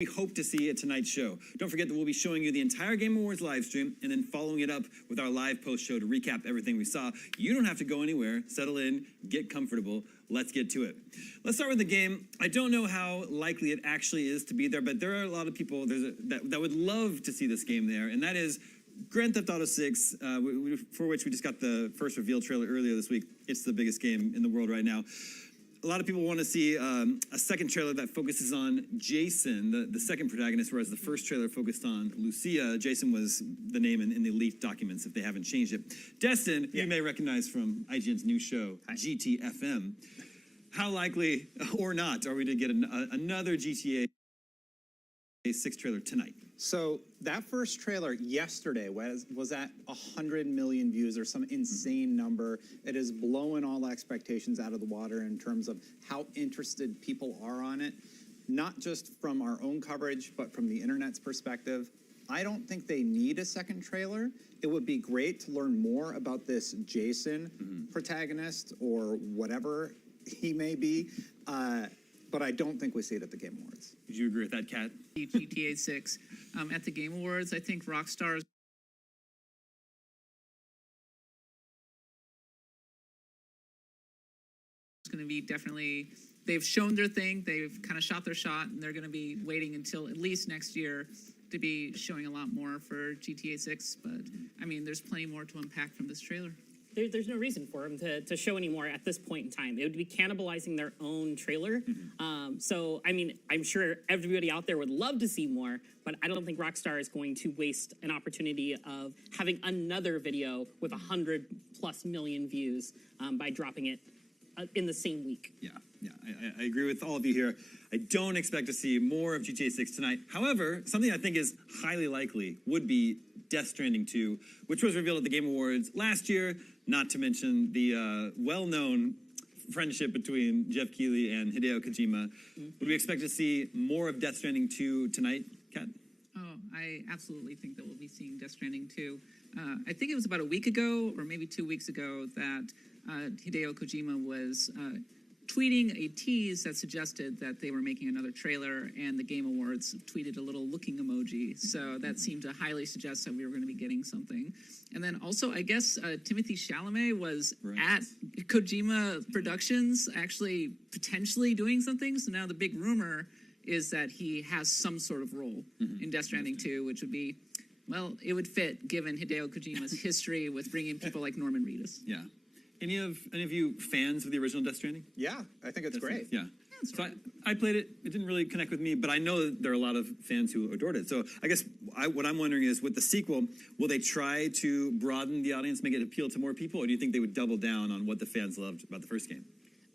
we hope to see at tonight's show. Don't forget that we'll be showing you the entire Game Awards live stream and then following it up with our live post show to recap everything we saw. You don't have to go anywhere. Settle in, get comfortable. Let's get to it. Let's start with the game. I don't know how likely it actually is to be there, but there are a lot of people that would love to see this game there, and that is Grand Theft Auto 6, for which we just got the first reveal trailer earlier this week. It's the biggest game in the world right now. A lot of people want to see a second trailer that focuses on Jason, the second protagonist, whereas the first trailer focused on Lucia. Jason was the name in the leaked documents, if they haven't changed it. Destin, you may recognize from IGN's new show, GTFM. How likely or not are we to get another GTA 6 trailer tonight? So that first trailer yesterday was at 100 million views or some insane number. It is blowing all expectations out of the water in terms of how interested people are on it, not just from our own coverage, but from the internet's perspective. I don't think they need a second trailer. It would be great to learn more about this Jason protagonist or whatever he may be. But I don't think we see it at the Game Awards. Would you agree with that, Kat? GTA 6 at the Game Awards. I think Rockstar is going to be definitely, they've shown their thing, they've kind of shot their shot, and they're going to be waiting until at least next year to be showing a lot more for GTA 6. But, I mean, there's plenty more to unpack from this trailer. There's no reason for them to show anymore at this point in time. It would be cannibalizing their own trailer. So, I mean, I'm sure everybody out there would love to see more, but I don't think Rockstar is going to waste an opportunity of having another video with 100+ million views by dropping it in the same week. Yeah, I agree with all of you here. I don't expect to see more of GTA 6 tonight. However, something I think is highly likely would be Death Stranding 2, which was revealed at the Game Awards last year, not to mention the well-known friendship between Jeff Keighley and Hideo Kojima. Would we expect to see more of Death Stranding 2 tonight, Kat? Oh, I absolutely think that we'll be seeing Death Stranding 2. I think it was about a week ago, or maybe 2 weeks ago, that Hideo Kojima was tweeting a tease that suggested that they were making another trailer, and the Game Awards tweeted a little looking emoji. So that seemed to highly suggest that we were going to be getting something. And then also, I guess Timothée Chalamet was at Kojima Productions actually potentially doing something. So now the big rumor is that he has some sort of role in Death Stranding 2, which would be, well, it would fit given Hideo Kojima's history with bringing people like Norman Reedus. Yeah. Any of you fans of the original Death Stranding? Yeah, I think it's great. Yeah. So I played it. It didn't really connect with me, but I know that there are a lot of fans who adored it. So I guess what I'm wondering is, with the sequel, will they try to broaden the audience, make it appeal to more people, or do you think they would double down on what the fans loved about the first game?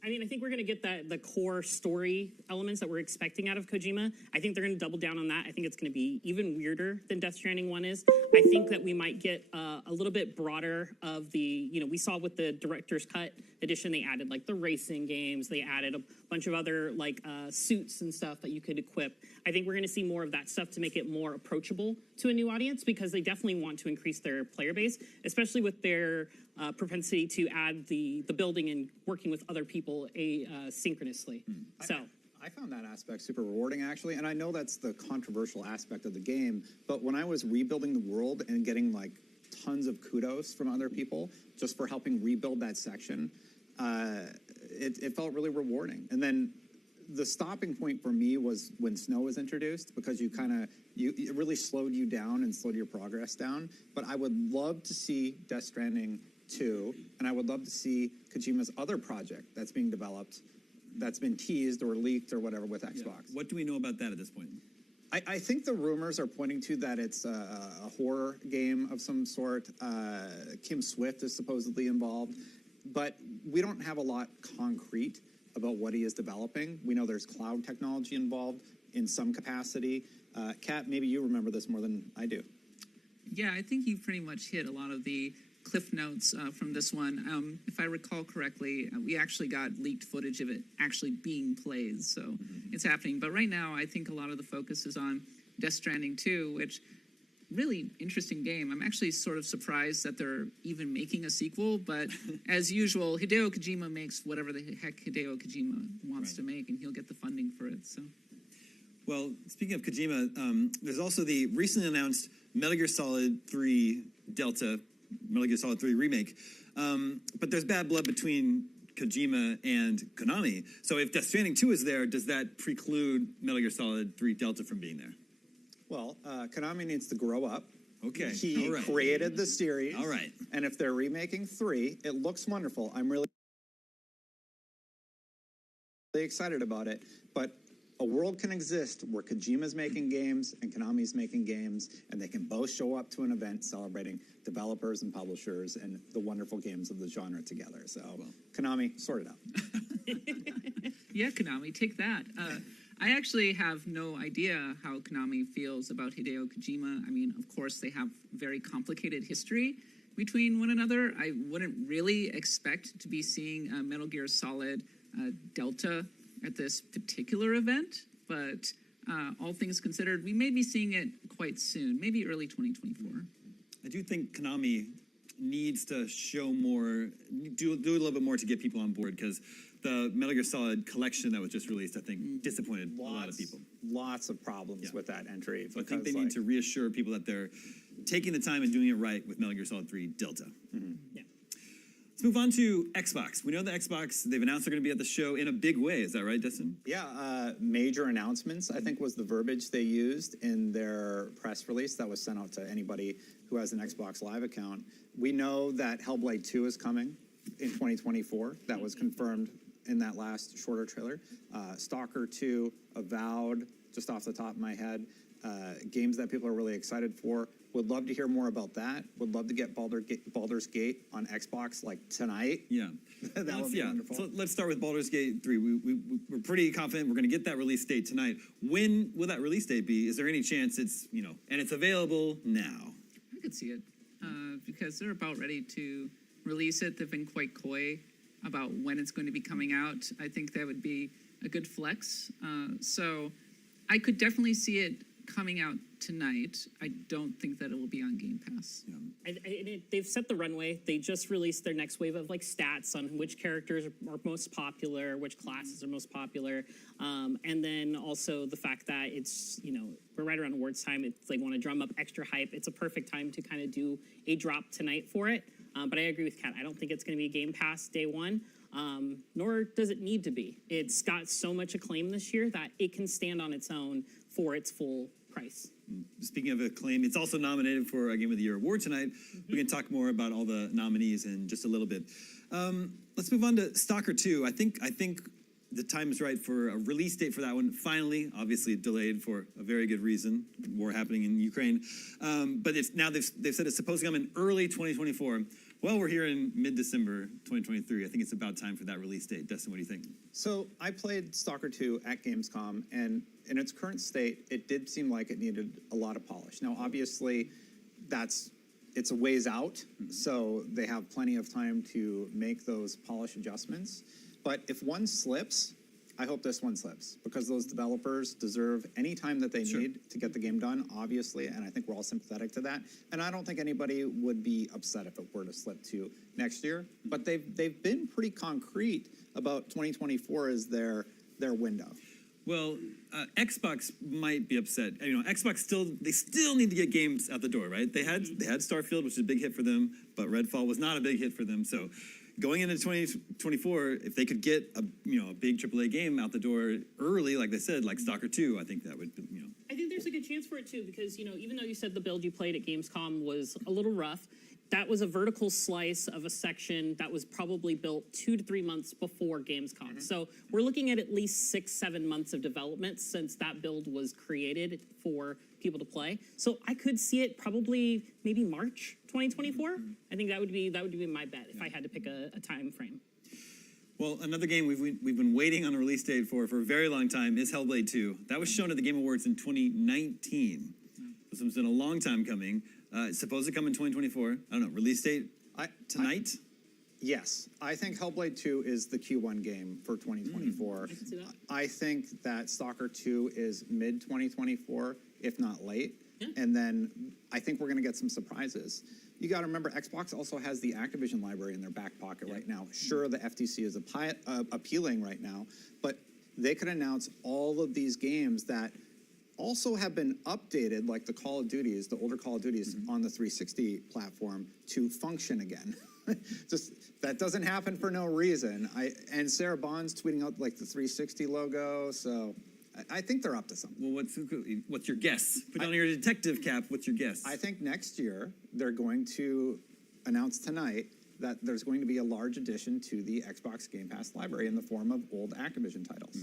I mean, I think we're going to get the core story elements that we're expecting out of Kojima. I think they're going to double down on that. I think it's going to be even weirder than Death Stranding 1 is. I think that we might get a little bit broader of the, we saw with the Director's Cut edition, they added like the racing games. They added a bunch of other like suits and stuff that you could equip. I think we're going to see more of that stuff to make it more approachable to a new audience, because they definitely want to increase their player base, especially with their propensity to add the building and working with other people synchronously. I found that aspect super rewarding, actually, and I know that's the controversial aspect of the game, but when I was rebuilding the world and getting like tons of kudos from other people just for helping rebuild that section, it felt really rewarding. And then the stopping point for me was when snow was introduced, because it really slowed you down and slowed your progress down. But I would love to see Death Stranding 2, and I would love to see Kojima's other project that's being developed, that's been teased or leaked or whatever with Xbox. Yeah. What do we know about that at this point? I think the rumors are pointing to that it's a horror game of some sort. Kim Swift is supposedly involved, but we don't have a lot concrete about what he is developing. We know there's cloud technology involved in some capacity. Kat, maybe you remember this more than I do. Yeah, I think you pretty much hit a lot of the cliff notes from this one. If I recall correctly, we actually got leaked footage of it actually being played, so it's happening. But right now, I think a lot of the focus is on Death Stranding 2, which really interesting game. I'm actually sort of surprised that they're even making a sequel, but as usual, Hideo Kojima makes whatever the heck Hideo Kojima wants to make, and he'll get the funding for it. So Well, speaking of Kojima, there's also the recently announced Metal Gear Solid 3 Delta, Metal Gear Solid 3 remake. But there's bad blood between Kojima and Konami. So if Death Stranding 2 is there, does that preclude Metal Gear Solid 3 Delta from being there? Well, Konami needs to grow up. Okay, He all right. created the series. All right. And if they're remaking 3, it looks wonderful. I'm really excited about it. But a world can exist where Kojima's making games and Konami's making games, and they can both show up to an event celebrating developers and publishers and the wonderful games of the genre together. So, Konami, sort it out. Yeah, Konami, take that. I actually have no idea how Konami feels about Hideo Kojima. I mean, of course, they have very complicated history between one another. I wouldn't really expect to be seeing Metal Gear Solid Delta at this particular event, but all things considered, we may be seeing it quite soon, maybe early 2024. I do think Konami needs to show more, do a little bit more to get people on board, because the Metal Gear Solid collection that was just released, I think, disappointed a lot of people. Lots of problems with that entry. So I think they need to reassure people that they're taking the time and doing it right with Metal Gear Solid 3 Delta. Yeah. Let's move on to Xbox. We know the Xbox, they've announced they're going to be at the show in a big way. Is that right, Dustin? Yeah, major announcements, I think, was the verbiage they used in their press release that was sent out to anybody who has an Xbox Live account. We know that Hellblade 2 is coming in 2024. That was confirmed in that last shorter trailer. Stalker 2, Avowed, just off the top of my head. Games that people are really excited for. Would love to hear more about that. Would love to get Baldur's Gate on Xbox like tonight. Yeah. That would be wonderful. So let's start with Baldur's Gate 3. We're pretty confident we're going to get that release date tonight. When will that release date be? Is there any chance it's, and it's available now? I could see it because they're about ready to release it. They've been quite coy about when it's going to be coming out. I think that would be a good flex. So I could definitely see it coming out tonight. I don't think that it will be on Game Pass. They've set the runway. They just released their next wave of stats on which characters are most popular, which classes are most popular, and then also the fact that it's we're right around awards time. It's they want to drum up extra hype. It's a perfect time to kind of do a drop tonight for it. But I agree with Kat. I don't think it's going to be Game Pass day one. Nor does it need to be. It's got so much acclaim this year that it can stand on its own for its full price. Speaking of acclaim, it's also nominated for a Game of the Year award tonight. We can talk more about all the nominees in just a little bit. Let's move on to Stalker 2. I think the time is right for a release date for that one. Finally, obviously delayed for a very good reason, war happening in Ukraine. But it's now they've said it's supposed to come in early 2024. Well, we're here in mid-December 2023. I think it's about time for that release date. Dustin, what do you think? So I played Stalker 2 at Gamescom, and in its current state, it did seem like it needed a lot of polish. Now, obviously, it's a ways out, so they have plenty of time to make those polish adjustments. But if one slips, I hope this one slips, because those developers deserve any time that they need to get the game done, obviously, and I think we're all sympathetic to that. And I don't think anybody would be upset if it were to slip to next year. But they've been pretty concrete about 2024 as their window. Well, Xbox might be upset. Xbox still need to get games out the door, right? They had Starfield, which is a big hit for them, but Redfall was not a big hit for them. So going into 2024, if they could get a big AAA game out the door early, like they said, like Stalker 2, I think that would I think there's a good chance for it too, because even though you said the build you played at Gamescom was a little rough, that was a vertical slice of a section that was probably built 2 to 3 months before Gamescom. So we're looking at least 6-7 months of development since that build was created for people to play. So I could see it probably maybe March 2024. I think that would be my bet if I had to pick a time frame. Well, another game we've been waiting on a release date for a very long time is Hellblade 2. That was shown at the Game Awards in 2019. This has been a long time coming. It's supposed to come in 2024. I don't know, release date tonight? Yes, I think Hellblade 2 is the Q1 game for 2024. I can see that. I think that Stalker 2 is mid-2024, if not late. Yeah. And then I think we're going to get some surprises. You got to remember, Xbox also has the Activision library in their back pocket right now. Sure, the FTC is appealing right now, but they could announce all of these games that also have been updated, like the Call of Duties, the older Call of Duties on the 360 platform to function again. Just that doesn't happen for no reason. And Sarah Bond's tweeting out like the 360 logo, so I think they're up to something. Well, what's your guess? Put on your detective cap. What's your guess? I think next year they're going to announce tonight that there's going to be a large addition to the Xbox Game Pass library in the form of old Activision titles.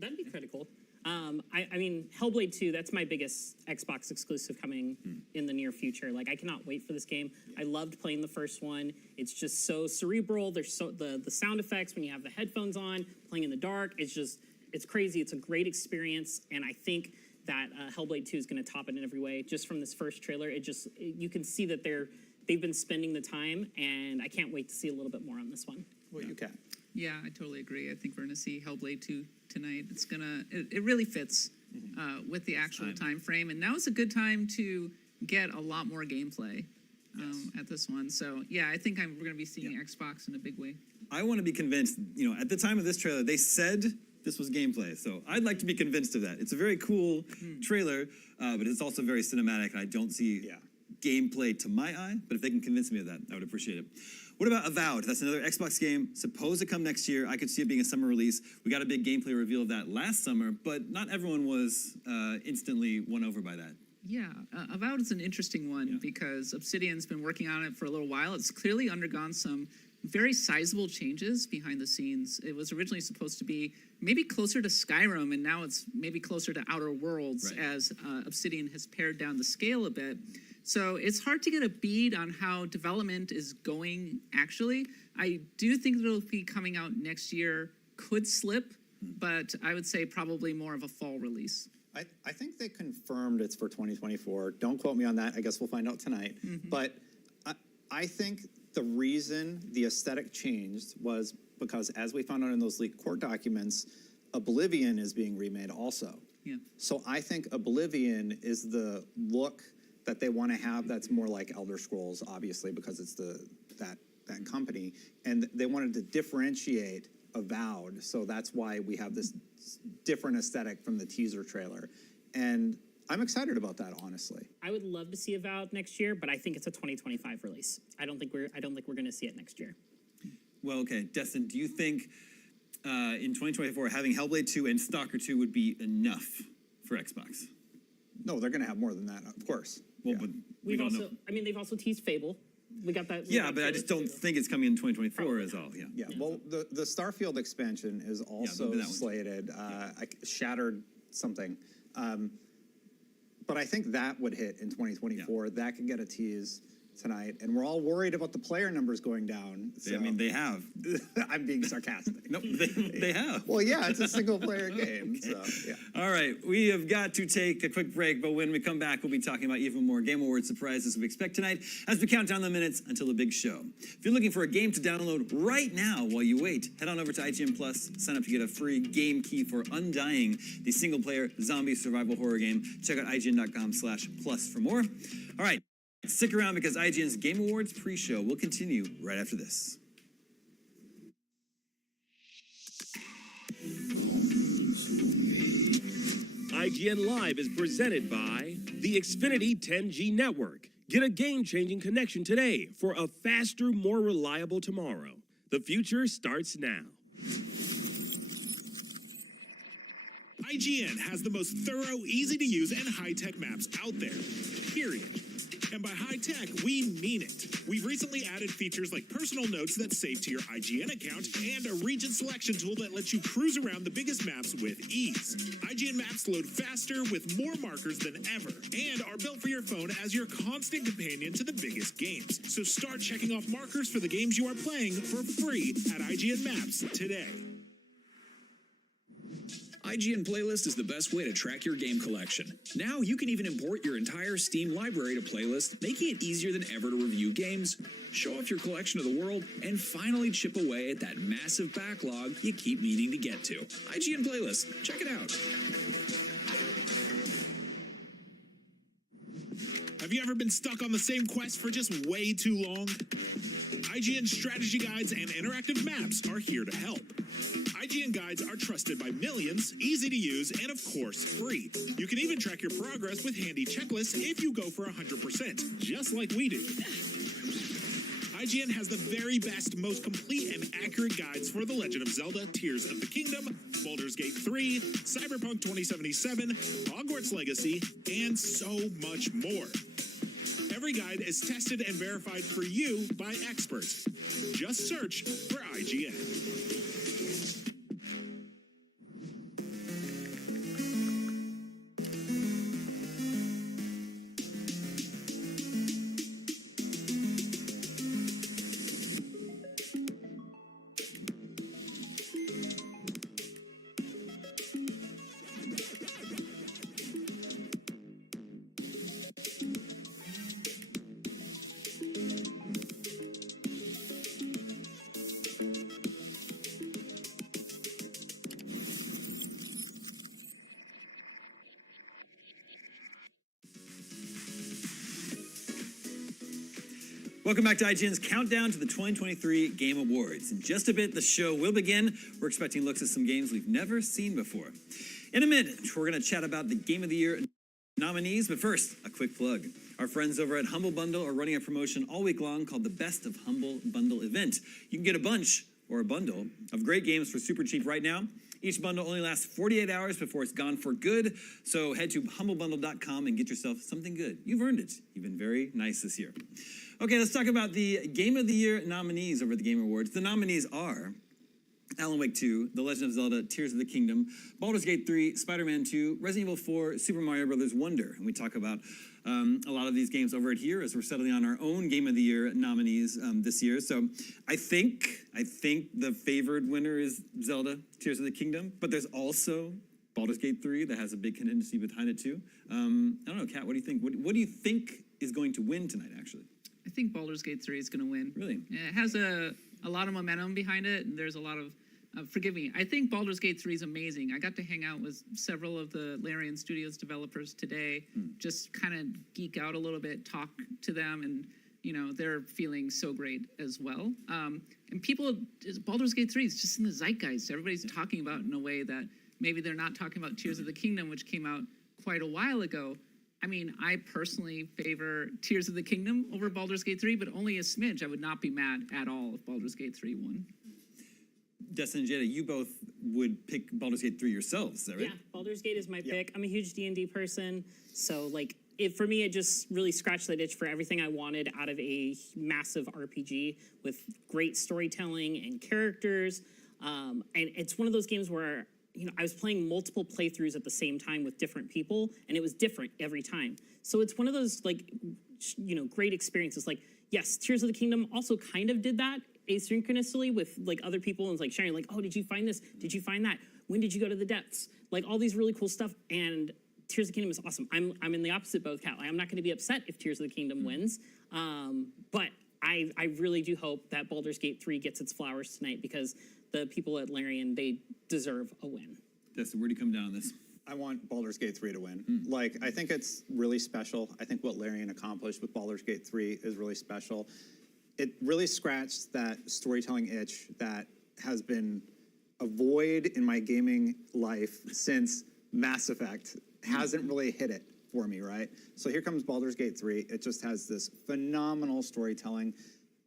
That'd be critical. I mean, Hellblade 2, that's my biggest Xbox exclusive coming in the near future. Like, I cannot wait for this game. I loved playing the first one. It's just so cerebral. There's the sound effects when you have the headphones on, playing in the dark. It's crazy. It's a great experience. And I think that Hellblade 2 is going to top it in every way. Just from this first trailer, you can see that they've been spending the time, and I can't wait to see a little bit more on this one. Well, you can. Yeah, I totally agree. I think we're going to see Hellblade 2 tonight. It really fits with the actual time frame, and now is a good time to get a lot more gameplay at this one. So yeah, I think we're going to be seeing Xbox in a big way. I want to be convinced. At the time of this trailer, they said this was gameplay, so I'd like to be convinced of that. It's a very cool trailer, but it's also very cinematic, and I don't see gameplay to my eye. But if they can convince me of that, I would appreciate it. What about Avowed? That's another Xbox game supposed to come next year. I could see it being a summer release. We got a big gameplay reveal of that last summer, but not everyone was instantly won over by that. Yeah, Avowed is an interesting one because Obsidian's been working on it for a little while. It's clearly undergone some very sizable changes behind the scenes. It was originally supposed to be maybe closer to Skyrim, and now it's maybe closer to Outer Worlds as Obsidian has pared down the scale a bit. So it's hard to get a bead on how development is going, actually. I do think that it'll be coming out next year. Could slip, but I would say probably more of a fall release. I think they confirmed it's for 2024. Don't quote me on that. I guess we'll find out tonight. But I think the reason the aesthetic changed was because, as we found out in those leaked court documents, Oblivion is being remade also. Yeah. So I think Oblivion is the look that they want to have that's more like Elder Scrolls, obviously, because it's that company. And they wanted to differentiate Avowed, so that's why we have this different aesthetic from the teaser trailer. And I'm excited about that, honestly. I would love to see Avowed next year, but I think it's a 2025 release. I don't think we're going to see it next year. Well, okay, Destin, do you think in 2024 having Hellblade 2 and Stalker 2 would be enough for Xbox? No, they're going to have more than that, of course. Well, but we don't know. They've also teased Fable. We got that. Yeah, but I just don't think it's coming in 2024 is all. Yeah, well, the Starfield expansion is also slated. I shattered something. But I think that would hit in 2024. That could get a tease tonight. And we're all worried about the player numbers going down. So. I mean, they have. I'm being sarcastic. Nope, they have. Well, yeah, it's a single-player game. Okay. So, yeah. All right, we have got to take a quick break, but when we come back, we'll be talking about even more Game Awards surprises we expect tonight as we count down the minutes until the big show. If you're looking for a game to download right now while you wait, head on over to IGN Plus, sign up to get a free game key for Undying, the single-player zombie survival horror game. Check out IGN.com/plus for more. All right. Stick around because IGN's Game Awards pre-show will continue right after this. IGN Live is presented by the Xfinity 10G Network. Get a game-changing connection today for a faster, more reliable tomorrow. The future starts now. IGN has the most thorough, easy-to-use, and high-tech maps out there, period. And by high-tech, we mean it. We've recently added features like personal notes that save to your IGN account and a region selection tool that lets you cruise around the biggest maps with ease. IGN maps load faster with more markers than ever and are built for your phone as your constant companion to the biggest games. So start checking off markers for the games you are playing for free at IGN Maps today. IGN Playlist is the best way to track your game collection. Now you can even import your entire Steam library to Playlist, making it easier than ever to review games, show off your collection of the world, and finally chip away at that massive backlog you keep meaning to get to. IGN Playlist, check it out. Have you ever been stuck on the same quest for just way too long? IGN strategy guides and interactive maps are here to help. IGN guides are trusted by millions, easy to use, and of course, free. You can even track your progress with handy checklists if you go for 100%, just like we do. IGN has the very best, most complete and accurate guides for The Legend of Zelda, Tears of the Kingdom, Baldur's Gate 3, Cyberpunk 2077, Hogwarts Legacy, and so much more. Every guide is tested and verified for you by experts. Just search for IGN. Welcome back to IGN's countdown to the 2023 Game Awards. In just a bit, the show will begin. We're expecting looks at some games we've never seen before. In a minute, we're going to chat about the Game of the Year nominees, but first, a quick plug. Our friends over at Humble Bundle are running a promotion all week long called the Best of Humble Bundle event. You can get a bunch or a bundle of great games for super cheap right now. Each bundle only lasts 48 hours before it's gone for good, so head to humblebundle.com and get yourself something good. You've earned it. You've been very nice this year. Okay, let's talk about the Game of the Year nominees over at the Game Awards. The nominees are Alan Wake 2, The Legend of Zelda, Tears of the Kingdom, Baldur's Gate 3, Spider-Man 2, Resident Evil 4, Super Mario Bros. Wonder. And we talk about a lot of these games over at here as we're settling on our own Game of the Year nominees this year. So I think the favored winner is Zelda, Tears of the Kingdom, but there's also Baldur's Gate 3 that has a big contingency behind it too. I don't know, Kat, what do you think? What do you think is going to win tonight, actually? I think Baldur's Gate 3 is going to win. Really? Yeah, it has a lot of momentum behind it, and there's a lot of forgive me. I think Baldur's Gate 3 is amazing. I got to hang out with several of the Larian Studios developers today, just kind of geek out a little bit, talk to them, and they're feeling so great as well. And Baldur's Gate 3 is just in the zeitgeist. Everybody's talking about it in a way that maybe they're not talking about Tears of the Kingdom, which came out quite a while ago. I mean, I personally favor Tears of the Kingdom over Baldur's Gate 3, but only a smidge. I would not be mad at all if Baldur's Gate 3 won. Destin and Jada, you both would pick Baldur's Gate 3 yourselves, is that right? Yeah, Baldur's Gate is my pick. I'm a huge D&D person, so for me, it just really scratched that itch for everything I wanted out of a massive RPG with great storytelling and characters. And it's one of those games where I was playing multiple playthroughs at the same time with different people, and it was different every time. So it's one of those great experiences. Yes, Tears of the Kingdom also kind of did that asynchronously with other people and sharing oh, did you find this? Did you find that? When did you go to the depths? All these really cool stuff. And Tears of the Kingdom is awesome. I'm in the opposite boat, Kat. I'm not going to be upset if Tears of the Kingdom wins, but I really do hope that Baldur's Gate 3 gets its flowers tonight because the people at Larian, they deserve a win. Destin, where do you come down on this? I want Baldur's Gate 3 to win. I think it's really special. I think what Larian accomplished with Baldur's Gate 3 is really special. It really scratched that storytelling itch that has been a void in my gaming life since Mass Effect hasn't really hit it for me, right? So here comes Baldur's Gate 3. It just has this phenomenal storytelling.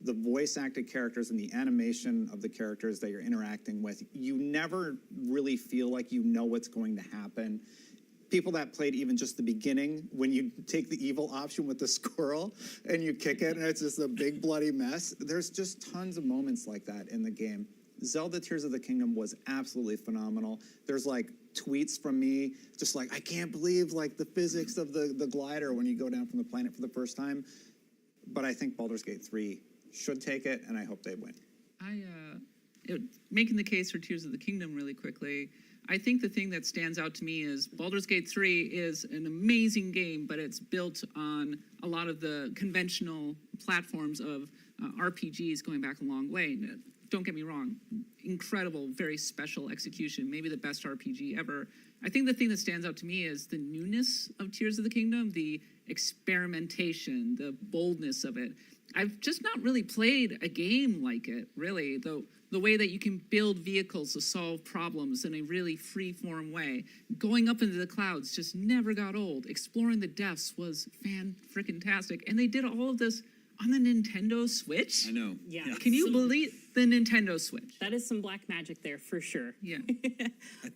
The voice acted characters and the animation of the characters that you're interacting with, you never really feel like you know what's going to happen. People that played even just the beginning, when you take the evil option with the squirrel and you kick it and it's just a big bloody mess, there's just tons of moments like that in the game. Zelda Tears of the Kingdom was absolutely phenomenal. There's tweets from me, just I can't believe the physics of the glider when you go down from the planet for the first time. But I think Baldur's Gate 3 should take it, and I hope they win. Making the case for Tears of the Kingdom really quickly, I think the thing that stands out to me is Baldur's Gate 3 is an amazing game, but it's built on a lot of the conventional platforms of RPGs going back a long way. don't get me wrong, incredible, very special execution, maybe the best RPG ever. I think the thing that stands out to me is the newness of Tears of the Kingdom, the experimentation, the boldness of it. I've just not really played a game like it, really. The way that you can build vehicles to solve problems in a really free-form way. Going up into the clouds just never got old. Exploring the depths was fan-frickin-tastic. And they did all of this on the Nintendo Switch? I know. Yeah. Can you believe the Nintendo Switch? That is some black magic there for sure. Yeah.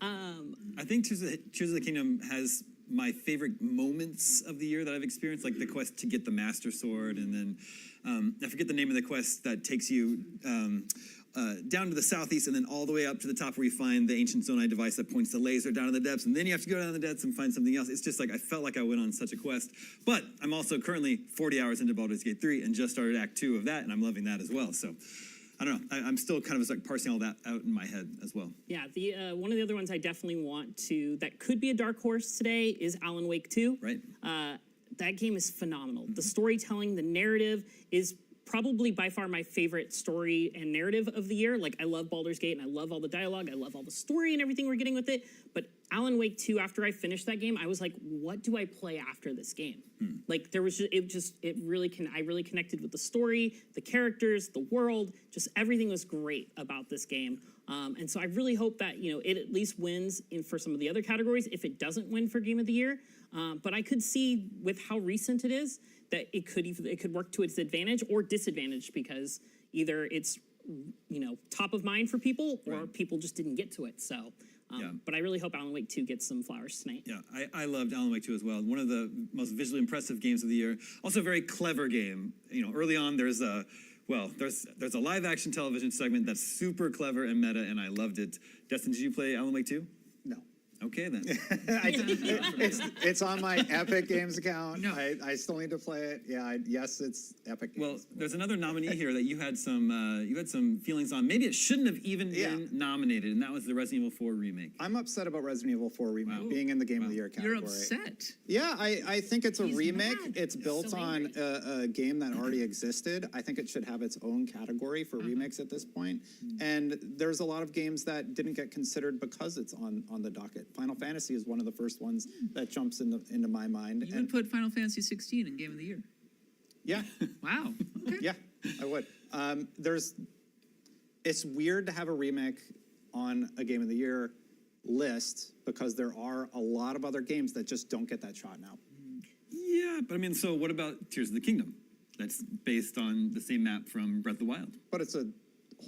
I think Tears of the Kingdom has my favorite moments of the year that I've experienced, like the quest to get the Master Sword, and then I forget the name of the quest that takes you down to the southeast and then all the way up to the top where you find the ancient Zonai device that points the laser down in the depths, and then you have to go down the depths and find something else. It's just like I felt like I went on such a quest. But I'm also currently 40 hours into Baldur's Gate 3 and just started Act 2 of that, and I'm loving that as well. So I don't know. I'm still kind of like parsing all that out in my head as well. Yeah, the one of the other ones I definitely want to, that could be a dark horse today, is Alan Wake 2. Right. That game is phenomenal. The storytelling, the narrative is probably by far my favorite story and narrative of the year. Like, I love Baldur's Gate and I love all the dialogue. I love all the story and everything we're getting with it. But Alan Wake 2, after I finished that game, I was like, what do I play after this game? Like, there was I really connected with the story, the characters, the world, just everything was great about this game. And so I really hope that, it at least wins for some of the other categories if it doesn't win for Game of the Year. But I could see with how recent it is that it could work to its advantage or disadvantage, because either it's top of mind for people or people just didn't get to it. So, but I really hope Alan Wake 2 gets some flowers tonight. Yeah, I loved Alan Wake 2 as well. One of the most visually impressive games of the year. Also a very clever game. Early on there's a live action television segment that's super clever and meta, and I loved it. Destin, did you play Alan Wake 2? No. Okay then. It's on my Epic Games account. No. I still need to play it. Yeah, yes, it's Epic Games. Well, there's another nominee here that you had some feelings on. Maybe it shouldn't have even been nominated, and that was the Resident Evil 4 remake. I'm upset about Resident Evil 4 remake being in the Game of the Year category. You're upset. Yeah, I think it's a He's remake. mad. It's built so on a game that already existed. I think it should have its own category for remakes at this point. And there's a lot of games that didn't get considered because it's on the docket. Final Fantasy is one of the first ones that jumps into my mind. You would put Final Fantasy 16 in Game of the Year. Yeah, Wow. Okay. yeah, I would. It's weird to have a remake on a Game of the Year list because there are a lot of other games that just don't get that shot now. Yeah, but I mean, so what about Tears of the Kingdom? That's based on the same map from Breath of the Wild. But it's a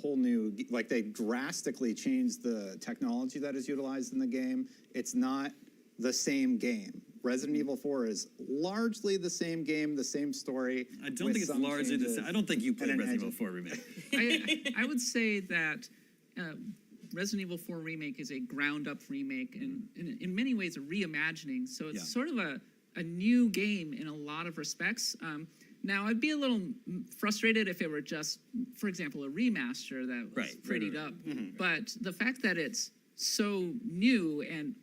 whole new, like, they drastically changed the technology that is utilized in the game. It's not the same game. Resident Evil 4 is largely the same game, the same story. I don't think it's largely the same. I don't think you played and an Resident Evil 4 remake. I would say that Resident Evil 4 Remake is a ground-up remake and in many ways a reimagining. So it's sort of a new game in a lot of respects. Now, I'd be a little frustrated if it were just, for example, a remaster that was prettied up. But the fact that it's so new and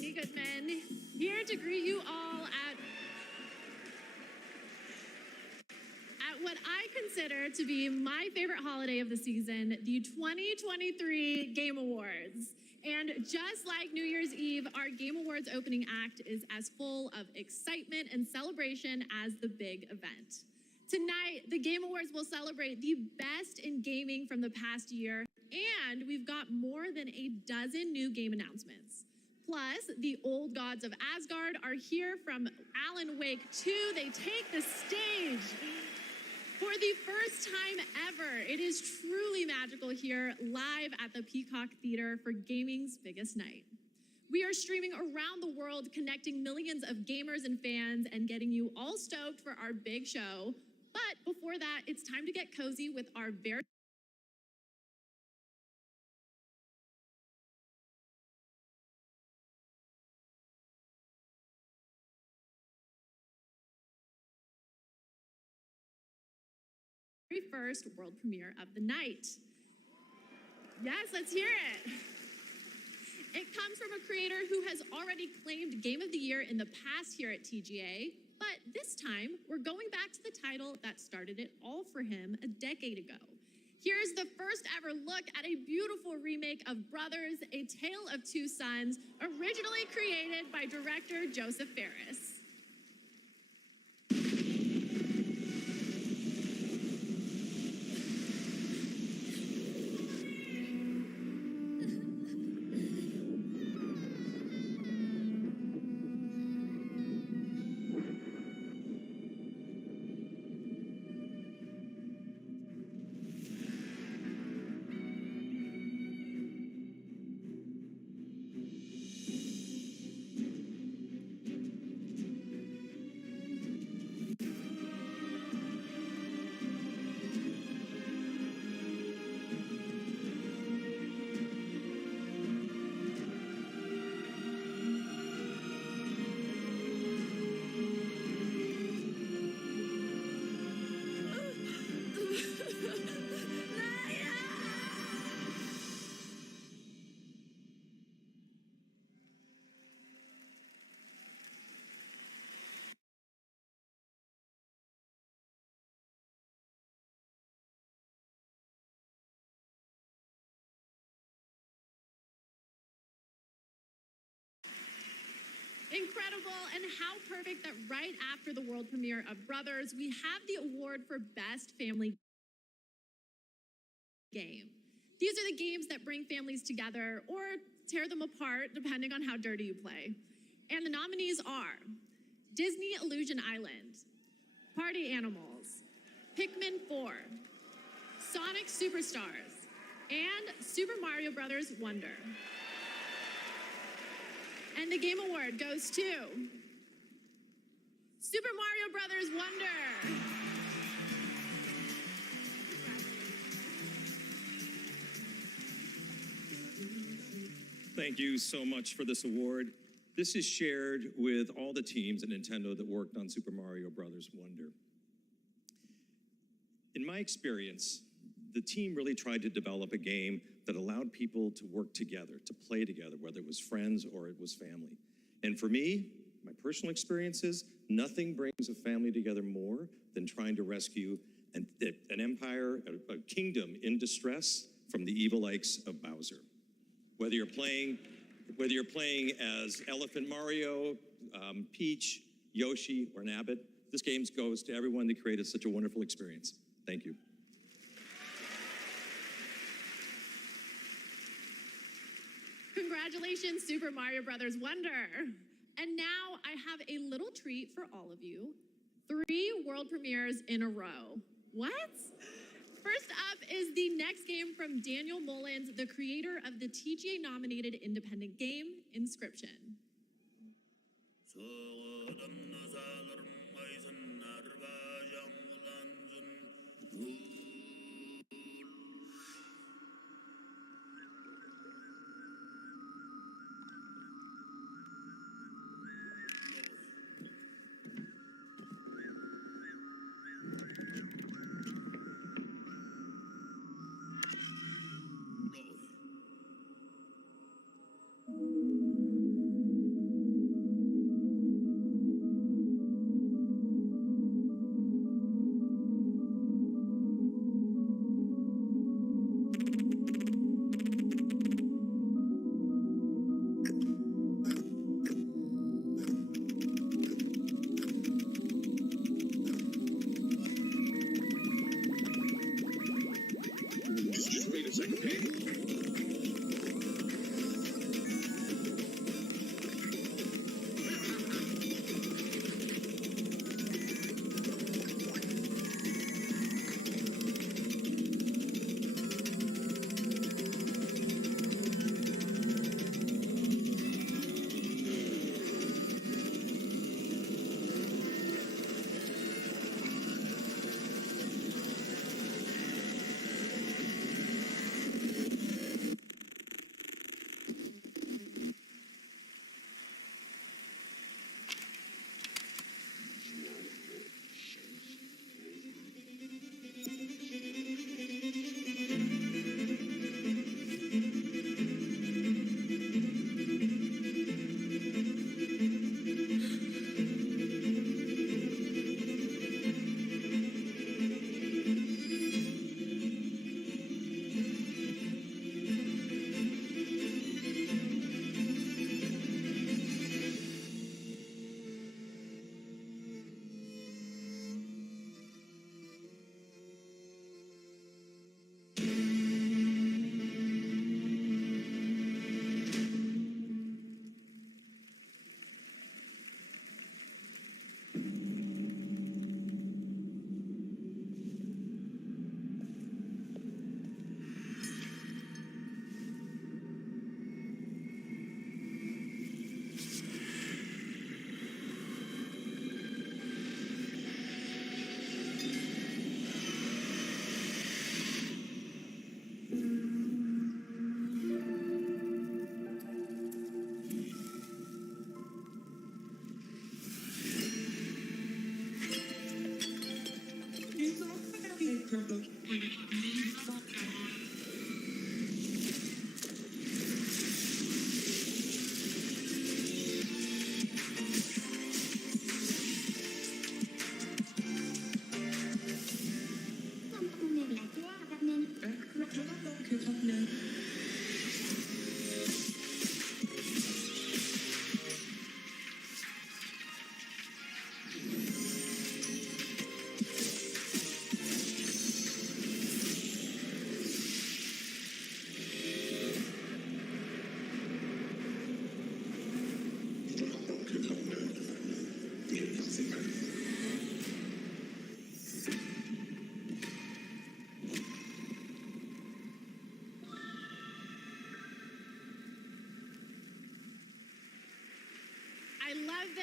Sydney Goodman, here to greet you all at what I consider to be my favorite holiday of the season, the 2023 Game Awards. And just like New Year's Eve, our Game Awards opening act is as full of excitement and celebration as the big event. Tonight, the Game Awards will celebrate the best in gaming from the past year, and we've got more than a dozen new game announcements. Plus, the old gods of Asgard are here from Alan Wake 2. They take the stage. For the first time ever, it is truly magical here, live at the Peacock Theater for gaming's biggest night. We are streaming around the world, connecting millions of gamers and fans and getting you all stoked for our big show. But before that, it's time to get cozy with our very first world premiere of the night. Yes, let's hear it. It comes from a creator who has already claimed Game of the Year in the past here at TGA, but this time we're going back to the title that started it all for him a decade ago. Here's the first ever look at a beautiful remake of Brothers, A Tale of Two Sons, originally created by director Joseph Fares. Incredible, and how perfect that right after the world premiere of Brothers, we have the award for Best Family Game. These are the games that bring families together or tear them apart, depending on how dirty you play. And the nominees are Disney Illusion Island, Party Animals, Pikmin 4, Sonic Superstars, and Super Mario Bros. Wonder. And the Game Award goes to Super Mario Bros. Wonder. Thank you so much for this award. This is shared with all the teams at Nintendo that worked on Super Mario Bros. Wonder. In my experience, the team really tried to develop a game that allowed people to work together, to play together, whether it was friends or it was family. And for me, my personal experience is nothing brings a family together more than trying to rescue an empire, a kingdom in distress from the evil likes of Bowser. Whether you're playing as Elephant Mario, Peach, Yoshi, or Nabbit, this game goes to everyone that created such a wonderful experience. Thank you. Congratulations, Super Mario Bros. Wonder. And now I have a little treat for all of you. 3 world premieres in a row. What? First up is the next game from Daniel Mullins, the creator of the TGA-nominated independent game, Inscription.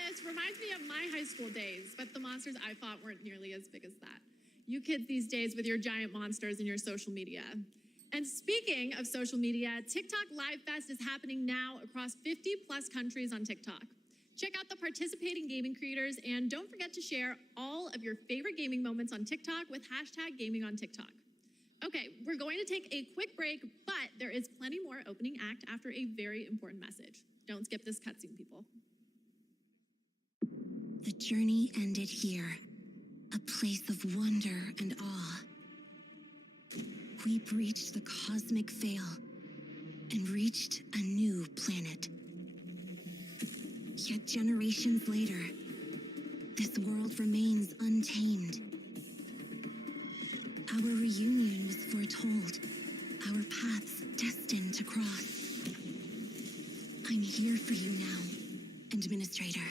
honest, reminds me of my high school days, but the monsters I fought weren't nearly as big as that. You kids these days with your giant monsters and your social media. And speaking of social media, TikTok Live Fest is happening now across 50 plus countries on TikTok. Check out the participating gaming creators and don't forget to share all of your favorite gaming moments on TikTok with hashtag gaming on TikTok. Okay, we're going to take a quick break, but there is plenty more opening act after a very important message. Don't skip this cutscene, people. The journey ended here, a place of wonder and awe. We breached the cosmic veil and reached a new planet. Yet generations later, this world remains untamed. Our reunion was foretold, our paths destined to cross. I'm here for you now, Administrator.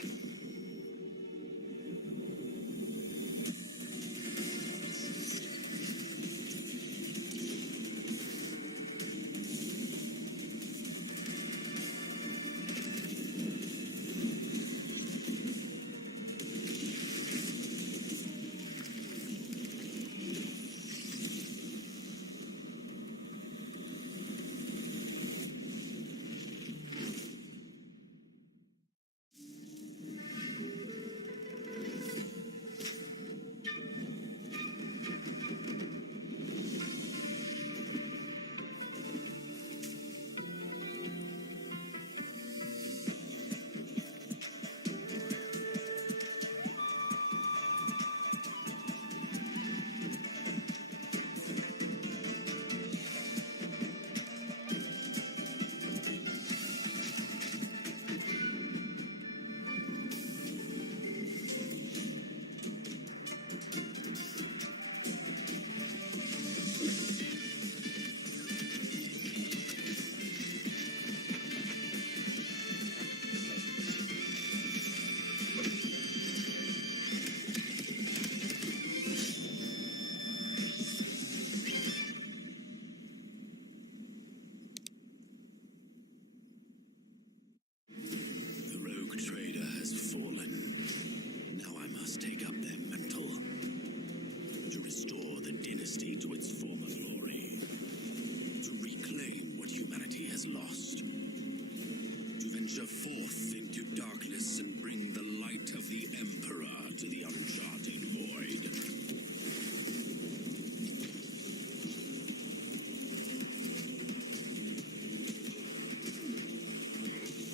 Forth into darkness and bring the light of the Emperor to the uncharted void.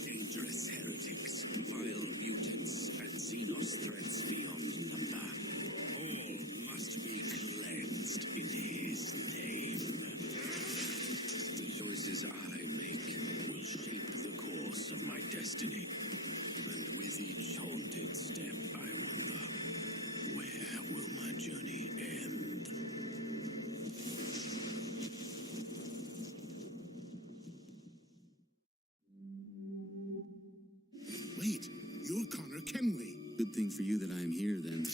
Dangerous heretics, vile mutants, and Xenos threats beyond number. All must be cleansed in his name. The choices I make will shape the course of my destiny, and with each haunted step I wonder, where will my journey end? Wait, you're Connor Kenway. Good thing for you that I am here, then.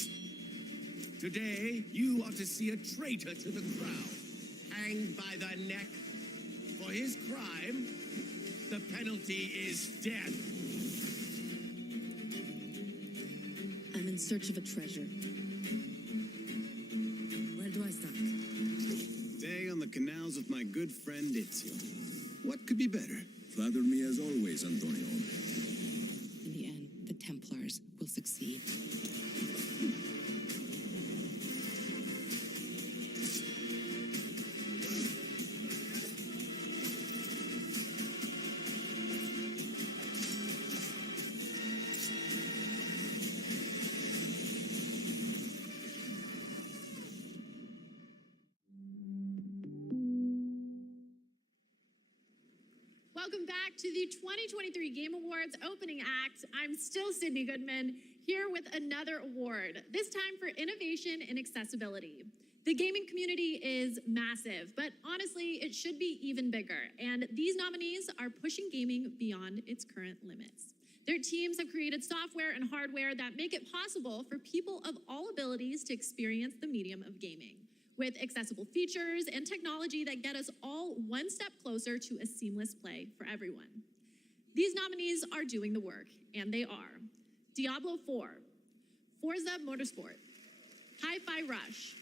Today, you are to see a traitor to the crown, hanged by the neck. For his crime, the penalty is death. I'm in search of a treasure. Where do I start? Stay on the canals with my good friend Ezio. What could be better? Flatter me as always, Antonio. In the end, the Templars will succeed. Welcome back to the 2023 Game Awards opening act. I'm still Sydney Goodman, here with another award, this time for innovation and accessibility. The gaming community is massive, but honestly, it should be even bigger. And these nominees are pushing gaming beyond its current limits. Their teams have created software and hardware that make it possible for people of all abilities to experience the medium of gaming, with accessible features and technology that get us all one step closer to a seamless play for everyone. These nominees are doing the work, and they are Diablo 4, Forza Motorsport, Hi-Fi Rush,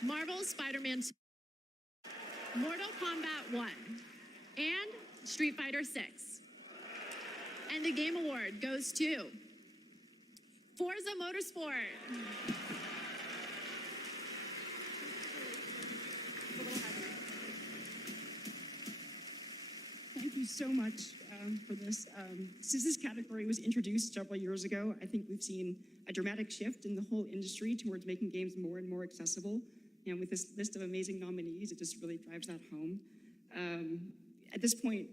Marvel's Spider-Man 2, Mortal Kombat 1, and Street Fighter 6. And the Game Award goes to Forza Motorsport. Thank you so much for this. Since this category was introduced several years ago, I think we've seen a dramatic shift in the whole industry towards making games more and more accessible. And with this list of amazing nominees, it just really drives that home. At this point,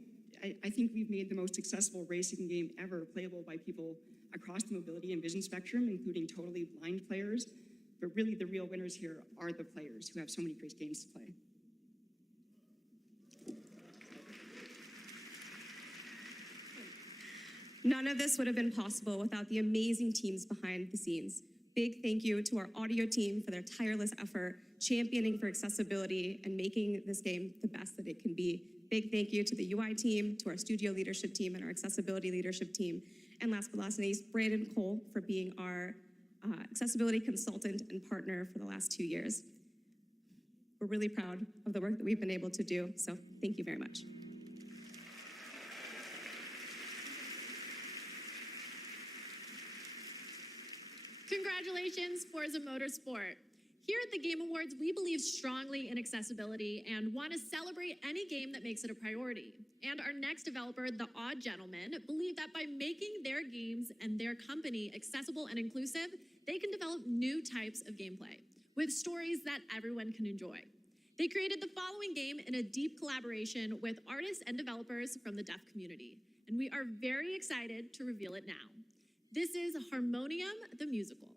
I think we've made the most accessible racing game ever playable by people across the mobility and vision spectrum, including totally blind players. But really, the real winners here are the players who have so many great games to play. None of this would have been possible without the amazing teams behind the scenes. Big thank you to our audio team for their tireless effort, championing for accessibility and making this game the best that it can be. Big thank you to the UI team, to our studio leadership team, and our accessibility leadership team. And last but not least, Brandon Cole for being our accessibility consultant and partner for the last 2 years. We're really proud of the work that we've been able to do, so thank you very much. Congratulations, Forza Motorsport. Here at the Game Awards, we believe strongly in accessibility and want to celebrate any game that makes it a priority. And our next developer, The Odd Gentleman, believe that by making their games and their company accessible and inclusive, they can develop new types of gameplay with stories that everyone can enjoy. They created the following game in a deep collaboration with artists and developers from the deaf community, and we are very excited to reveal it now. This is Harmonium the Musical.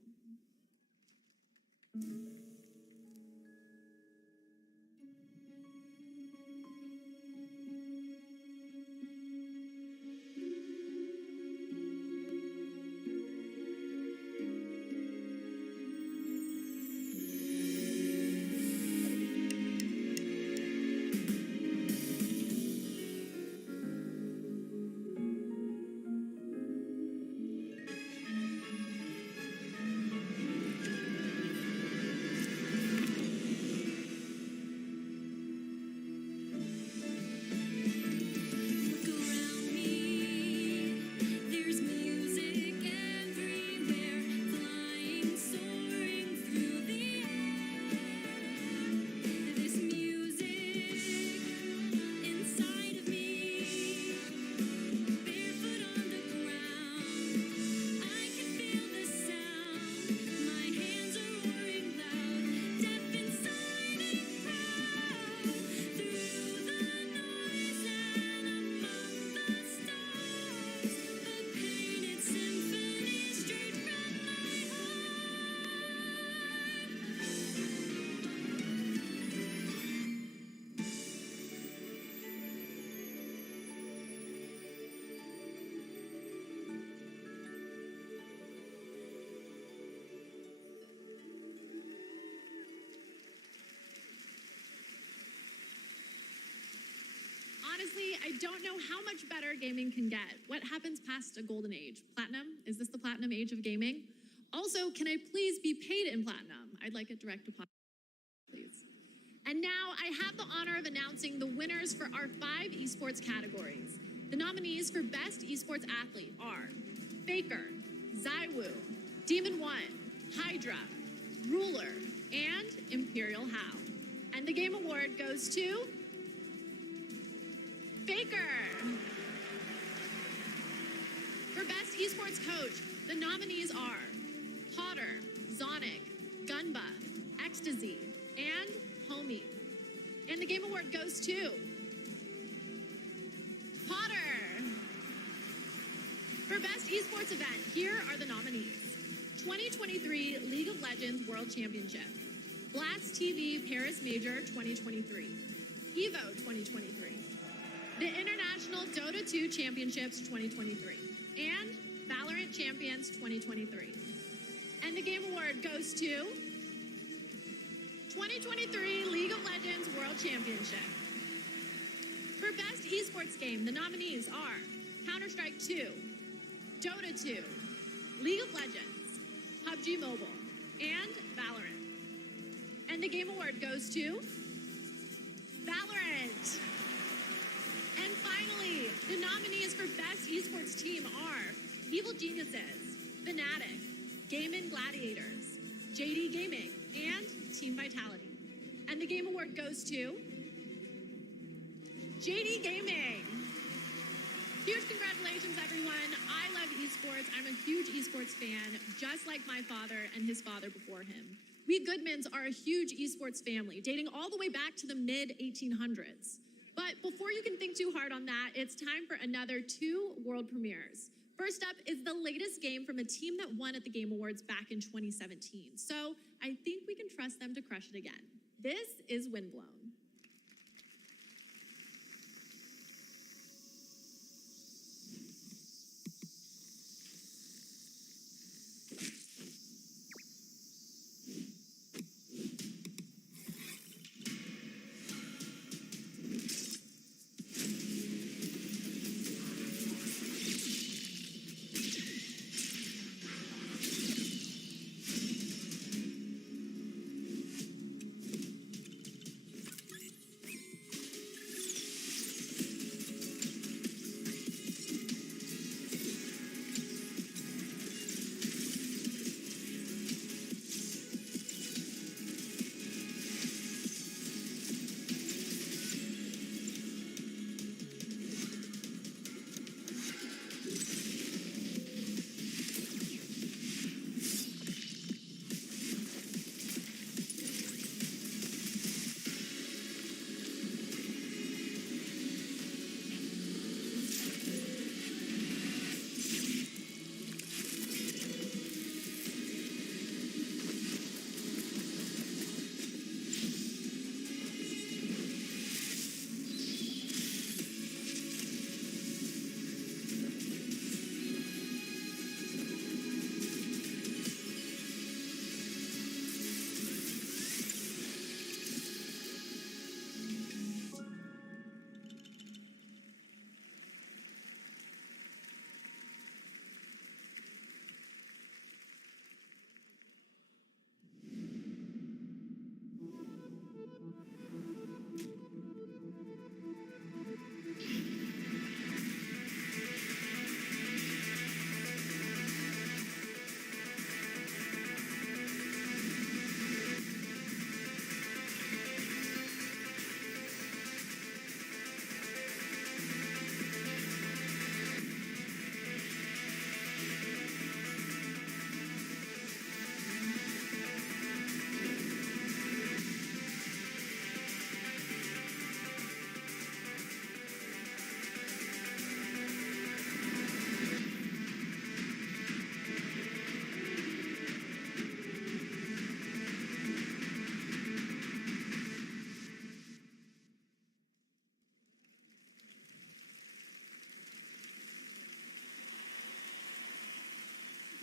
Honestly, I don't know how much better gaming can get. What happens past a golden age? Platinum? Is this the platinum age of gaming? Also, can I please be paid in platinum? I'd like a direct deposit, please. And now I have the honor of announcing the winners for our 5 esports categories. The nominees for Best Esports Athlete are Faker, Zywoo, Demon One, Hydra, Ruler, and Imperial How. And the Game Award goes to Faker. For Best Esports Coach, the nominees are Potter, Zonic, Gunba, Ecstasy, and Homie. And the Game Award goes to Potter. For Best Esports Event, here are the nominees. 2023 League of Legends World Championship, Blast TV Paris Major 2023, EVO 2023, the International Dota 2 Championships 2023, and Valorant Champions 2023. And the Game Award goes to 2023 League of Legends World Championship. For Best Esports Game, the nominees are Counter-Strike 2, Dota 2, League of Legends, PUBG Mobile, and Valorant. And the Game Award goes to Valorant. And finally, the nominees for Best Esports Team are Evil Geniuses, Fnatic, Game Gladiators, JD Gaming, and Team Vitality. And the Game Award goes to JD Gaming. Huge congratulations, everyone. I love esports. I'm a huge esports fan, just like my father and his father before him. We Goodmans are a huge esports family, dating all the way back to the mid-1800s. But before you can think too hard on that, it's time for another 2 world premieres. First up is the latest game from a team that won at the Game Awards back in 2017. So I think we can trust them to crush it again. This is Windblown.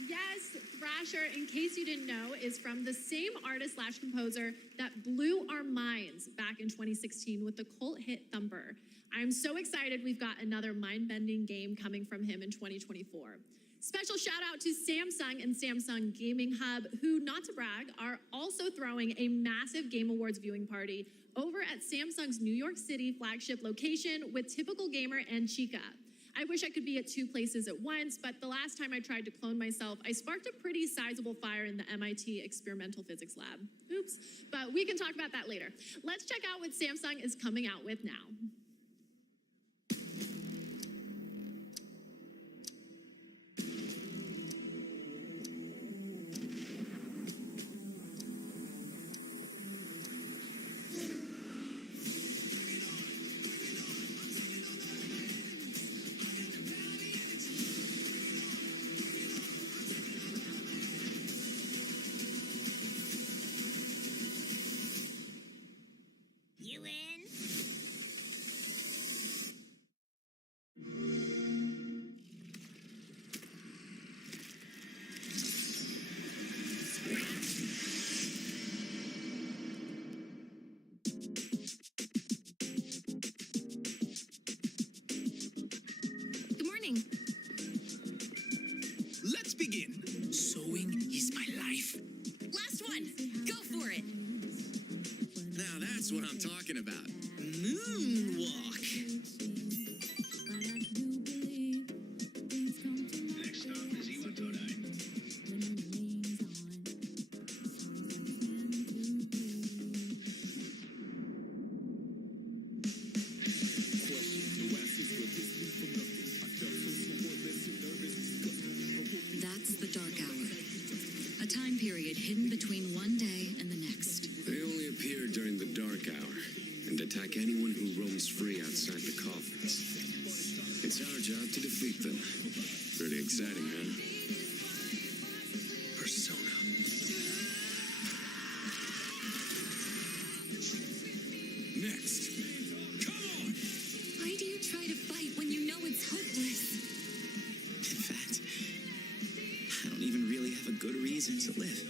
Yes, Thrasher, in case you didn't know, is from the same artist/composer that blew our minds back in 2016 with the cult hit Thumper. I'm so excited we've got another mind-bending game coming from him in 2024. Special shout out to Samsung and Samsung Gaming Hub, who, not to brag, are also throwing a massive Game Awards viewing party over at Samsung's New York City flagship location with Typical Gamer and Chica. I wish I could be at 2 places at once, but the last time I tried to clone myself, I sparked a pretty sizable fire in the MIT Experimental Physics Lab. Oops, but we can talk about that later. Let's check out what Samsung is coming out with now. You in? what I'm talking about. Moonwalk. Next up is Iwa Todai. That's the Dark Hour. A time period hidden between one day and the next. They only appear during the dark hour and attack anyone who roams free outside the coffins. It's our job to defeat them. Pretty exciting, huh? Persona. Next. Why do you try to fight when you know it's hopeless? In fact, I don't even really have a good reason to live.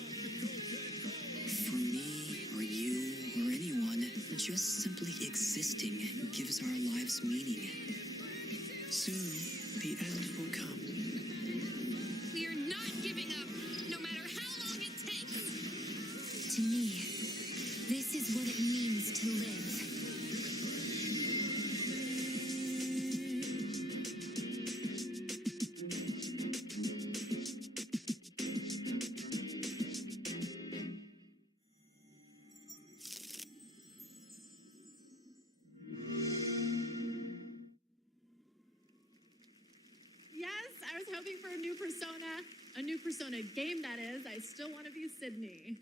For me, or you, or anyone, just simply existing gives our lives meaning. Soon, the end will come. We are not giving up, no matter how long it takes. To me, this is what it means to live. Yes, I was hoping for a new Persona game, that is. I still want to be Sydney.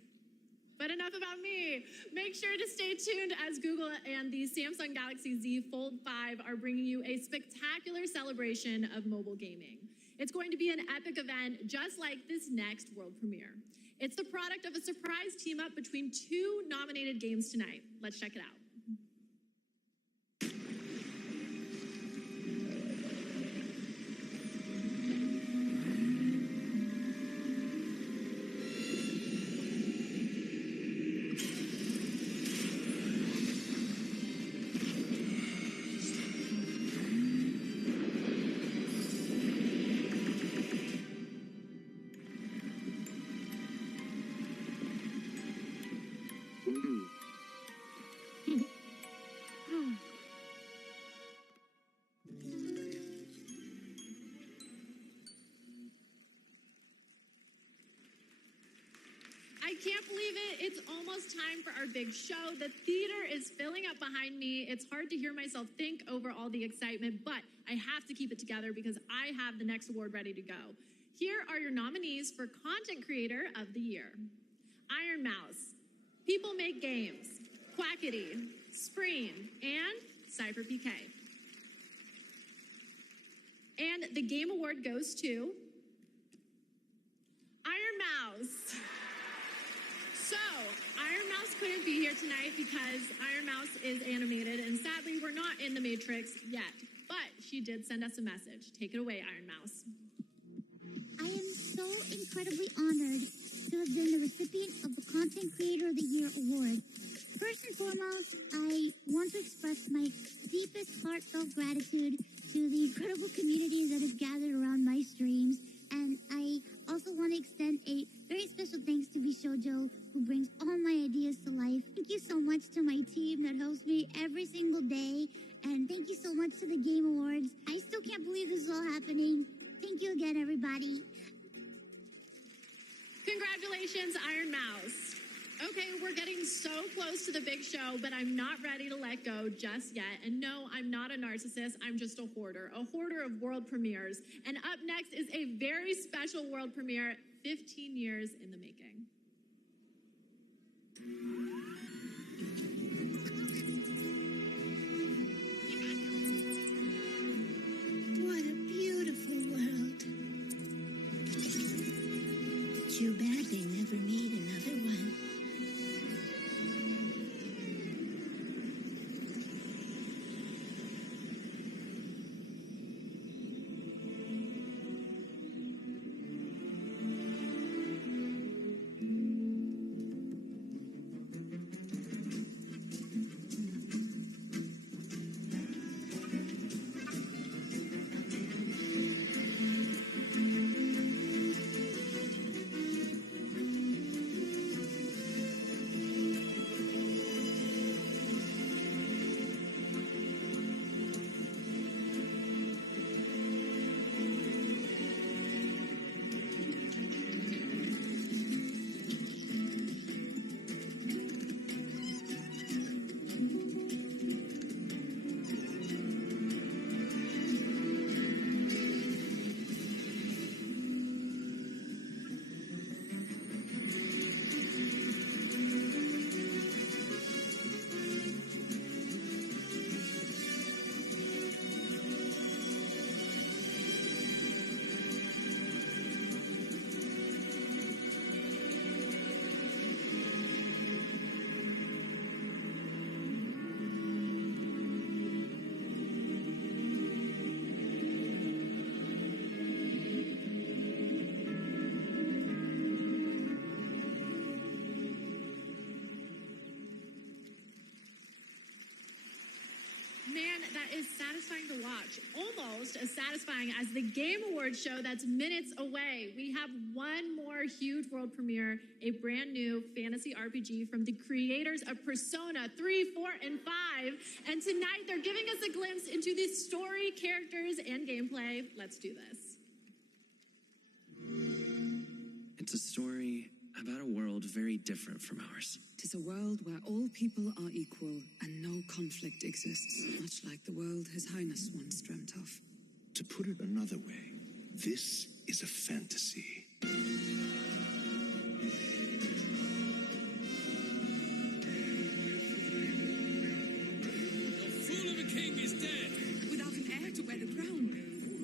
But enough about me. Make sure to stay tuned as Google and the Samsung Galaxy Z Fold 5 are bringing you a spectacular celebration of mobile gaming. It's going to be an epic event just like this next world premiere. It's the product of a surprise team up between two nominated games tonight. Let's check it out. I can't believe it. It's almost time for our big show. The theater is filling up behind me. It's hard to hear myself think over all the excitement, but I have to keep it together because I have the next award ready to go. Here are your nominees for Content Creator of the Year. Iron Mouse, People Make Games, Quackity, Spreen, and Cypher PK. And the Game Award goes to Iron Mouse. So, Iron Mouse couldn't be here tonight because Iron Mouse is animated, and sadly, we're not in the Matrix yet. But she did send us a message. Take it away, Iron Mouse. I am so incredibly honored to have been the recipient of the Content Creator of the Year award. First and foremost, I want to express my deepest heartfelt gratitude to the incredible community that has gathered around my streams. And I also want to extend a very special thanks to Bishojo, who brings all my ideas to life. Thank you so much to my team that hosts me every single day. And thank you so much to the Game Awards. I still can't believe this is all happening. Thank you again, everybody. Congratulations, Iron Mouse. Okay, we're getting so close to the big show, but I'm not ready to let go just yet. And no, I'm not a narcissist. I'm just a hoarder of world premieres. And up next is a very special world premiere, 15 years in the making. What a beautiful world. Too bad they never made another one. satisfying to watch, almost as satisfying as the Game Awards show that's minutes away. We have one more huge world premiere, a brand new fantasy RPG from the creators of Persona 3, 4, and 5. And tonight they're giving us a glimpse into the story, characters, and gameplay. Let's do this. It's a story about a world very different from ours. Tis a world where all people are equal and no conflict exists, much like the world His Highness once dreamt of. To put it another way, this is a fantasy. The fool of a king is dead. Without an heir to wear the crown,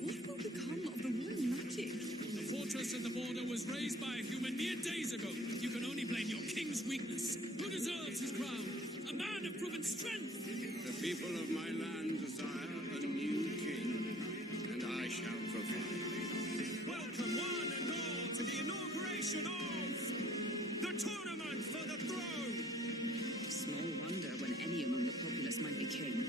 what will become of the royal magic? The fortress at the border was raised by a human mere days ago. You can only blame your king's weakness. Who deserves his crown? A man of proven strength. The people of my land desire a new king, and I shall provide. Welcome one and all to the inauguration of the tournament for the throne. Small wonder when any among the populace might be king.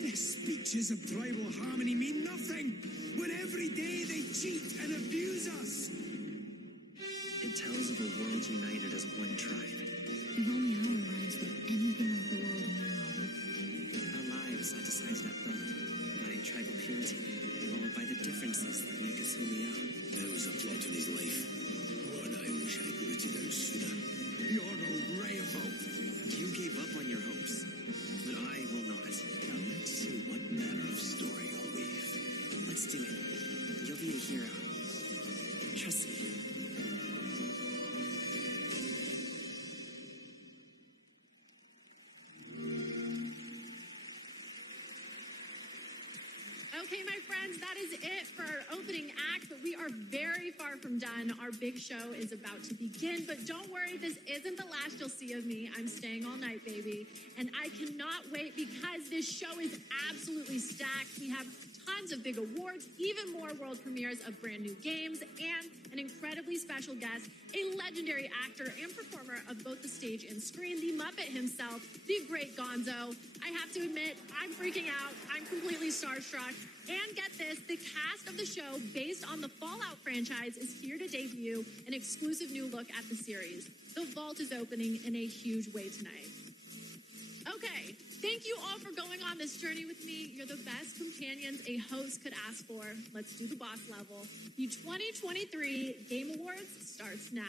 Their speeches of tribal harmony mean nothing when every day they cheat and abuse us. It tells of a world united as one tribe. If only our lives were anything like the world in your novel. Our lives are decided at birth by tribal purity, or by the differences that make us who we are. There was a plot in his life. One I wish I'd written out sooner. You're no ray of hope. You gave up on your hopes, but I will not. Now let's see what manner of story you'll weave. Let's do it. You'll be a hero. Trust me. Okay, my friends, that is it for our opening act, but we are very far from done. Our big show is about to begin, but don't worry, this isn't the last you'll see of me. I'm staying all night, baby. And I cannot wait because this show is absolutely stacked. We have tons of big awards, even more world premieres of brand new games, and an incredibly special guest, a legendary actor and performer of both the stage and screen, the Muppet himself, the great Gonzo. I have to admit, I'm freaking out. I'm completely starstruck. And get this, the cast of the show, based on the Fallout franchise, is here to debut an exclusive new look at the series. The vault is opening in a huge way tonight. Okay, thank you all for going on this journey with me. You're the best companions a host could ask for. Let's do the boss level. The 2023 Game Awards starts now.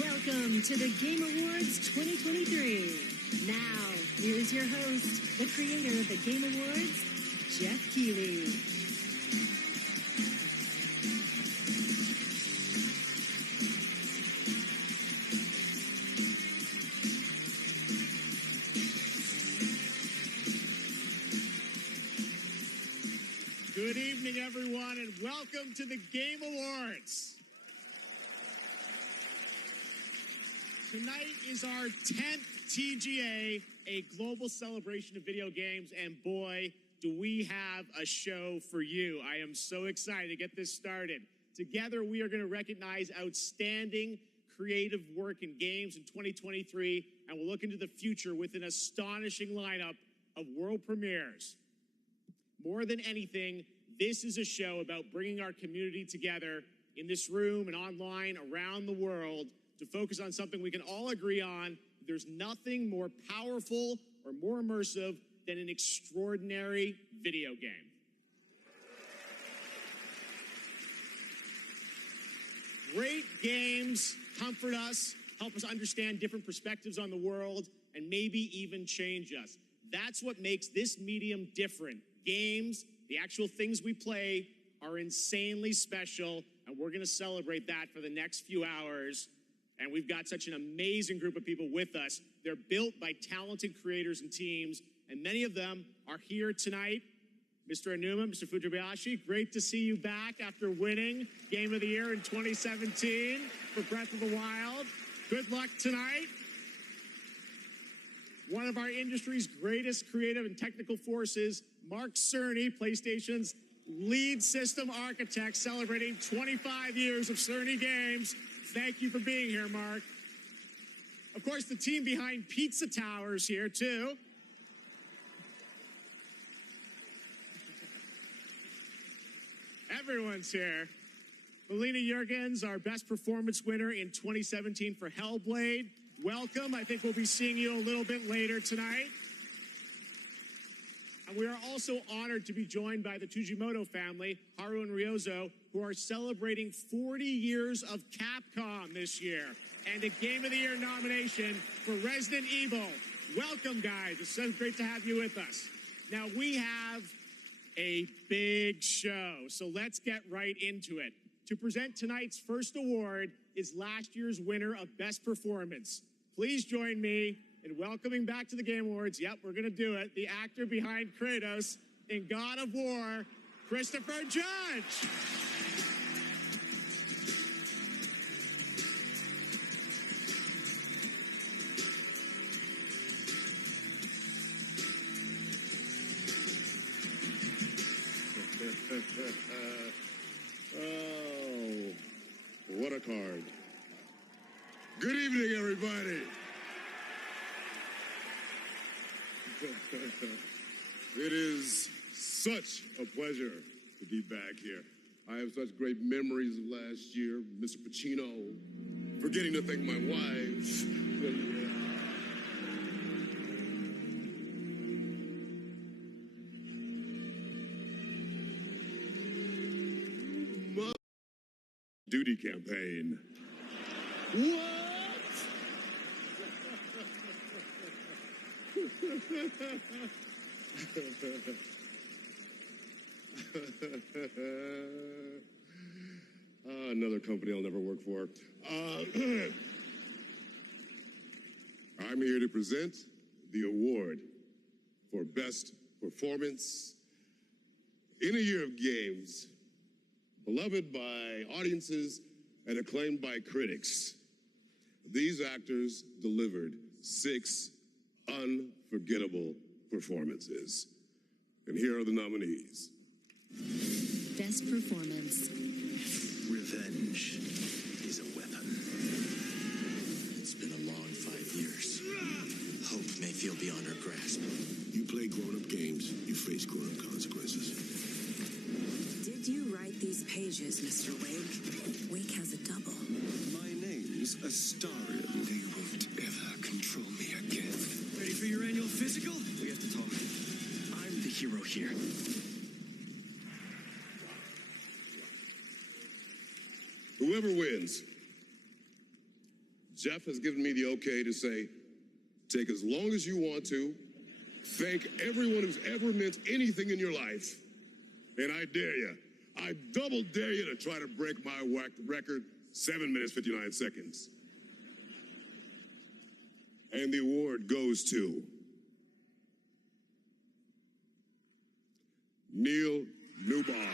Welcome to the Game Awards 2023. Now, here's your host, the creator of the Game Awards, Jeff Keighley. Good evening, everyone, and welcome to the Game Awards. Tonight is our 10th TGA, a global celebration of video games, and boy, do we have a show for you. I am so excited to get this started. Together, we are going to recognize outstanding creative work in games in 2023, and we'll look into the future with an astonishing lineup of world premieres. More than anything, this is a show about bringing our community together in this room and online around the world to focus on something we can all agree on. There's nothing more powerful or more immersive than an extraordinary video game. Great games comfort us, help us understand different perspectives on the world, and maybe even change us. That's what makes this medium different. Games, the actual things we play, are insanely special, and we're going to celebrate that for the next few hours. And we've got such an amazing group of people with us. They're built by talented creators and teams, and many of them are here tonight. Mr. Aonuma, Mr. Fujibayashi, great to see you back after winning Game of the Year in 2017 for Breath of the Wild. Good luck tonight. One of our industry's greatest creative and technical forces, Mark Cerny, PlayStation's lead system architect, celebrating 25 years of Cerny games. Thank you for being here, Mark. Of course, the team behind Pizza Tower's here, too. Everyone's here. Melina Jurgens, our best performance winner in 2017 for Hellblade. Welcome. I think we'll be seeing you a little bit later tonight. And we are also honored to be joined by the Tujimoto family, Haru and Ryozo, who are celebrating 40 years of Capcom this year and a Game of the Year nomination for Resident Evil. Welcome, guys. It's so great to have you with us. Now, we have a big show, so let's get right into it. To present tonight's first award is last year's winner of Best Performance. Please join me in welcoming back to the Game Awards, yep, we're going to do it, the actor behind Kratos in God of War, Christopher Judge. Oh, what a card. Good evening, everybody. It is such a pleasure to be back here. I have such great memories of last year. Mr. Pacino, forgetting to thank my wife. Duty campaign. What? Another company I'll never work for. I'm here to present the award for Best Performance in a Year of Games, beloved by audiences and acclaimed by critics. These actors delivered 6 unforgettable performances. And here are the nominees. Best Performance. Revenge is a weapon. It's been a long 5 years. Hope may feel beyond our grasp. You play grown-up games, you face grown-up consequences. Did you write these pages, Mr. Wake? Wake has a double. My name's Astarion. You won't ever control me again. Ready for your annual physical? We have to talk. I'm the hero here. Whoever wins, Jeff has given me the okay to say, take as long as you want to, thank everyone who's ever meant anything in your life, and I dare you, I double dare you to try to break my record, 7 minutes, 59 seconds. And the award goes to Neil Newbon.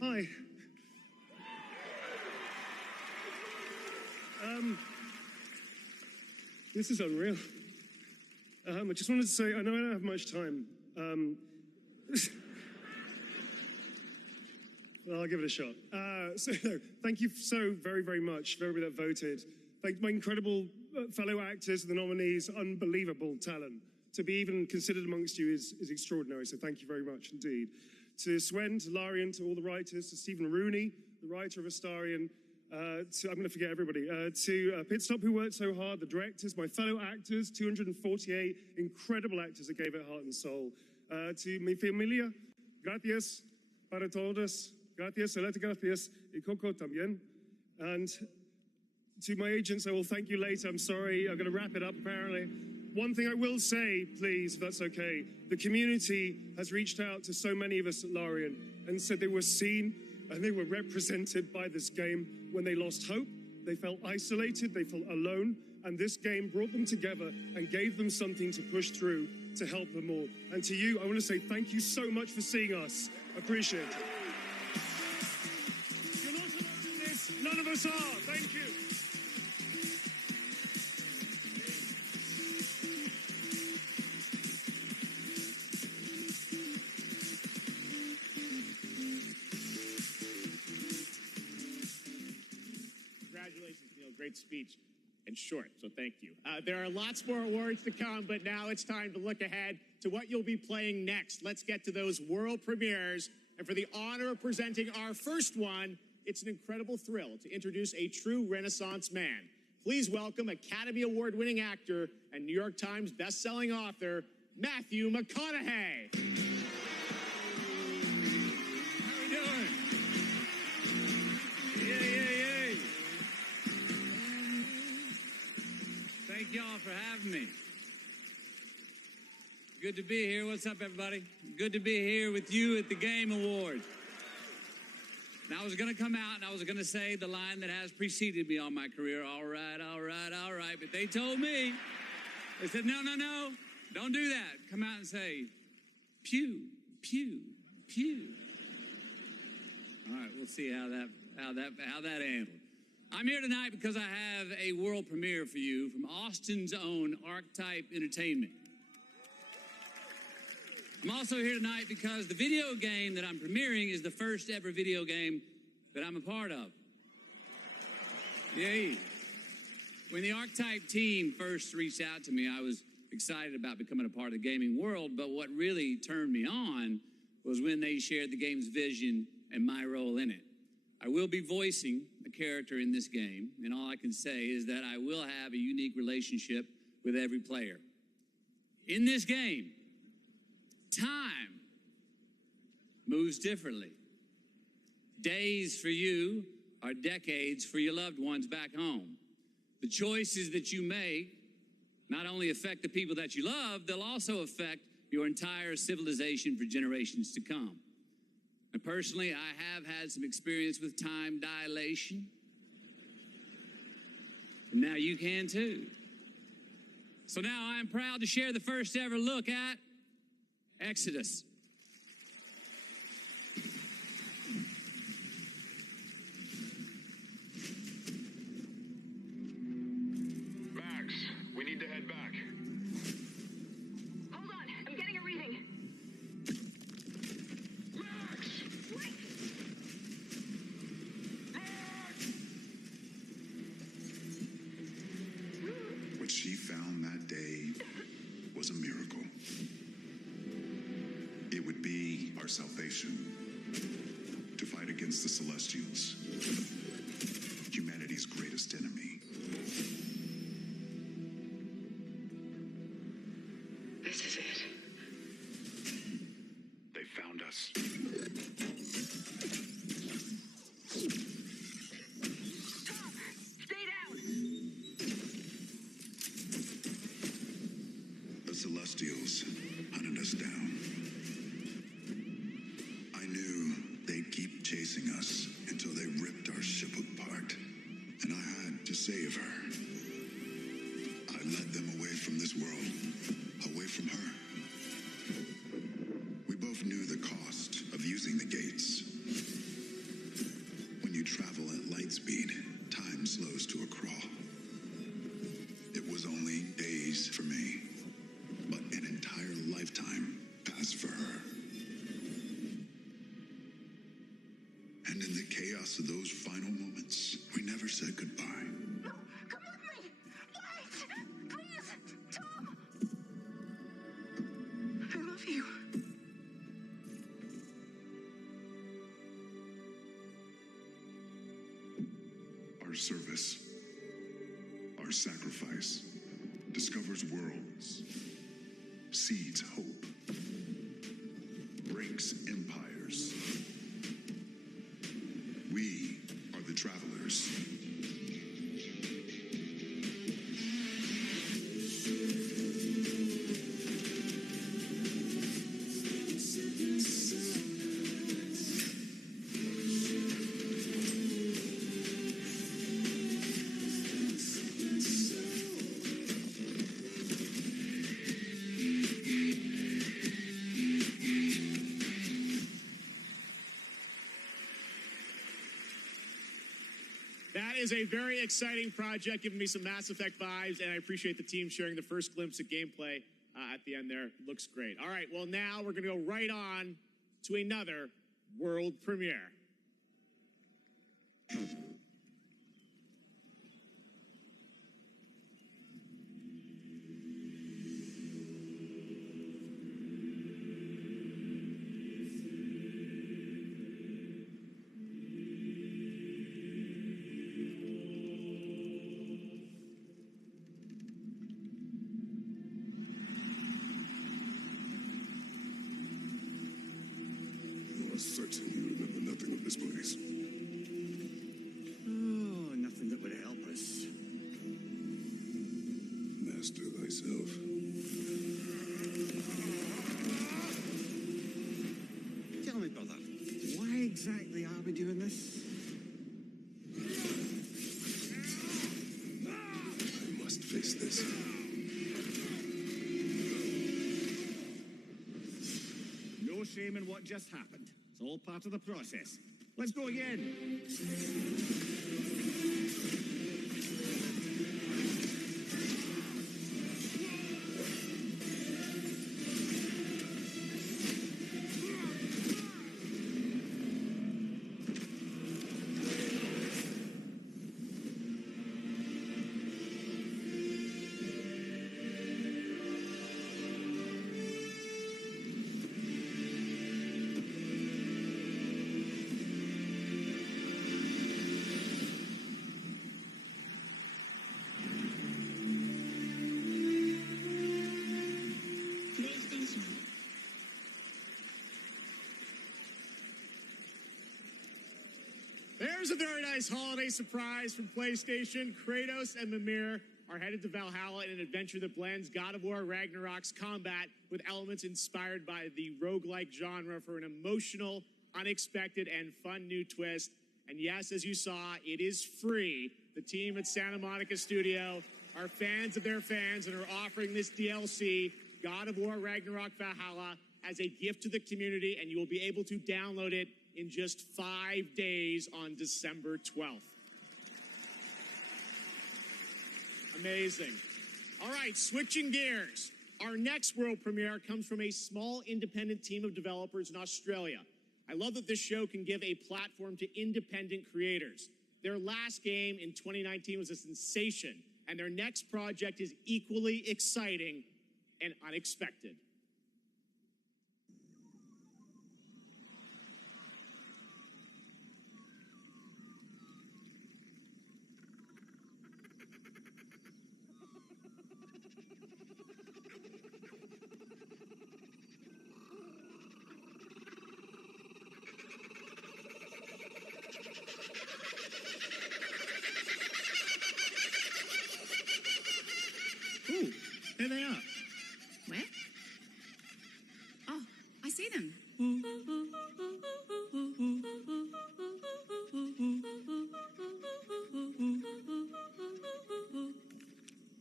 Hi. This is unreal. I just wanted to say, I know I don't have much time. Well, I'll give it a shot. So thank you so very, very much for everybody that voted. Thank my incredible fellow actors, the nominees, unbelievable talent. To be even considered amongst you is extraordinary, so thank you very much indeed. To Swen, to Larian, to all the writers, to Stephen Rooney, the writer of Astarion, I'm going to forget everybody, to Pitstop, who worked so hard, the directors, my fellow actors, 248 incredible actors that gave it heart and soul. To mi familia, gracias para todos, gracias, celeste gracias, y Coco también. And to my agents, I will thank you later. I'm sorry, I'm going to wrap it up apparently. One thing I will say, please, if that's okay, the community has reached out to so many of us at Larian and said they were seen. and they were represented by this game. When they lost hope, they felt isolated, they felt alone, and this game brought them together and gave them something to push through to help them all. And to you, I want to say thank you so much for seeing us. Appreciate it. You're not alone in this. None of us are. Thank you. Congratulations, Neil. Great speech and short, so thank you. There are lots more awards to come, but now it's time to look ahead to what you'll be playing next. Let's get to those world premieres. And for the honor of presenting our first one, it's an incredible thrill to introduce a true Renaissance man. Please welcome Academy Award-winning actor and New York Times best-selling author, Matthew McConaughey. How we doing? Yay. Thank y'all for having me. Good to be here. What's up, everybody? Good to be here with you at the Game Awards. Now, I was going to come out and I was going to say the line that has preceded me all my career, all right. But they told me, they said, no, don't do that. Come out and say, pew. All right, we'll see how that handled. I'm here tonight because I have a world premiere for you from Austin's own Archetype Entertainment. I'm also here tonight because the video game that I'm premiering is the first ever video game that I'm a part of. Yay. When the Archetype team first reached out to me, I was excited about becoming a part of the gaming world, but what really turned me on was when they shared the game's vision and my role in it. I will be voicing a character in this game, and all I can say is that I will have a unique relationship with every player. In this game, time moves differently. Days for you are decades for your loved ones back home. The choices that you make not only affect the people that you love, they'll also affect your entire civilization for generations to come. And personally, I have had some experience with time dilation. And now you can too. So now I am proud to share the first ever look at Exodus. Max, we need to head back. Hold on, I'm getting a reading. Max! Wait! What she found that day was a miracle. It would be our salvation to fight against the Celestials, humanity's greatest enemy. This is it. They found us. Tom, stay down! The Celestials hunted us down. I knew they'd keep chasing us until they ripped our ship apart, and I had to save her. I led them away from this world, away from her. We both knew the cost of using the gates. When you travel at light speed, time slows to a crawl. It was only days for me, but an entire lifetime passed for her. And in the chaos of those final moments, we never said goodbye. No, come with me! Wait! Please! Tom! I love you. Our service, our sacrifice, discovers worlds, seeds hope, breaks empires. We are the travelers. is a very exciting project, giving me some Mass Effect vibes, and I appreciate the team sharing the first glimpse of gameplay at the end there. Looks great. All right, well, now we're going to go right on to another world premiere. You are certain you remember nothing of this place? Oh, nothing that would help us. Master thyself. Tell me, brother, why exactly are we doing this? I must face this. No shame in what just happened. It's all part of the process. Let's go again. There's a very nice holiday surprise from PlayStation. Kratos and Mimir are headed to Valhalla in an adventure that blends God of War Ragnarok's combat with elements inspired by the roguelike genre for an emotional, unexpected, and fun new twist. And yes, as you saw, it is free. The team at Santa Monica Studio are fans of their fans and are offering this DLC, God of War Ragnarok Valhalla, as a gift to the community, and you will be able to download it in just 5 days on December 12th. Amazing. All right, switching gears. Our next world premiere comes from a small independent team of developers in Australia. I love that this show can give a platform to independent creators. Their last game in 2019 was a sensation, and their next project is equally exciting and unexpected. Ooh, there they are. Where? Oh, I see them.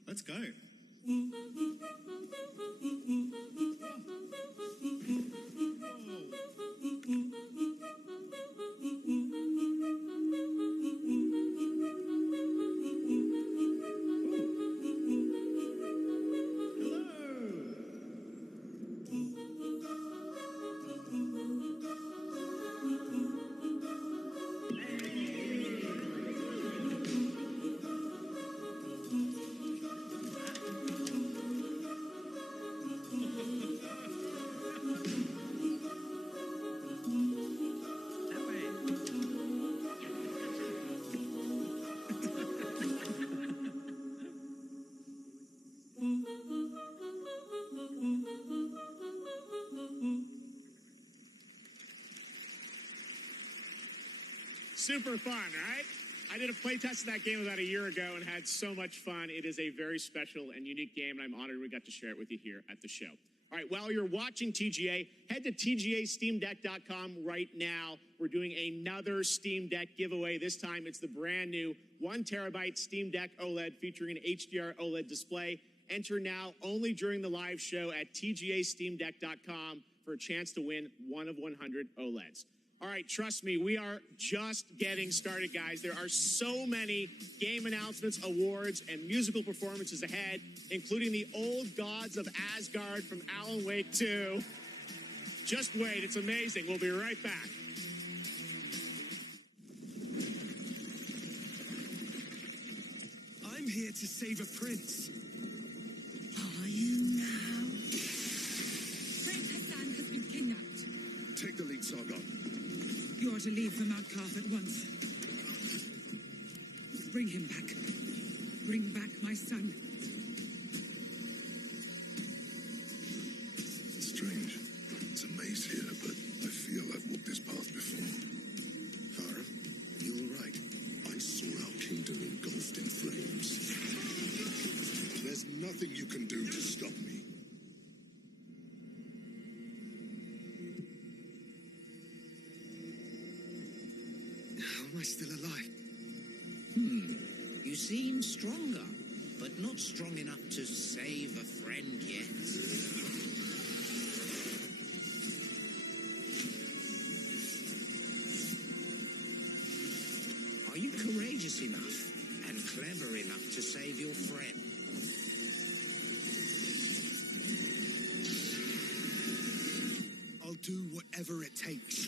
Let's go. Super fun, right? I did a playtest of that game about a year ago and had so much fun. It is a very special and unique game, and I'm honored we got to share it with you here at the show. All right, while you're watching TGA, head to TGASteamDeck.com right now. We're doing another Steam Deck giveaway. This time it's the brand new 1 terabyte Steam Deck OLED featuring an HDR OLED display. Enter now only during the live show at TGASteamDeck.com for a chance to win one of 100 OLEDs. All right, trust me, we are just getting started, guys. There are so many game announcements, awards, and musical performances ahead, including the Old Gods of Asgard from Alan Wake 2. Just wait, it's amazing. We'll be right back. I'm here to save a prince. Are you now? Prince Hassan has been kidnapped. Take the lead, Sargon. You are to leave for Mount Karth at once. Bring him back. Bring back my son. It's strange. It's a maze here, but I feel I've walked this path before. Farah, are you all right? I saw our kingdom engulfed in flames. There's nothing you can do to stop me. How am I still alive? You seem stronger, but not strong enough to save a friend yet. Are you courageous enough and clever enough to save your friend? I'll do whatever it takes.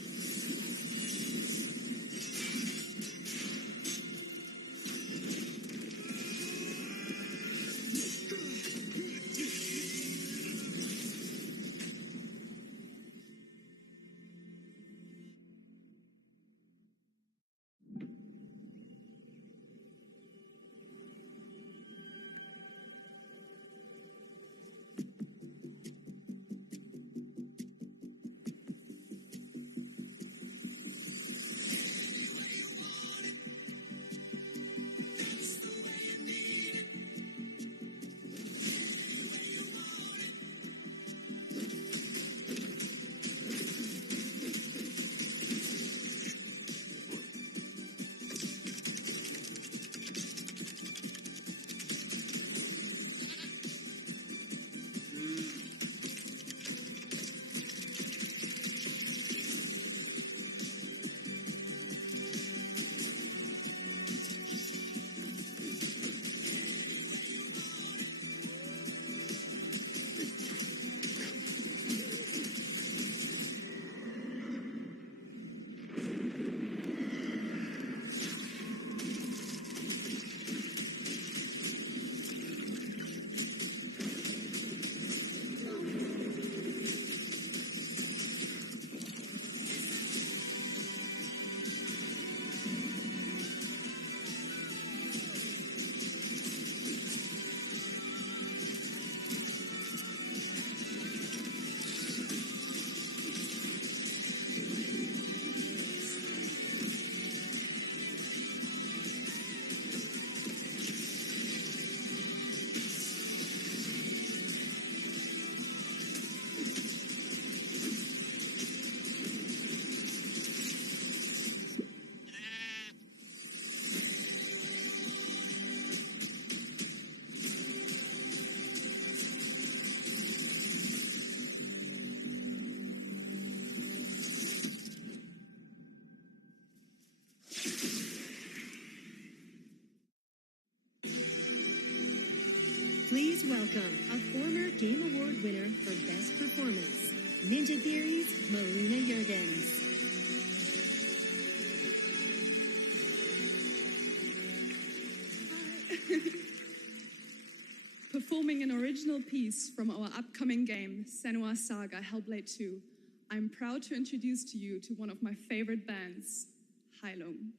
Please welcome a former Game Award winner for Best Performance, Ninja Theory's Marina Jurgens. Performing an original piece from our upcoming game, Senua's Saga Hellblade 2, I'm proud to introduce to you to one of my favorite bands, Heilung.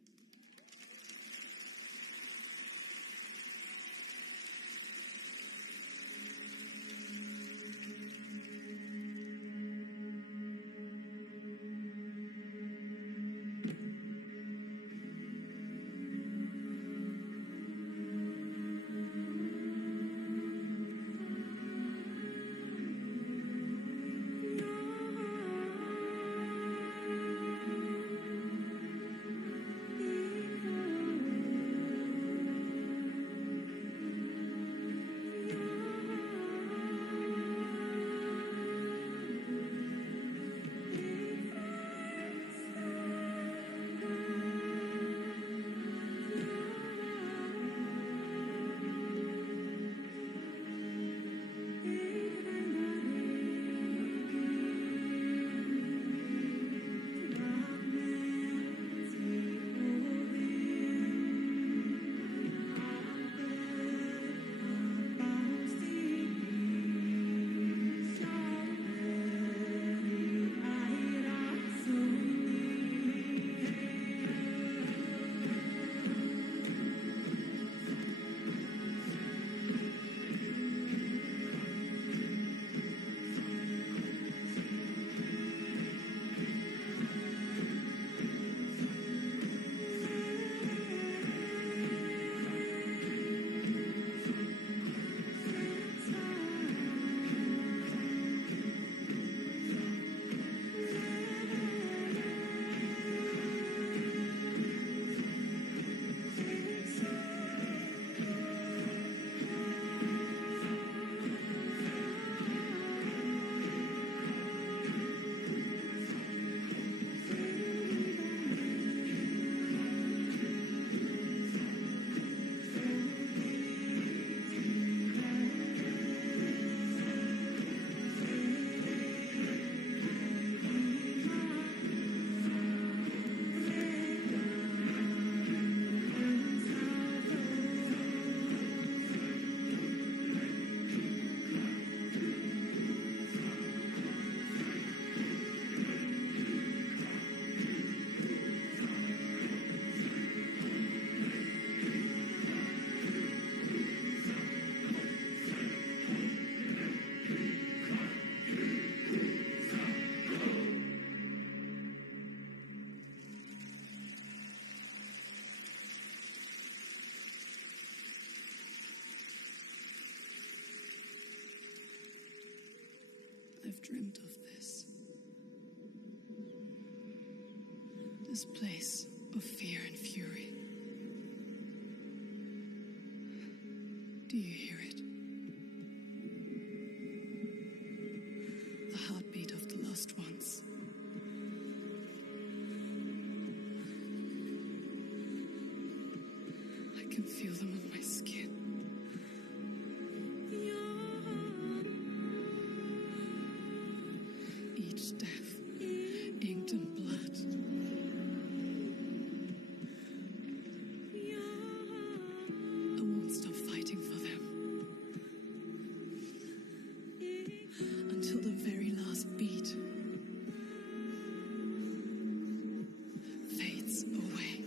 dreamt of this. This place of fear and fury. Do you hear it? The heartbeat of the lost ones. I can feel them on my skin. Each death inked in blood. I won't stop fighting for them until the very last beat fades away.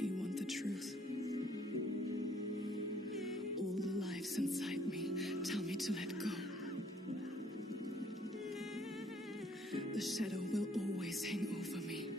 You want the truth? All the lives inside me tell me to let go. The shadow will always hang over me.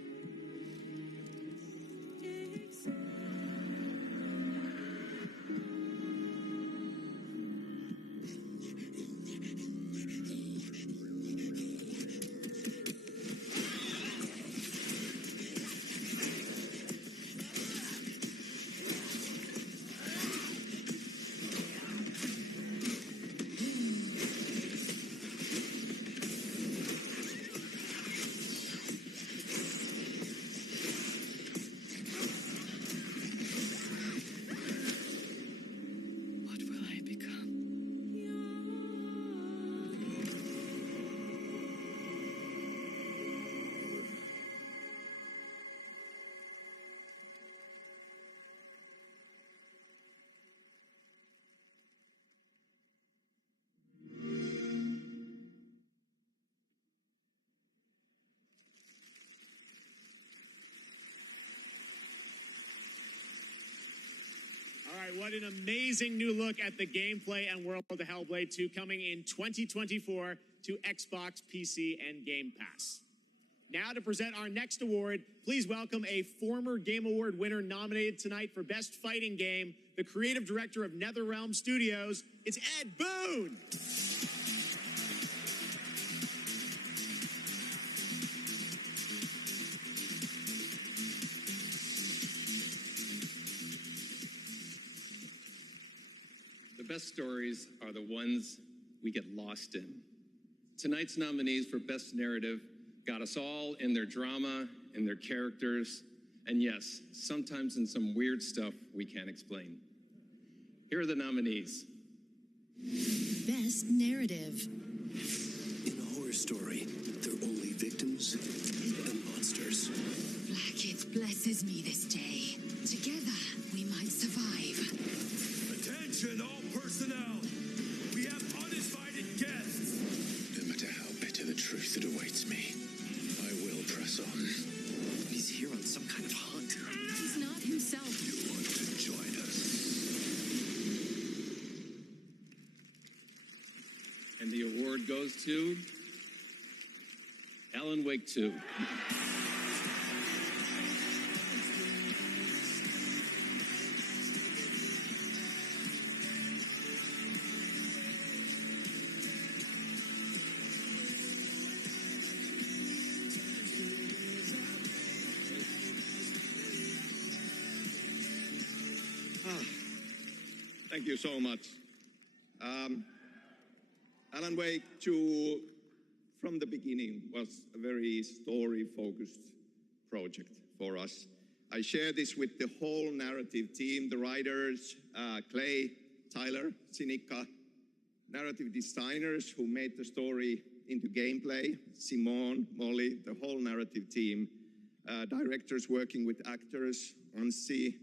What will I become? All right, what an amazing new look at the gameplay and world of Hellblade 2 coming in 2024 to Xbox, PC, and Game Pass. Now to present our next award, please welcome a former Game Award winner nominated tonight for Best Fighting Game, the creative director of NetherRealm Studios. It's Ed Boon! The best stories are the ones we get lost in. Tonight's nominees for Best Narrative got us all in their drama, in their characters, and yes, sometimes in some weird stuff we can't explain. Here are the nominees. Best Narrative. In a horror story, they're only victims and monsters. Blackheath blesses me this day. Together, we might survive. Attention, all personnel! We have uninvited guests! No matter how bitter the truth that awaits me, I will press on. He's here on some kind of hunt. He's not himself. You want to join us? And the award goes to Alan Wake 2. Thank you so much. Alan Wake 2, from the beginning, was a very story-focused project for us. I share this with the whole narrative team, the writers, Clay, Tyler, Sinikka, narrative designers who made the story into gameplay, Simone, Molly, the whole narrative team, directors working with actors, Anssi,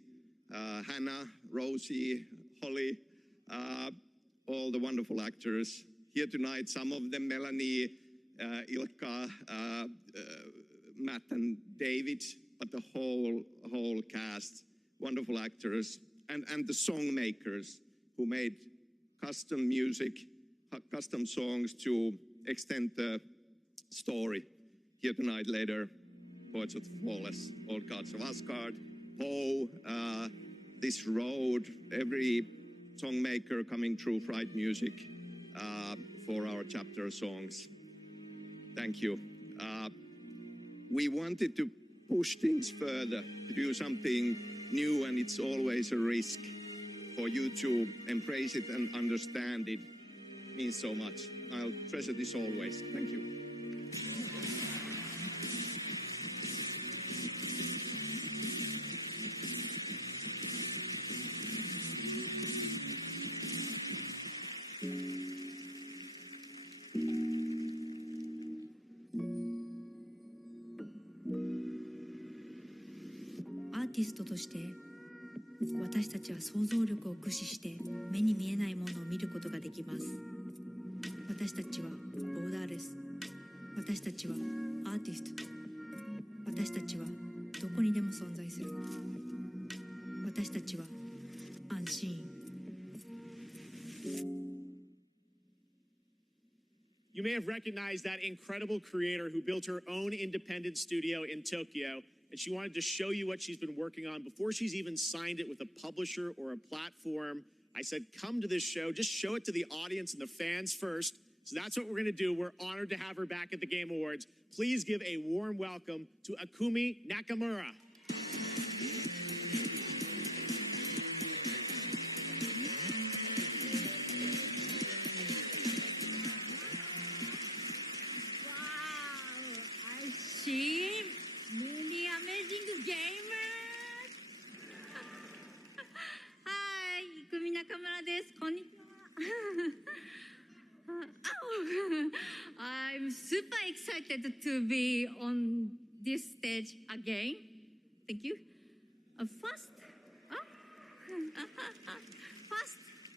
Hannah, Rosie, Holly, all the wonderful actors. Here tonight, some of them, Melanie, Ilkka, Matt and David, but the whole cast, wonderful actors, and the song makers who made custom music, custom songs to extend the story. Here tonight, later, Poets of the Flawless, Old Gods of Asgard, Poe, This Road, every song maker coming through Fright Music for our chapter songs. Thank you. We wanted to push things further, to do something new, and it's always a risk. For you to embrace it and understand it means so much. I'll treasure this always. Thank you.アーティストとして私たちは想像力を駆使して目に見えないものを見ることができます。私たちはボーダーレス。私たちはアーティスト。私たちはどこにでも存在する。私たちは安心。You may have recognized that incredible creator who built her own independent studio in Tokyo, and she wanted to show you what she's been working on before she's even signed it with a publisher or a platform. I said, come to this show, just show it to the audience and the fans first. So that's what we're gonna do. We're honored to have her back at the Game Awards. Please give a warm welcome to Akumi Nakamura. Really amazing gamers! Hi, Ikumi Nakamura です。こんにちは。I'm super excited to be on this stage again. Thank you. First,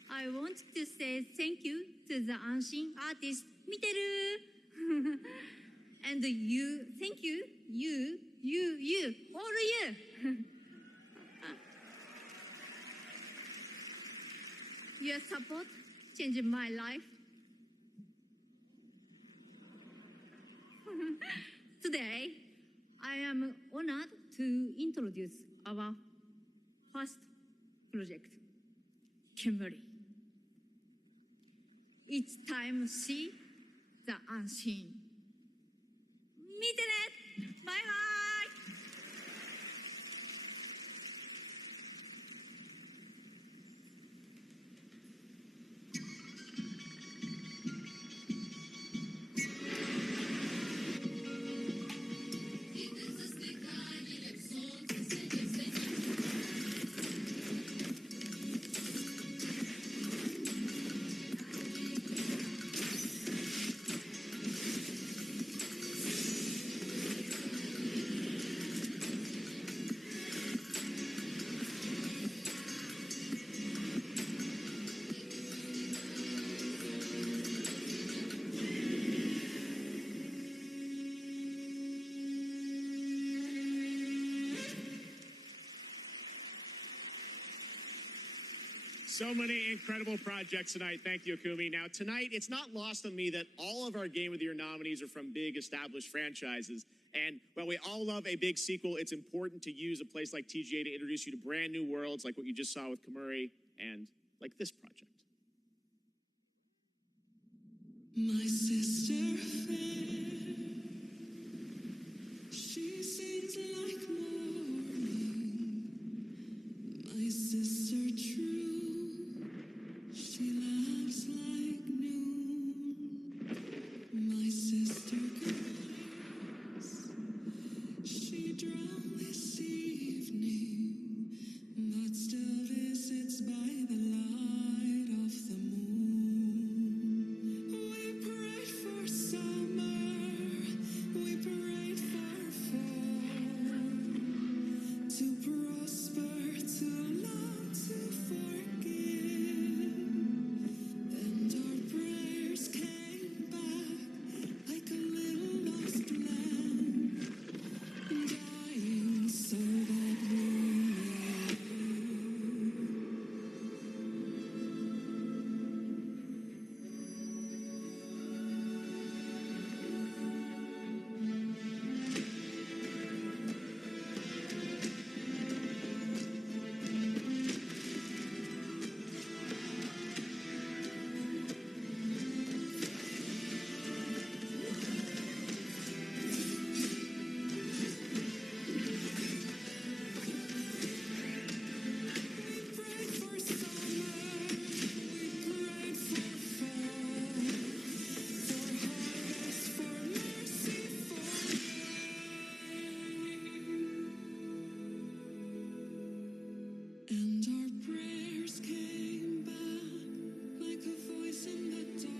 I want to say thank you to the Anshin artist, Miteru. And you, thank you, you, all you. Your support changed my life. Today, I am honored to introduce our first project, Kemuri. It's time to see the unseen. 見てね！バイバイ！So many incredible projects tonight. Thank you, Akumi. Now, tonight, it's not lost on me that all of our Game of the Year nominees are from big established franchises. And while we all love a big sequel, it's important to use a place like TGA to introduce you to brand new worlds like what you just saw with Kemuri and like this project. My sister fair, she sings like morning. My sister true, she laughs like noon. My sister cries, she drowned this evening, but still visits by the light of the moon. We prayed for summer, we prayed for fall, to prosper, to love, to forget. And our prayers came back like a voice in the dark,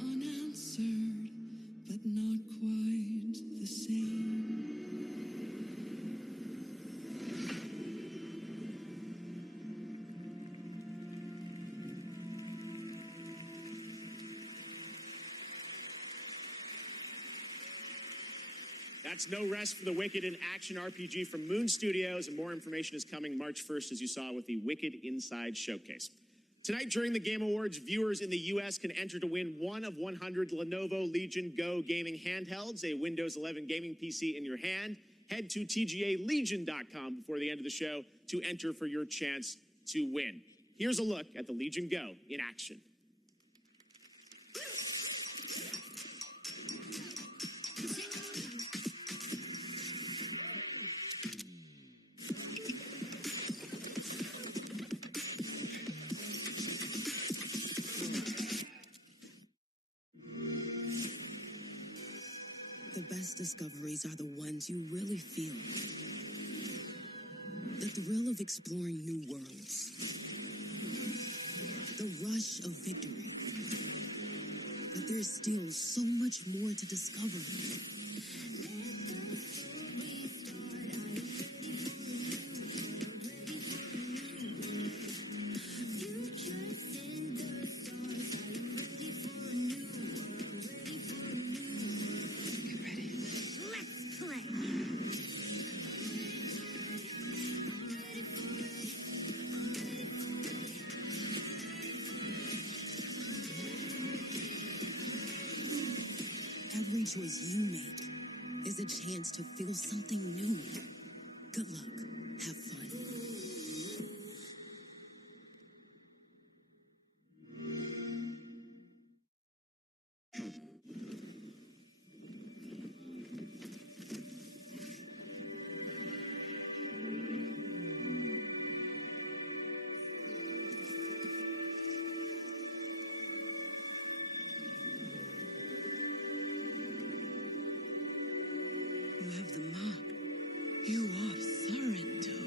unanswered, but not quite the same. That's No Rest for the Wicked, an action RPG from Moon Studios, and more information is coming March 1st, as you saw with the Wicked Inside Showcase. Tonight, during the Game Awards, viewers in the U.S. can enter to win one of 100 Lenovo Legion Go gaming handhelds, a Windows 11 gaming PC in your hand. Head to TGALegion.com before the end of the show to enter for your chance to win. Here's a look at the Legion Go in action. The best discoveries are the ones you really feel. The thrill of exploring new worlds. The rush of victory. But there's still so much more to discover. Every choice you make is a chance to feel something new. Good luck. Have fun. You have the mark. You are Sorrento.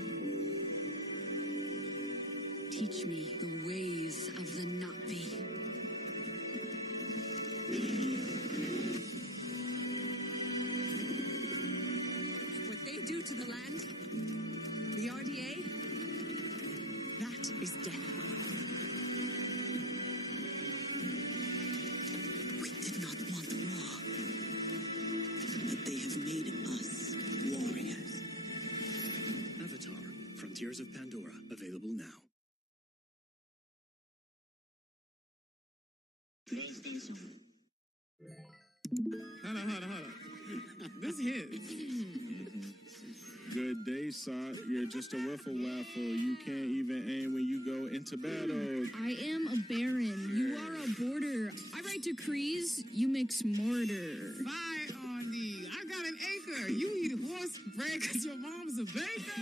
Teach me the ways of the Na'vi. What they do to the land, the RDA, that is death. We did not want war, but they have made us warriors. Avatar, Frontiers of Pandora, available now. Hold on. This hits. Good day, Sot. You're just a wiffle waffle. You can't even aim when you go into battle. I am a baron. You are a border. I write decrees. You mix mortar. Fire on thee. I got an acre. You eat horse bread because your mom's a baker.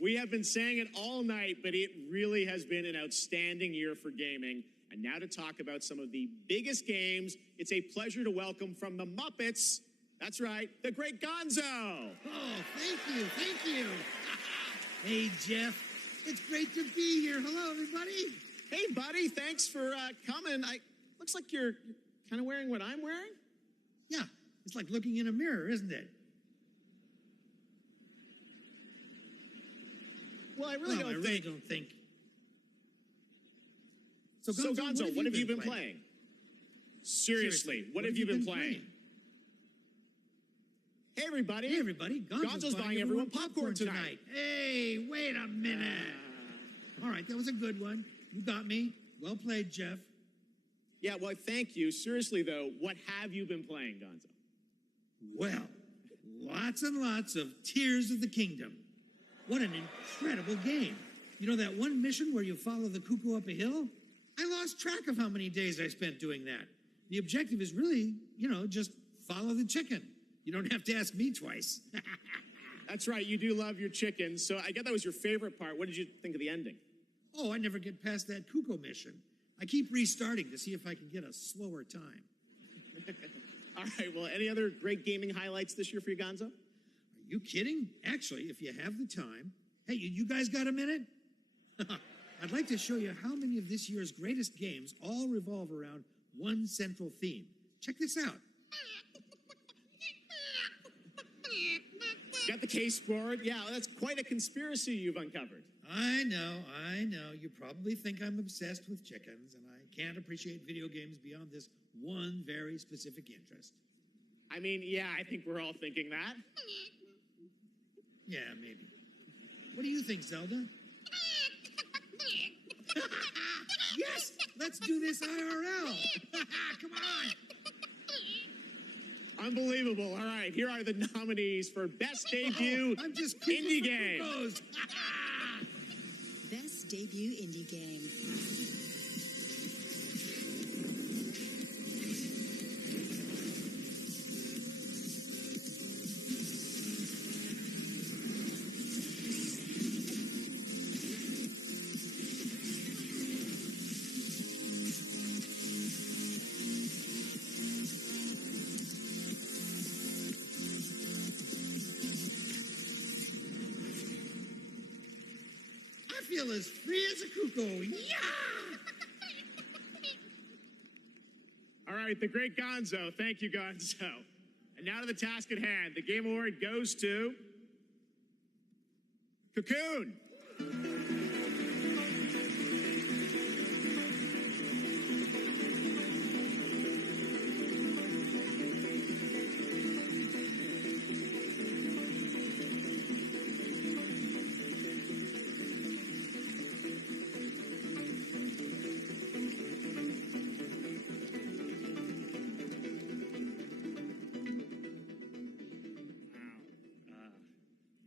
We have been saying it all night, but it really has been an outstanding year for gaming. And now to talk about some of the biggest games, it's a pleasure to welcome from the Muppets, that's right, the great Gonzo. Oh, thank you. Hey, Jeff. It's great to be here. Hello, everybody. Hey, buddy, thanks for coming. Looks like you're kind of wearing what I'm wearing. Yeah, it's like looking in a mirror, isn't it? Well, I really don't think. So, Gonzo, what have you been playing? Seriously, what have you been playing? Hey, everybody. Hey, everybody. Gonzo's buying everyone popcorn tonight. Hey, wait a minute. All right, that was a good one. You got me. Well played, Jeff. Yeah, well, thank you. Seriously, though, what have you been playing, Gonzo? Well, lots and lots of Tears of the Kingdom. What an incredible game. You know that one mission where you follow the cuckoo up a hill? I lost track of how many days I spent doing that. The objective is really, just follow the chicken. You don't have to ask me twice. That's right, you do love your chicken. So I get that was your favorite part. What did you think of the ending? Oh, I never get past that cuckoo mission. I keep restarting to see if I can get a slower time. All right, well, any other great gaming highlights this year for you, Gonzo? Are you kidding? Actually, if you have the time. Hey, you guys got a minute? I'd like to show you how many of this year's greatest games all revolve around one central theme. Check this out. Got the case for it? Yeah, that's quite a conspiracy you've uncovered. I know. You probably think I'm obsessed with chickens, and I can't appreciate video games beyond this one very specific interest. I mean, yeah, I think we're all thinking that. Yeah, maybe. What do you think, Zelda? Yes! Let's do this IRL! Come on! Unbelievable. All right, here are the nominees for Best Debut Indie Game. Best Debut Indie Game. I feel as free as a cuckoo. Yeah! All right, the great Gonzo. Thank you, Gonzo. And now to the task at hand. The Game Award goes to Cocoon.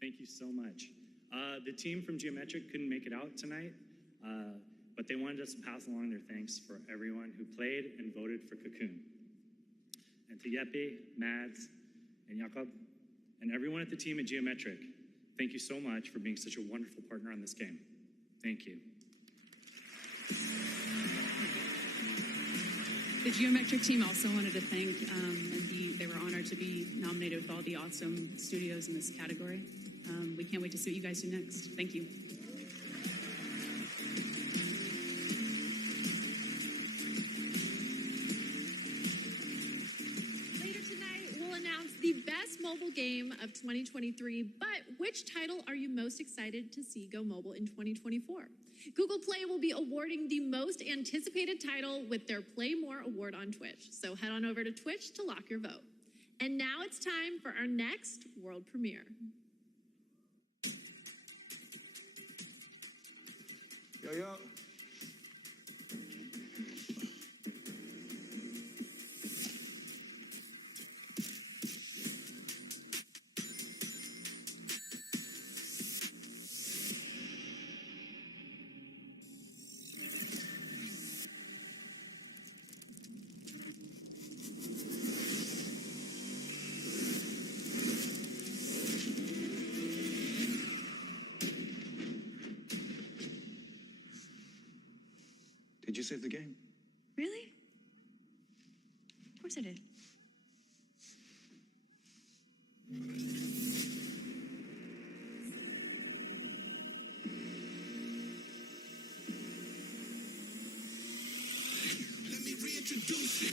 Thank you so much. The team from Geometric couldn't make it out tonight, but they wanted us to pass along their thanks for everyone who played and voted for Cocoon. And to Yeppe, Mads, and Jakob, and everyone at the team at Geometric, thank you so much for being such a wonderful partner on this game. Thank you. The Geometric team also wanted to thank, they were honored to be nominated with all the awesome studios in this category. We can't wait to see what you guys do next. Thank you. Later tonight, we'll announce the best mobile game of 2023, but which title are you most excited to see go mobile in 2024? Google Play will be awarding the most anticipated title with their Play More award on Twitch. So head on over to Twitch to lock your vote. And now it's time for our next world premiere. Yo. Did you save the game? Really? Of course I did. Let me reintroduce you.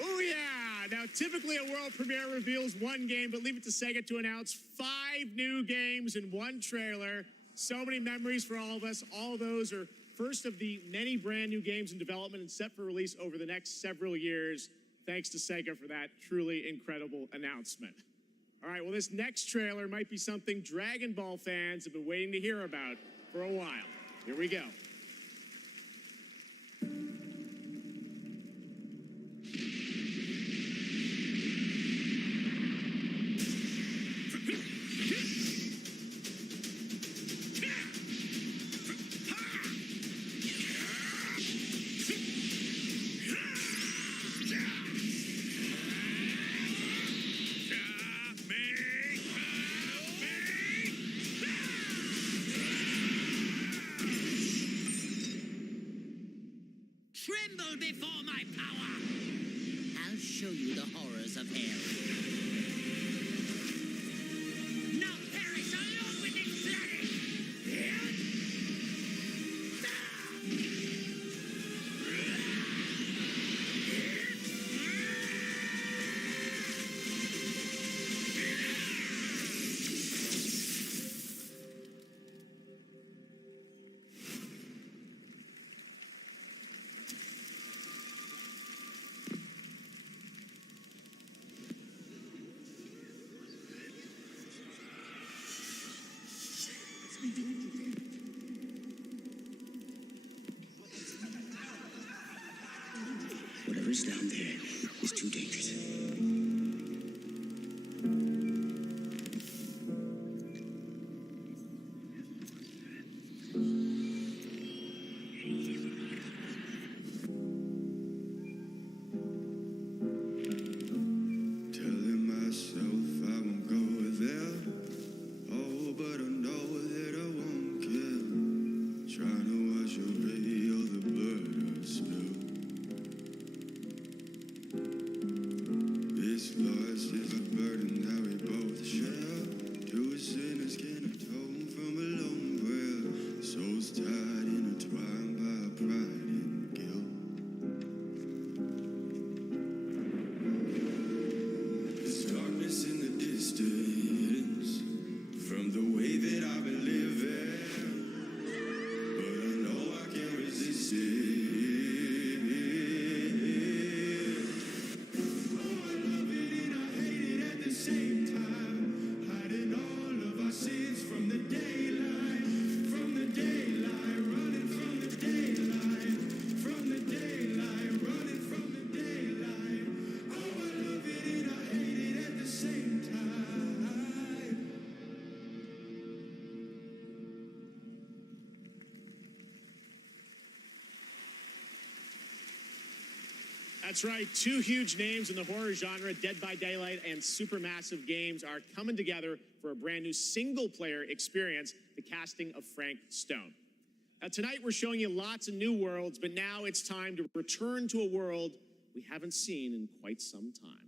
Oh, yeah. Now, typically a world premiere reveals one game, but leave it to Sega to announce 5 new games in one trailer. So many memories for all of us. All of those are first of the many brand new games in development and set for release over the next several years. Thanks to Sega for that truly incredible announcement. All right, well, this next trailer might be something Dragon Ball fans have been waiting to hear about for a while. Here we go. Tremble before my power! I'll show you the horrors of hell. Now perish along with its bloody! Whatever is down there is too dangerous. Telling myself I won't go there. Oh, but I know that I won't care. Trying to wash away all the blood I've spilled. This loss is a burden that we both share. Two sinners can atone from a lone prayer. Souls tied, intertwined by pride and guilt. There's darkness in the distance from the way that I've been living, but I know I can't resist it. Oh, I love it and I hate it at the same time, hiding all of our sins from the daylight, running from the daylight, running from the daylight. Oh, I love it and I hate it at the same time. That's right. Two huge names in the horror genre, Dead by Daylight and Supermassive Games, are coming together for a brand new single-player experience, the casting of Frank Stone. Now, tonight we're showing you lots of new worlds, but now it's time to return to a world we haven't seen in quite some time.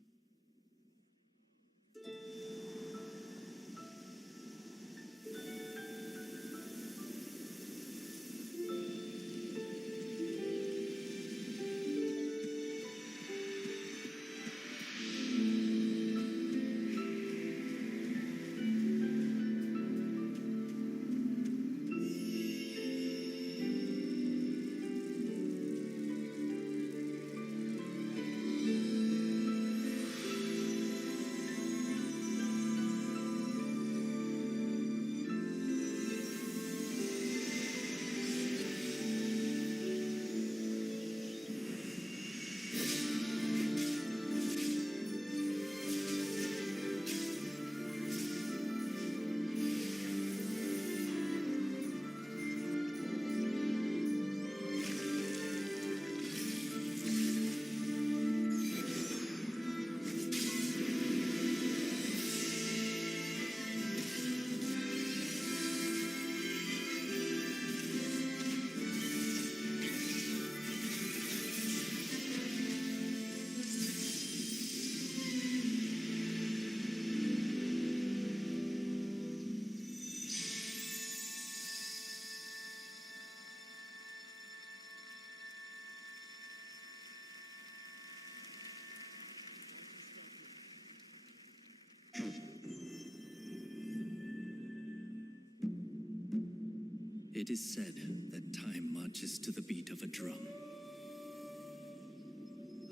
It is said that time marches to the beat of a drum.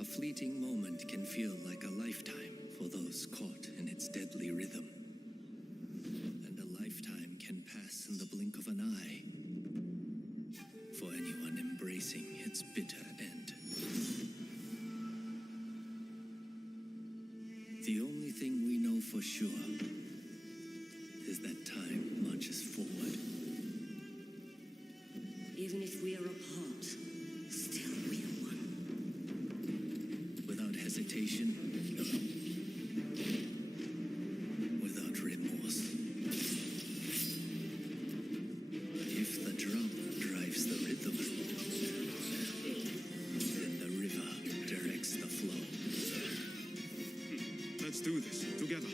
A fleeting moment can feel like a lifetime for those caught in its deadly rhythm. And a lifetime can pass in the blink of an eye for anyone embracing its bitter end. The only thing we know for sure is that time marches forward. Even if we are apart, still we are one. Without hesitation, without remorse. If the drum drives the rhythm, then the river directs the flow. Let's do this together.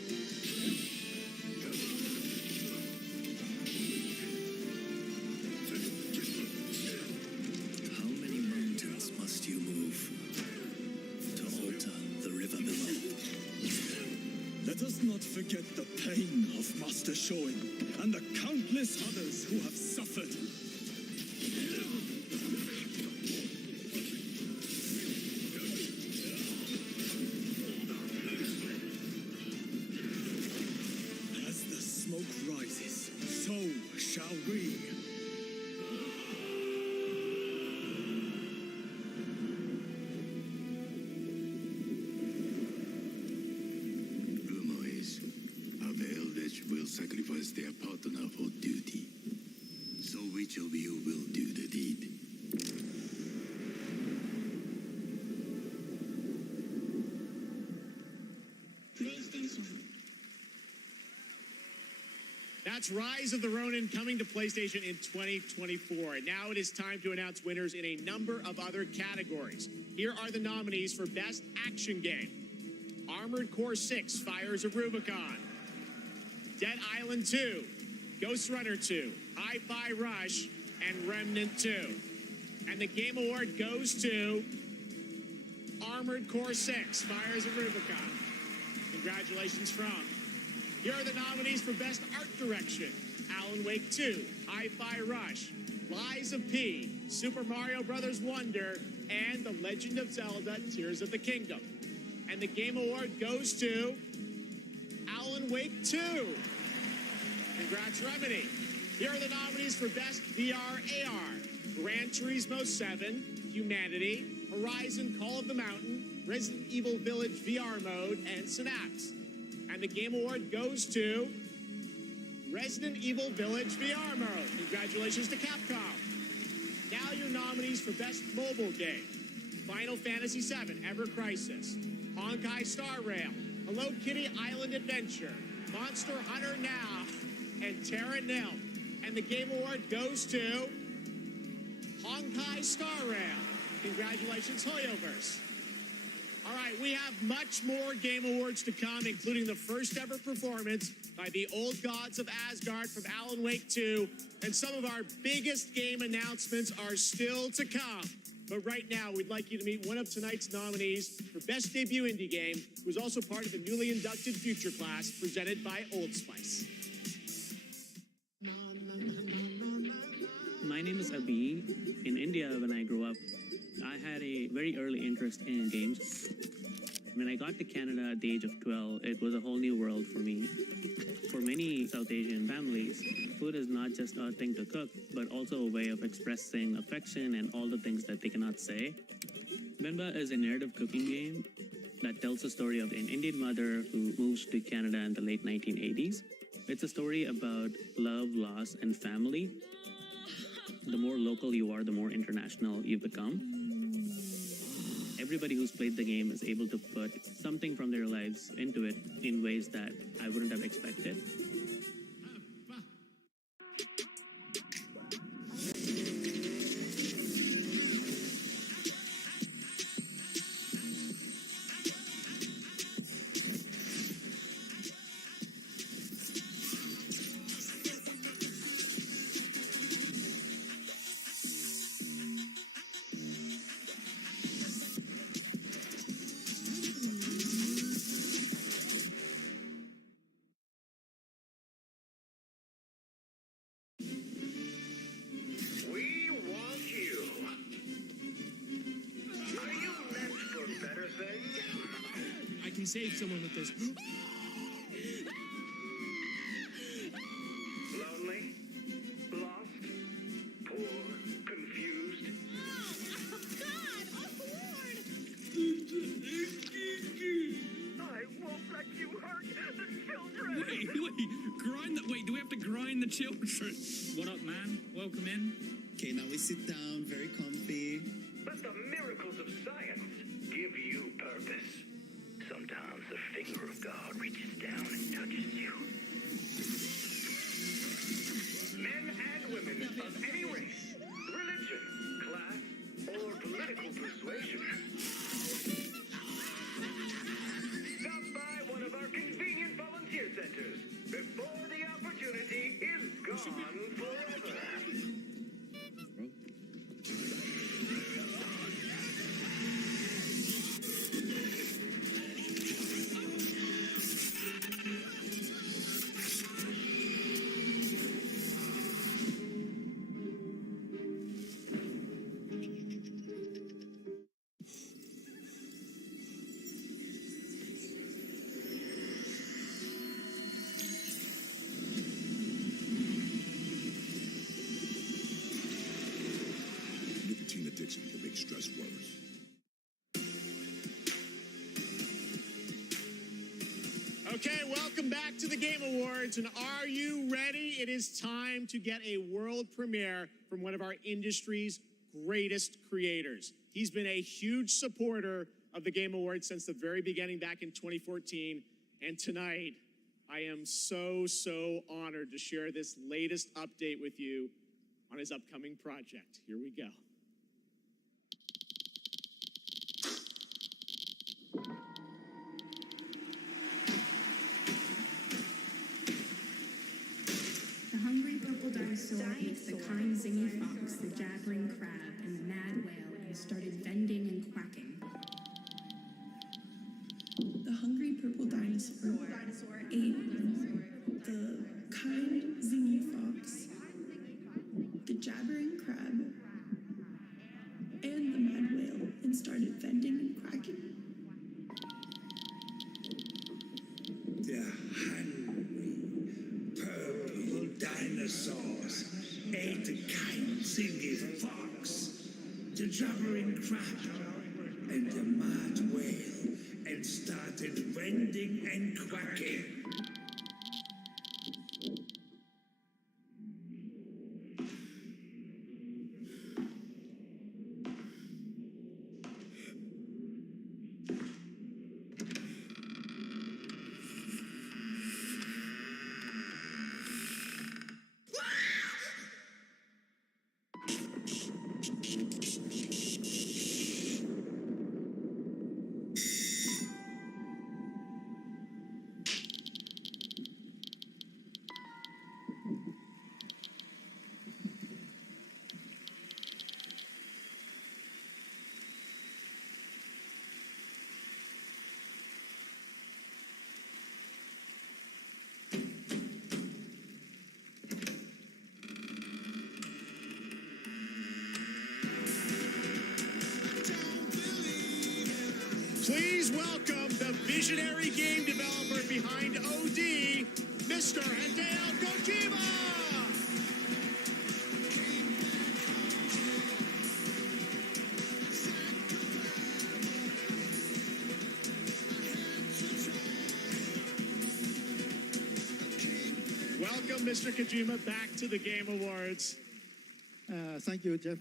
How many mountains must you move to alter the river below? Let us not forget the pain of Master Shoin and the countless others who have suffered. As the smoke rises, so shall we. Rumor is, our elders will sacrifice their partner for duty. So which of you will do the deed? That's Rise of the Ronin coming to PlayStation in 2024. And now it is time to announce winners in a number of other categories. Here are the nominees for Best Action Game. Armored Core 6, Fires of Rubicon. Dead Island 2, Ghost Runner 2, Hi-Fi Rush, and Remnant 2. And the Game Award goes to Armored Core 6, Fires of Rubicon. Congratulations from. Here are the nominees for Best Art Direction. Alan Wake 2, Hi-Fi Rush, Lies of P, Super Mario Bros. Wonder, and The Legend of Zelda Tears of the Kingdom. And the Game Award goes to Alan Wake 2. Congrats, Remedy. Here are the nominees for Best VR AR. Gran Turismo 7, Humanity, Horizon Call of the Mountain, Resident Evil Village VR Mode, and Synapse. And the Game Award goes to Resident Evil Village VR Mode. Congratulations to Capcom. Now your nominees for Best Mobile Game. Final Fantasy VII, Ever Crisis, Honkai Star Rail, Hello Kitty Island Adventure, Monster Hunter Now, and Terra Nil. And the Game Award goes to Honkai Star Rail. Congratulations, Hoyoverse. All right, we have much more Game Awards to come, including the first ever performance by the Old Gods of Asgard from Alan Wake 2, and some of our biggest game announcements are still to come. But right now, we'd like you to meet one of tonight's nominees for Best Debut Indie Game, who is also part of the newly inducted Future Class presented by Old Spice. My name is Abhi. In India, when I grew up, I had a very early interest in games. When I got to Canada at the age of 12, it was a whole new world for me. For many South Asian families, food is not just a thing to cook, but also a way of expressing affection and all the things that they cannot say. Benba is a narrative cooking game that tells the story of an Indian mother who moves to Canada in the late 1980s. It's a story about love, loss, and family. The more local you are, the more international you become. Everybody who's played the game is able to put something from their lives into it in ways that I wouldn't have expected. can save someone with this. Lonely? Lost? Poor? Confused? Oh, God! Oh, Lord! I won't let you hurt the children! Wait, grind the. Wait, do we have to grind the children? What up, man? Welcome in. Okay, now we sit down, very comfy. Let the miracles of science give you purpose. Sometimes the finger of God reaches down and touches you. Men and women of any race, religion, class, or political persuasion. Stop by one of our convenient volunteer centers before the opportunity is gone forever. Nicotine addiction can make stress worse. Okay, welcome back to the Game Awards. And are you ready? It is time to get a world premiere from one of our industry's greatest creators. He's been a huge supporter of the Game Awards since the very beginning back in 2014. And tonight, I am so honored to share this latest update with you on his upcoming project. Here we go. The hungry purple dinosaur ate the kind zingy fox, the jabbering crab, and the mad whale, and started vending and quacking. The hungry purple dinosaur ate the kind zingy fox, the jabbering crab, and the mad whale, and started vending and quacking. The hungry purple dinosaurs ate the kind zingy fox, the jabbering crab, and the mad whale, and started vending and quacking. Please welcome the visionary game developer behind OD, Mr. Hideo Kojima! Welcome, Mr. Kojima, back to the Game Awards. Thank you, Jeff.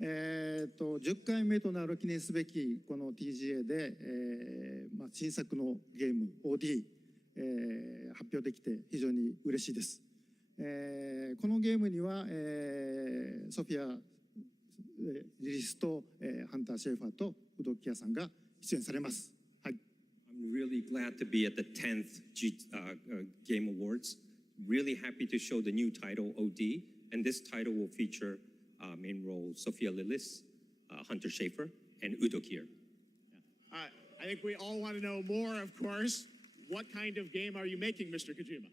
10回目となる記念すべきこの TGA で、新作のゲーム OD、発表できて非常に嬉しいです。このゲームには、ソフィア・リリスと、ハンター・シェーファーとウドキヤさんが出演されます。はい。I'm really glad to be at the 10th Game Awards. Really happy to show the new title OD, and this title will feature main role Sophia Lillis, Hunter Schafer, and Udo Kier. I think we all want to know more, of course. What kind of game are you making, Mr. Kojima?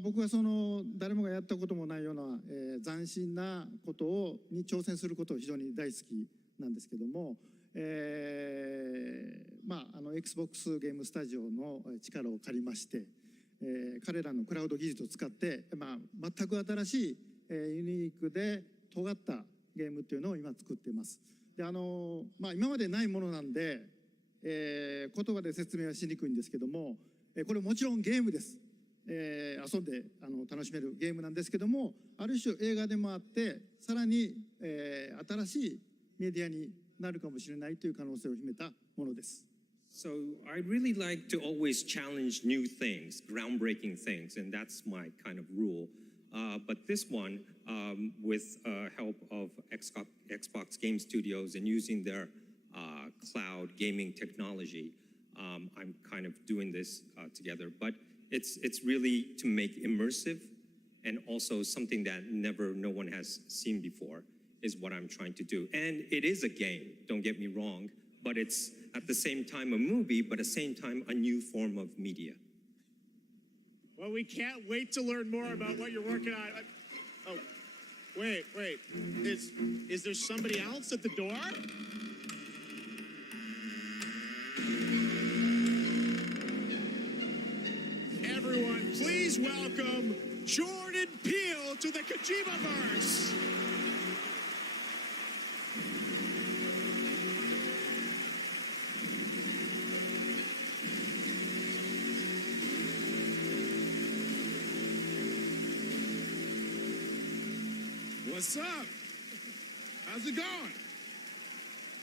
僕はその誰もがやったこともないような、斬新なことに挑戦することを非常に大好きなんですけども、Xbox ゲームスタジオの力を借りまして、彼らのクラウド技術を使って、全く新しい、ユニークで尖ったゲームっていうのを今作っています。で今までないものなんで、言葉で説明はしにくいんですけども、これもちろんゲームです。遊んで楽しめるゲームなんですけども、ある種映画でもあって、さらに、新しいメディアになるかもしれないという可能性を秘めたものです。So I really like to always challenge new things, groundbreaking things, and that's my kind of rule. But this one, with help of Xbox Game Studios and using their cloud gaming technology, I'm kind of doing this together. But it's really to make immersive and also something that no one has seen before is what I'm trying to do. And it is a game, don't get me wrong, but it's at the same time a movie, but at the same time a new form of media. Well, we can't wait to learn more about what you're working on. Oh, wait. Is there somebody else at the door? Everyone, please welcome Jordan Peele to the Kojimaverse. What's up? How's it going?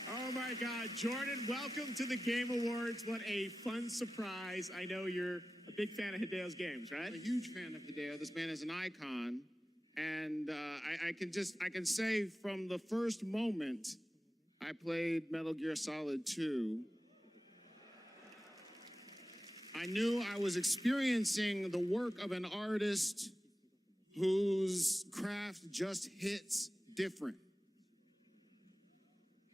Oh my God, Jordan, welcome to the Game Awards. What a fun surprise. I know you're a big fan of Hideo's games, right? I'm a huge fan of Hideo. This man is an icon. And I can say from the first moment I played Metal Gear Solid 2, I knew I was experiencing the work of an artist whose craft just hits different.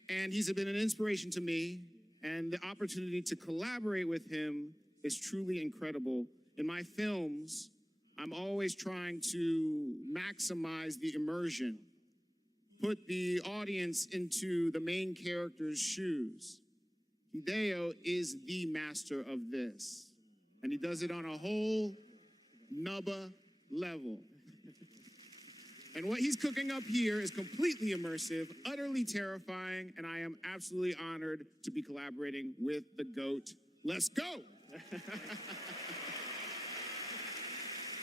And he's been an inspiration to me, and the opportunity to collaborate with him is truly incredible. In my films, I'm always trying to maximize the immersion, put the audience into the main character's shoes. Hideo is the master of this, and he does it on a whole nubba level. And what he's cooking up here is completely immersive, utterly terrifying, and I am absolutely honored to be collaborating with the GOAT. Let's go!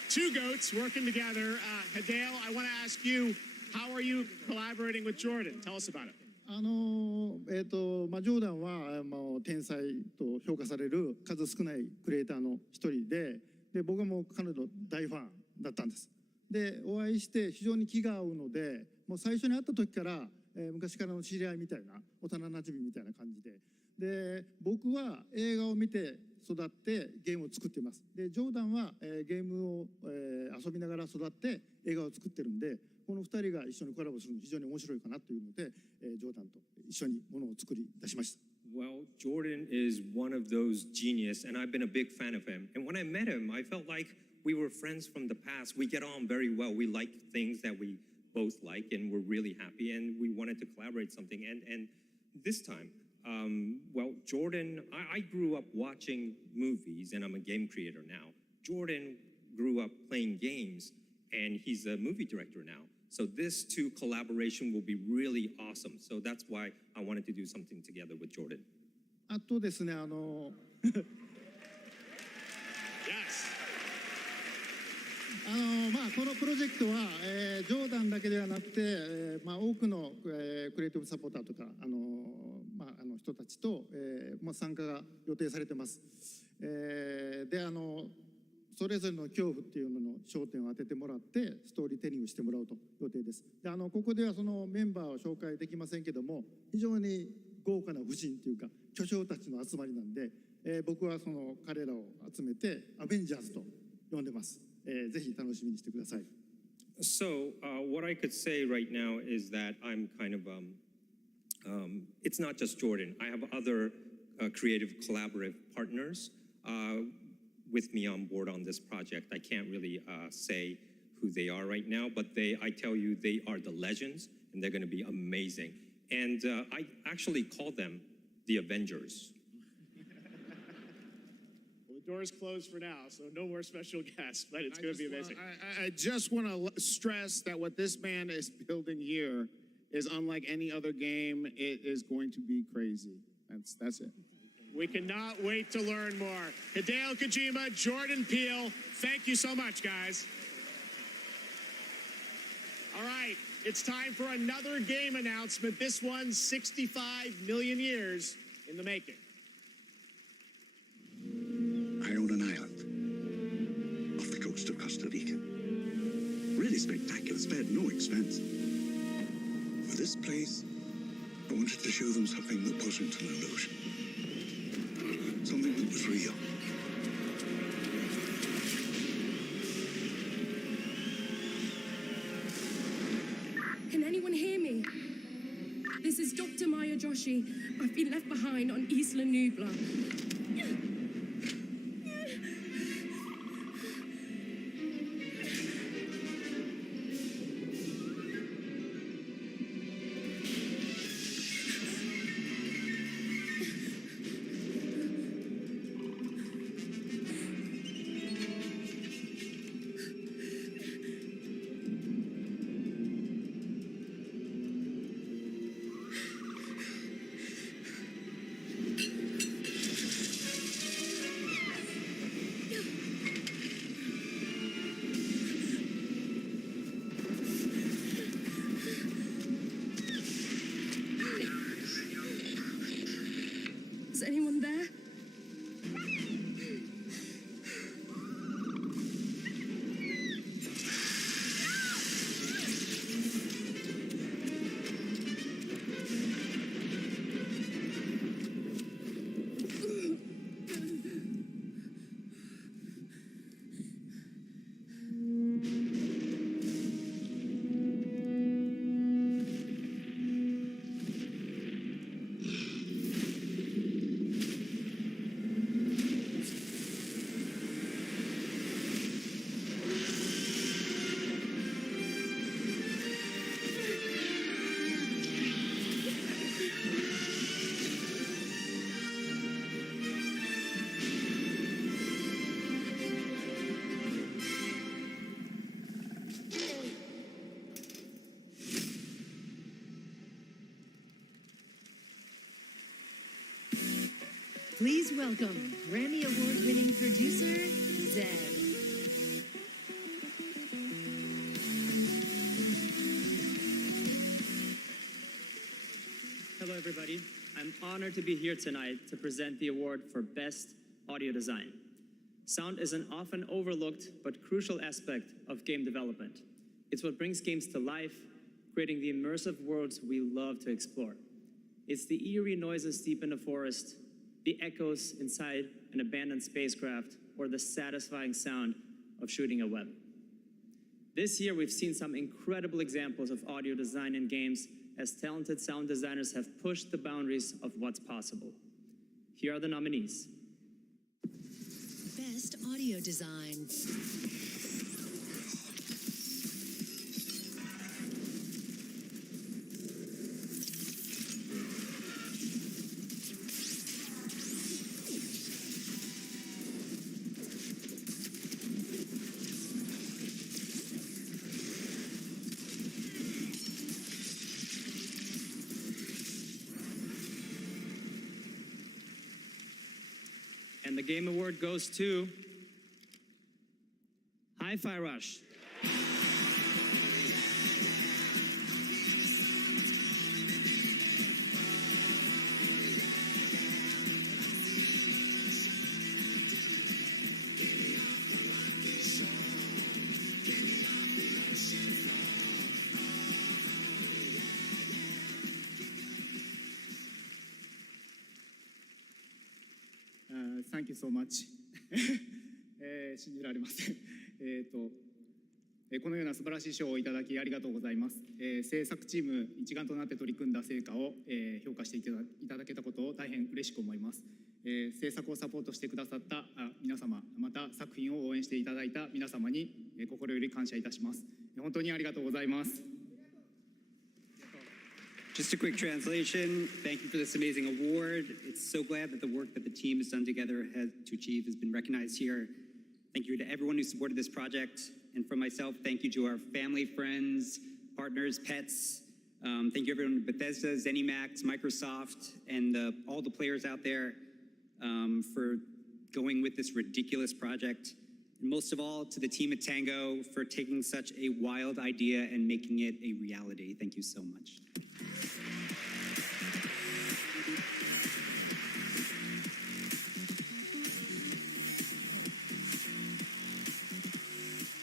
Two GOATs working together. Hideo, I want to ask you, how are you collaborating with Jordan? Tell us about it. ジョーダンは天才と評価される数少ないクリエイターの一人で、僕はもう彼の大ファンだったんです。で、お会いして非常に気が合うので、もう最初に会った時から、昔からの知り合いみたいな、幼なじみみたいな感じで、僕は映画を見て育ってゲームを作っています。で、ジョーダンは、ゲームを、遊びながら育って映画を作ってるんで、この2人が一緒にコラボするの非常に面白いかなというので、ジョーダンと一緒にものを作り出しました。Well, Jordan is one of those genius, and I've been a big fan of him. And when I met him, I felt like we were friends from the past. We get on very well. We like things that we both like, and we're really happy, and we wanted to collaborate something. And this time, well, Jordan, I grew up watching movies, and I'm a game creator now. Jordan grew up playing games, and he's a movie director now. So this two collaboration will be really awesome. So that's why I wanted to do something together with Jordan. あとですね、このプロジェクトは、ジョーダンだけではなくて、多くの、クリエイティブサポーターとか、人たちと、参加が予定されてます。で、それぞれの恐怖っていうのの焦点を当ててもらってストーリーテリングしてもらうと予定です。で、ここではそのメンバーを紹介できませんけども、非常に豪華な婦人というか巨匠たちの集まりなんで、僕はその彼らを集めてアベンジャーズと呼んでます。ぜひ楽しみにしてください。So what I could say right now is that I'm kind of it's not just Jordan. I have other creative collaborative partners with me on board on this project. I can't really say who they are right now, but I tell you, they are the legends, and they're going to be amazing. And I actually call them the Avengers. Well, the door is closed for now, so no more special guests, but it's going to be amazing. I just want to stress that what this man is building here is unlike any other game. It is going to be crazy. That's it. We cannot wait to learn more. Hideo Kojima, Jordan Peele, thank you so much, guys. All right, it's time for another game announcement. This one's 65 million years in the making. I own an island off the coast of Costa Rica. Really spectacular, spared no expense. For this place, I wanted to show them something that wasn't an illusion. Something that was real. Can anyone hear me? This is Dr. Maya Joshi. I've been left behind on Isla Nublar. Is anyone there? Please welcome Grammy Award-winning producer, Zed. Hello, everybody. I'm honored to be here tonight to present the award for Best Audio Design. Sound is an often overlooked but crucial aspect of game development. It's what brings games to life, creating the immersive worlds we love to explore. It's the eerie noises deep in the forest, the echoes inside an abandoned spacecraft, or the satisfying sound of shooting a web. This year, we've seen some incredible examples of audio design in games as talented sound designers have pushed the boundaries of what's possible. Here are the nominees. Best Audio Design. And the Game Award goes to Hi-Fi Rush. Thank you so much. 信じられません。このような素晴らしい賞をいただきありがとうございます。制作チーム一丸となって取り組んだ成果を、評価していただけたことを大変嬉しく思います。制作をサポートしてくださった皆様、また作品を応援していただいた皆様に、心より感謝いたします。本当にありがとうございます。Just a quick translation. Thank you for this amazing award. It's so glad that the work that the team has done together to achieve has been recognized here. Thank you to everyone who supported this project. And from myself, thank you to our family, friends, partners, pets. Thank you everyone at Bethesda, ZeniMax, Microsoft, and all the players out there for going with this ridiculous project. And most of all, to the team at Tango for taking such a wild idea and making it a reality. Thank you so much.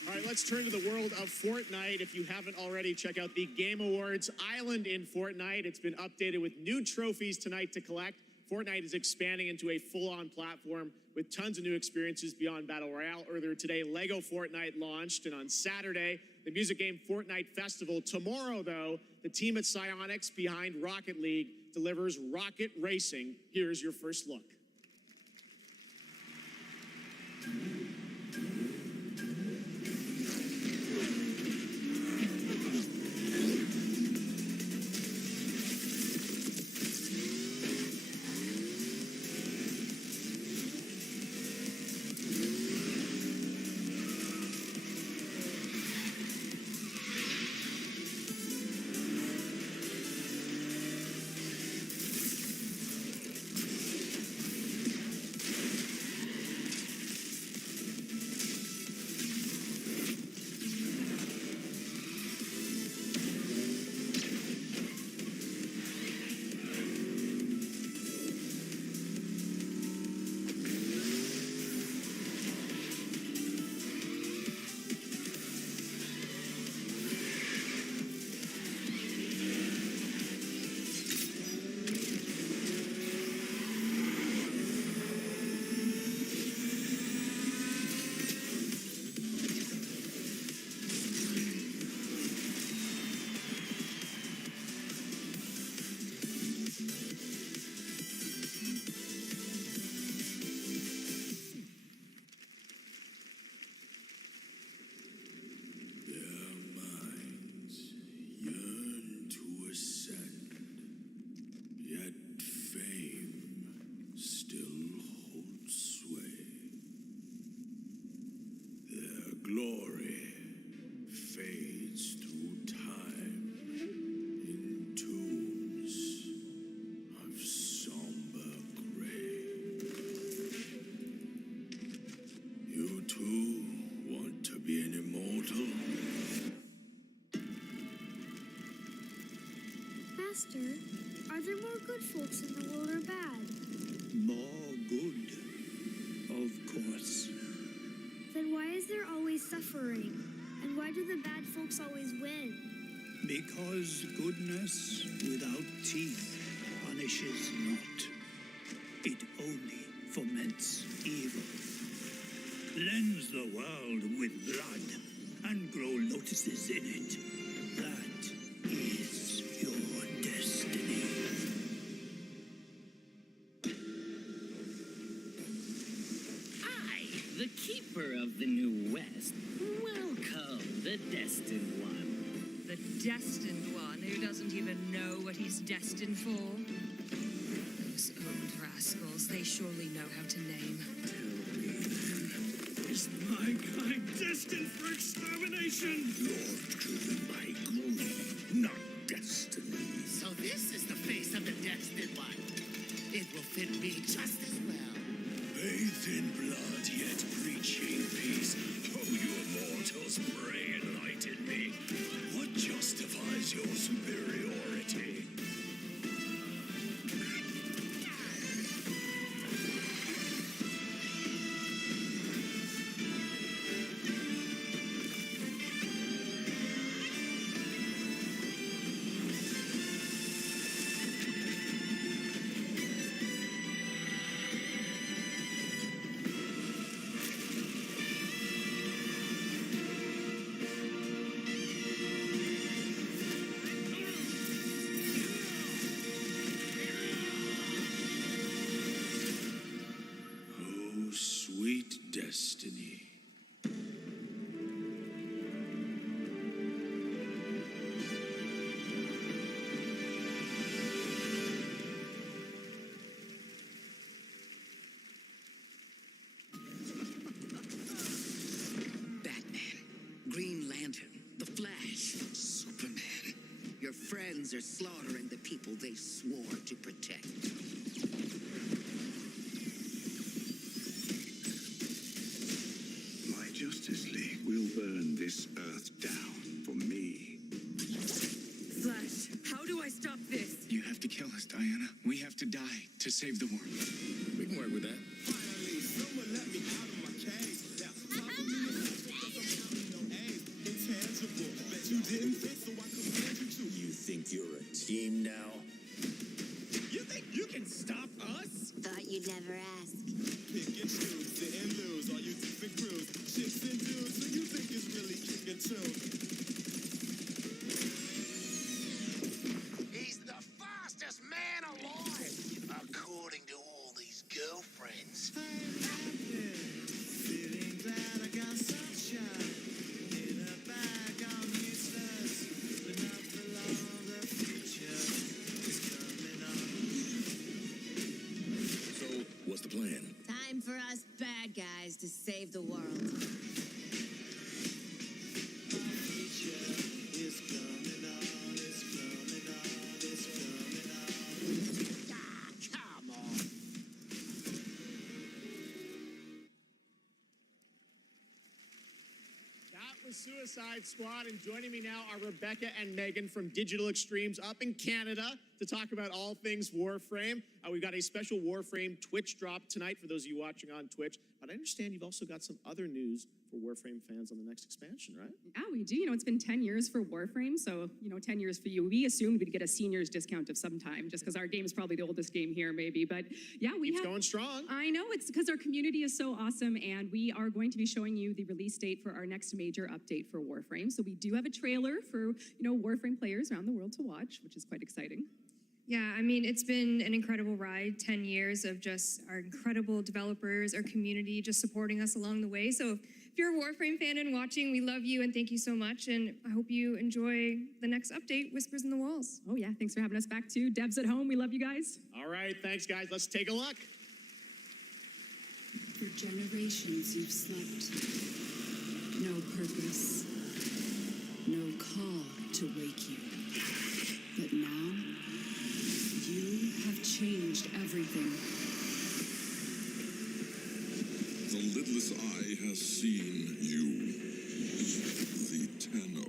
All right, let's turn to the world of Fortnite. If you haven't already, check out the Game Awards Island in Fortnite. It's been updated with new trophies tonight to collect. Fortnite is expanding into a full-on platform with tons of new experiences beyond Battle Royale. Earlier today, Lego Fortnite launched, and on Saturday, the music game Fortnite Festival. Tomorrow, though, the team at Psyonix behind Rocket League delivers Rocket Racing. Here's your first look. Glory fades through time in tombs of somber gray. You too want to be an immortal? Master, are there more good folks in the world or bad? More good, of course. Then why is there always suffering? And why do the bad folks always win? Because goodness without teeth punishes not. It only foments evil. Cleanse the world with blood and grow lotuses in it. That is your destiny. The keeper of the New West. Welcome, the Destined One. The Destined One who doesn't even know what he's destined for? Those old rascals, they surely know how to name. Tell me then, is my kind destined for extermination? You're driven by greed, not destiny. So this is the face of the Destined One. It will fit me just as well. Bathed in blood, yet preaching peace. Oh, you immortals, pray enlighten me. What justifies your superiority? Humans are slaughtering the people they swore to protect. My Justice League will burn this Earth down for me. Flash, how do I stop this? You have to kill us, Diana. We have to die to save the world. We can work with that. Finally, someone let me out of my cage. Now, follow me because I'm counting no A's. Intangible. Bet you didn't fit, so I compared you to. You think you're a team now? You think you can stop us? Thought you'd never ask. Pick and choose, sit and lose. All you different crews, chicks and dudes. Who you think is really kicking too? He's the fastest man alive, according to all these girlfriends. Feeling glad I got sunshine in a bag. I'm useless, but not for long. The future is coming on. So, what's the plan? Time for us bad guys to save the world. It's coming on, it's coming on, it's coming on. Ah, come on. That was Suicide Squad, and joining me now are Rebecca and Megan from Digital Extremes up in Canada to talk about all things Warframe. We've got a special Warframe Twitch drop tonight for those of you watching on Twitch, but I understand you've also got some other news for Warframe fans on the next expansion, right? Yeah, we do. You know, it's been 10 years for Warframe, so, 10 years for you. We assumed we'd get a senior's discount of some time, just because our game is probably the oldest game here, maybe. But yeah, Keeps going strong. I know, it's because our community is so awesome, and we are going to be showing you the release date for our next major update for Warframe. So we do have a trailer for, Warframe players around the world to watch, which is quite exciting. Yeah, I mean, it's been an incredible ride, 10 years of just our incredible developers, our community just supporting us along the way. So if you're a Warframe fan and watching, we love you and thank you so much. And I hope you enjoy the next update, Whispers in the Walls. Oh yeah, thanks for having us back too. Devs at home, we love you guys. All right, thanks guys. Let's take a look. For generations you've slept. No purpose. No call to wake you. But now, you have changed everything. The lidless eye has seen you, the Tenno.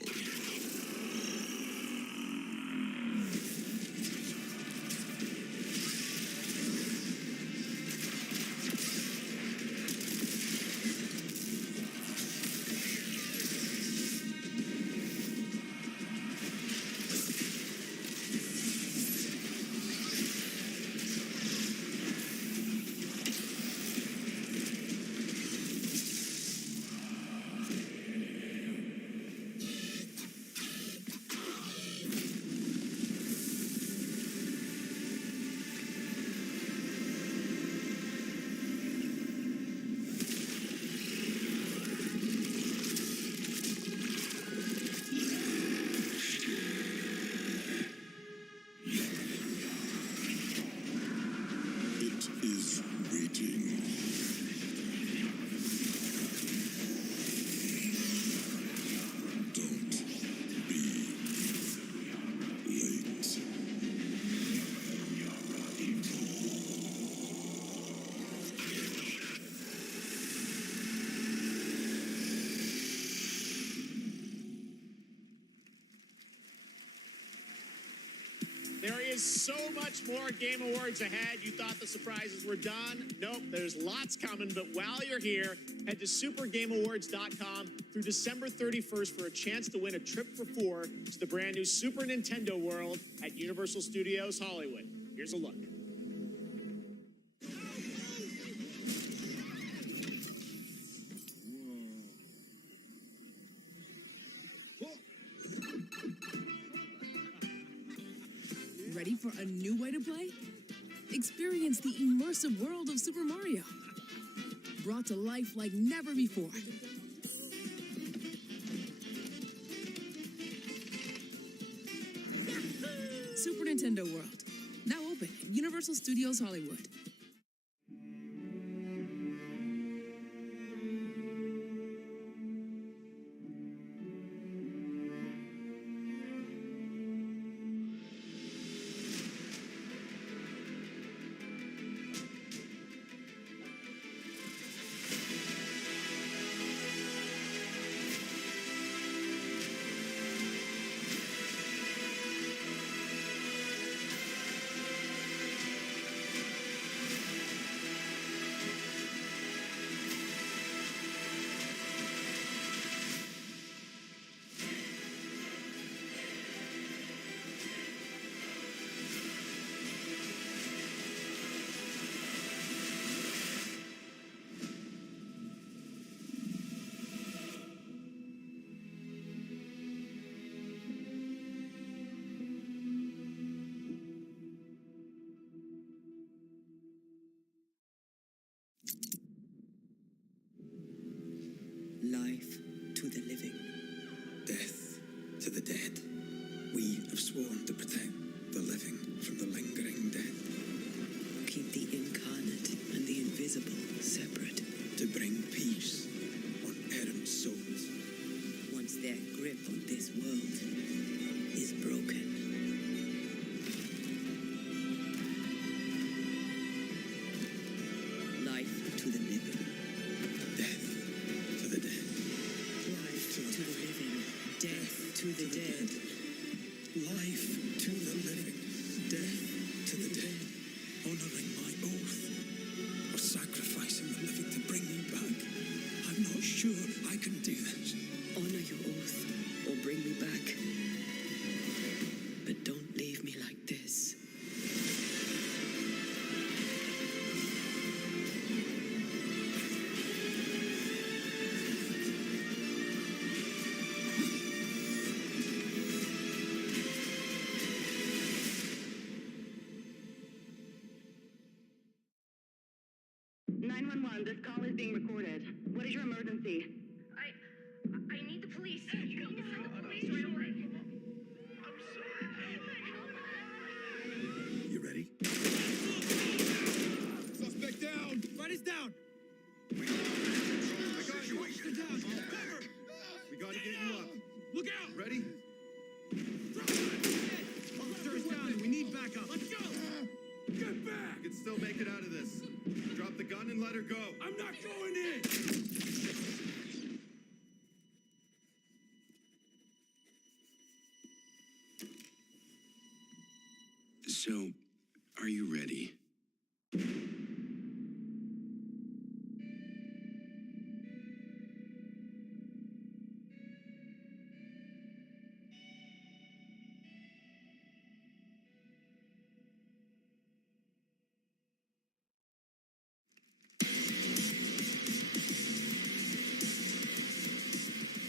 There is so much more Game Awards ahead. You thought the surprises were done? Nope, there's lots coming. But while you're here, head to supergameawards.com through December 31st for a chance to win a trip for four to the brand new Super Nintendo World at Universal Studios Hollywood. Here's a look. Ready for a new way to play? Experience the immersive world of Super Mario, brought to life like never before. Super Nintendo World, now open at Universal Studios Hollywood. sworn to protect the living from the lingering dead. Keep the incarnate and the invisible separate. To bring peace on errant souls. Once their grip on this world is broken. Life to the living. Death to the dead. Life to the living. Death to the dead. Life to the living. Death to the dead. Honoring my oath. Or sacrificing the living to bring me back. I'm not sure I can do this. Honor your oath or bring me back. But don't leave me like this. This call is being recorded. What is your emergency? I need the police. You need to send the police right away. You ready? Suspect down! Friday's down! I got you. Officer down. Cover! We gotta get you up. Look out! Ready? Officer's down. We need backup. Let's go! Get back! You can still make it out of this. Drop the gun and let her go. I'm not going in! So, are you ready?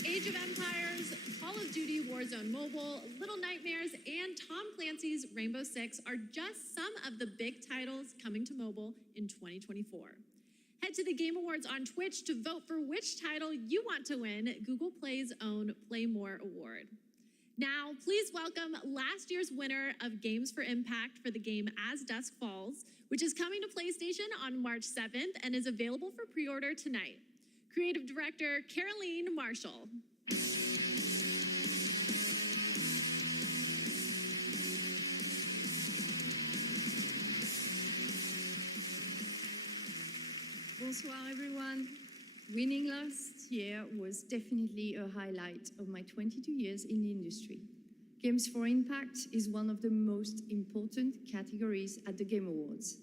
Age of Empires, Call of Duty Warzone Mobile, Little Nightmares, and Tom Clancy's Rainbow Six are just some of the big titles coming to mobile in 2024. Head to the Game Awards on Twitch to vote for which title you want to win Google Play's own Play More Award. Now, please welcome last year's winner of Games for Impact for the game As Dusk Falls, which is coming to PlayStation on March 7th and is available for pre-order tonight. Creative Director Caroline Marshall. Bonsoir, everyone. Winning last year was definitely a highlight of my 22 years in the industry. Games for Impact is one of the most important categories at the Game Awards.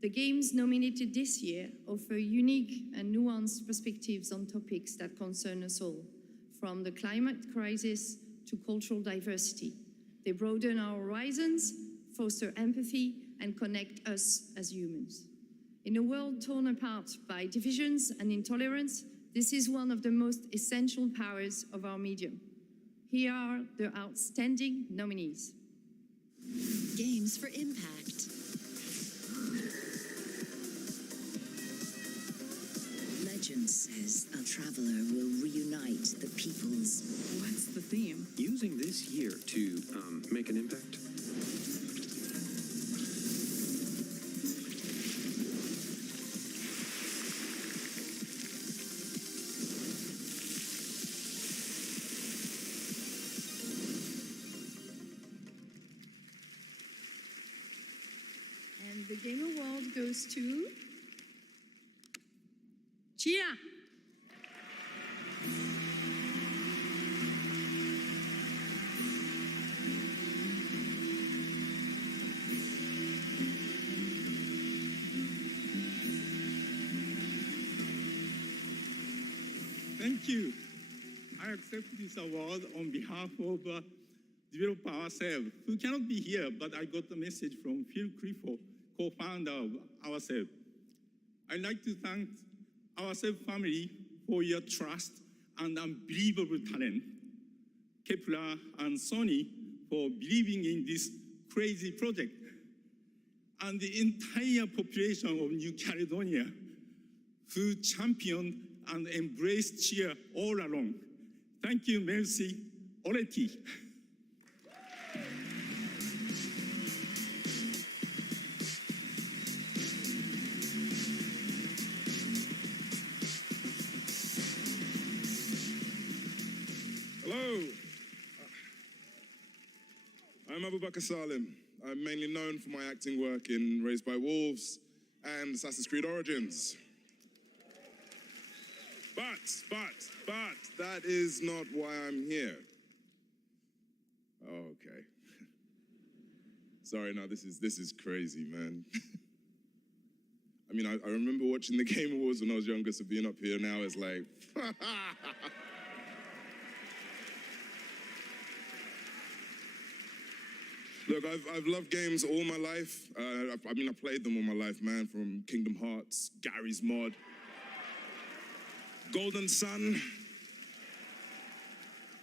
The games nominated this year offer unique and nuanced perspectives on topics that concern us all, from the climate crisis to cultural diversity. They broaden our horizons, foster empathy, and connect us as humans. In a world torn apart by divisions and intolerance, this is one of the most essential powers of our medium. Here are the outstanding nominees. Games for Impact. Legend says a traveler will reunite the peoples. What's the theme? Using this year to make an impact. And the Game Award goes to Chia. Thank you. I accept this award on behalf of developer ourselves, who cannot be here, but I got a message from Phil Clifford, co-founder of Ourselves. I'd like to thank Ourselves family for your trust and unbelievable talent, Kepler and Sony for believing in this crazy project, and the entire population of New Caledonia who championed and embraced cheer all along. Thank you, merci, Oleti. Abu Bakr Salim. I'm mainly known for my acting work in Raised by Wolves and Assassin's Creed Origins. But, that is not why I'm here. Oh, okay. Sorry, no, this is crazy, man. I mean, I remember watching the Game Awards when I was younger, so being up here now is like, Look, I've loved games all my life. I played them all my life, man, from Kingdom Hearts, Garry's Mod, Golden Sun.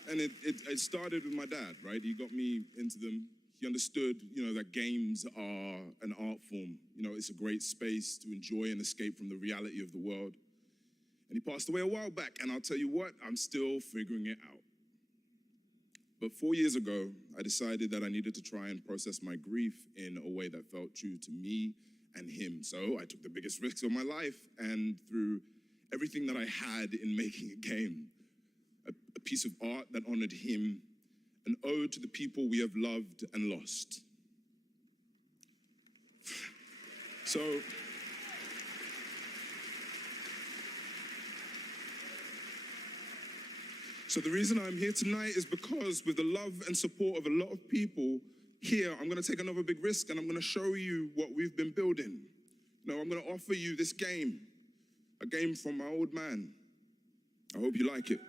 And it started with my dad, right? He got me into them. He understood, that games are an art form. It's a great space to enjoy and escape from the reality of the world. And he passed away a while back, and I'll tell you what, I'm still figuring it out. But 4 years ago, I decided that I needed to try and process my grief in a way that felt true to me and him. So I took the biggest risks of my life, and threw everything that I had in making a game, a piece of art that honored him, an ode to the people we have loved and lost. So the reason I'm here tonight is because with the love and support of a lot of people here, I'm gonna take another big risk and I'm gonna show you what we've been building. I'm gonna offer you this game, a game from my old man. I hope you like it.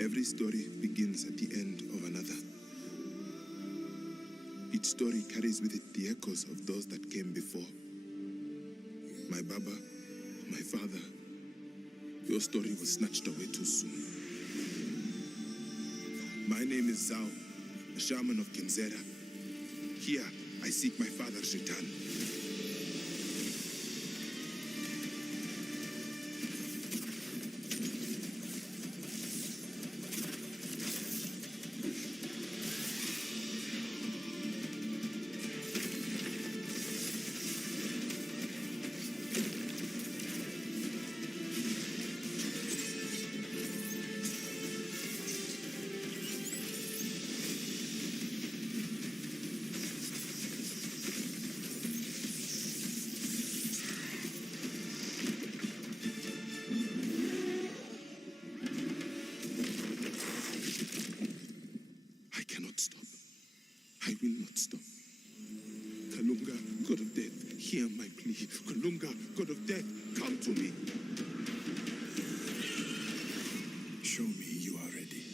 Every story begins at the end of another. Each story carries with it the echoes of those that came before. My Baba, my father, your story was snatched away too soon. My name is Zhao, a shaman of Kinzera. Here, I seek my father's return. I will not stop. Kalunga, God of death, hear my plea. Kalunga, God of death, come to me. Show me you are ready.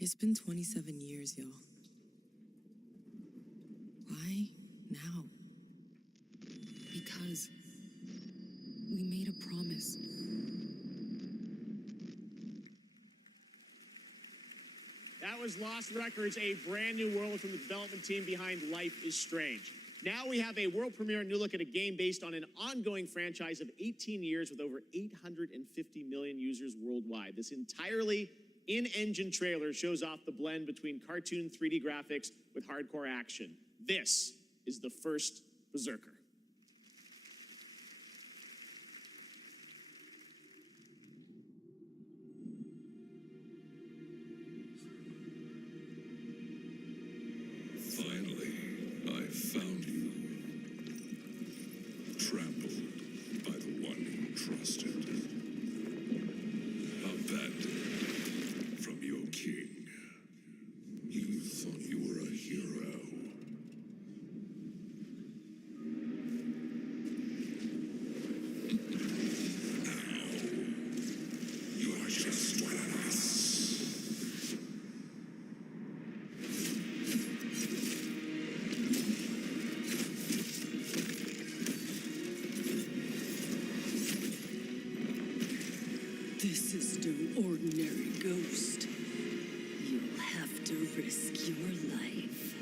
It's been 27 years, y'all. Why now? Because we made a promise. That was Lost Records, a brand new world from the development team behind Life is Strange. Now we have a world premiere new look at a game based on an ongoing franchise of 18 years with over 850 million users worldwide. This entirely in-engine trailer shows off the blend between cartoon 3D graphics with hardcore action. This is the first Berserker. Finally, I found you. This is no ordinary ghost. You'll have to risk your life.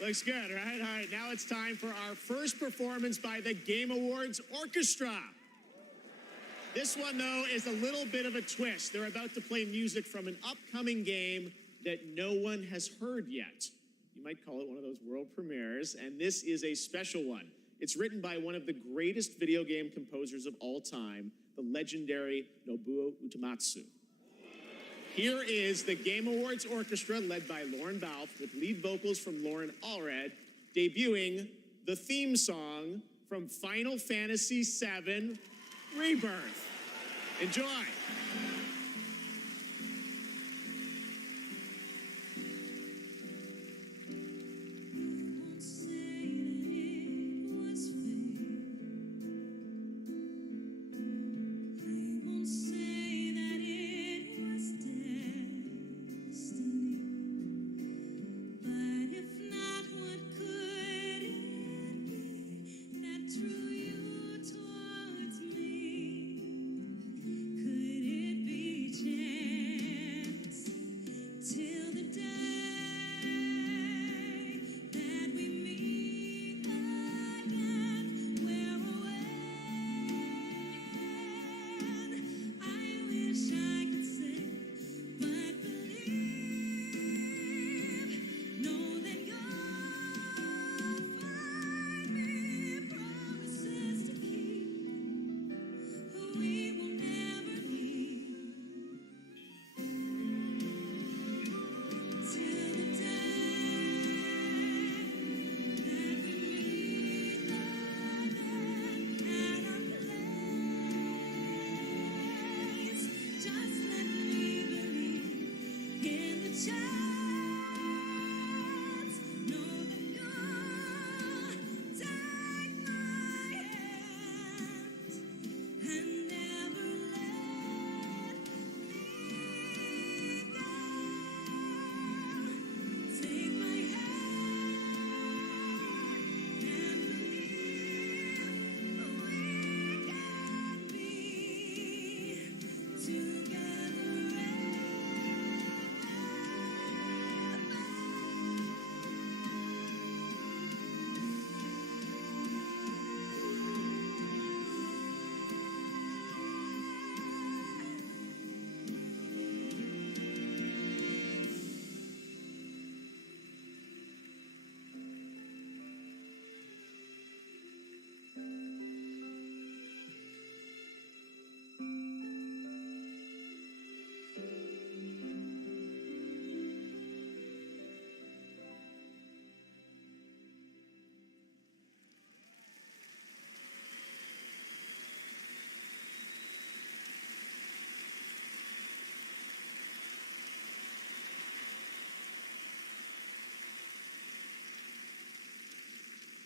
Looks good, right? All right, now it's time for our first performance by the Game Awards Orchestra. This one, though, is a little bit of a twist. They're about to play music from an upcoming game that no one has heard yet. You might call it one of those world premieres, and this is a special one. It's written by one of the greatest video game composers of all time, the legendary Nobuo Uematsu. Here is the Game Awards Orchestra, led by Lauren Balfe, with lead vocals from Lauren Allred, debuting the theme song from Final Fantasy VII Rebirth. Enjoy.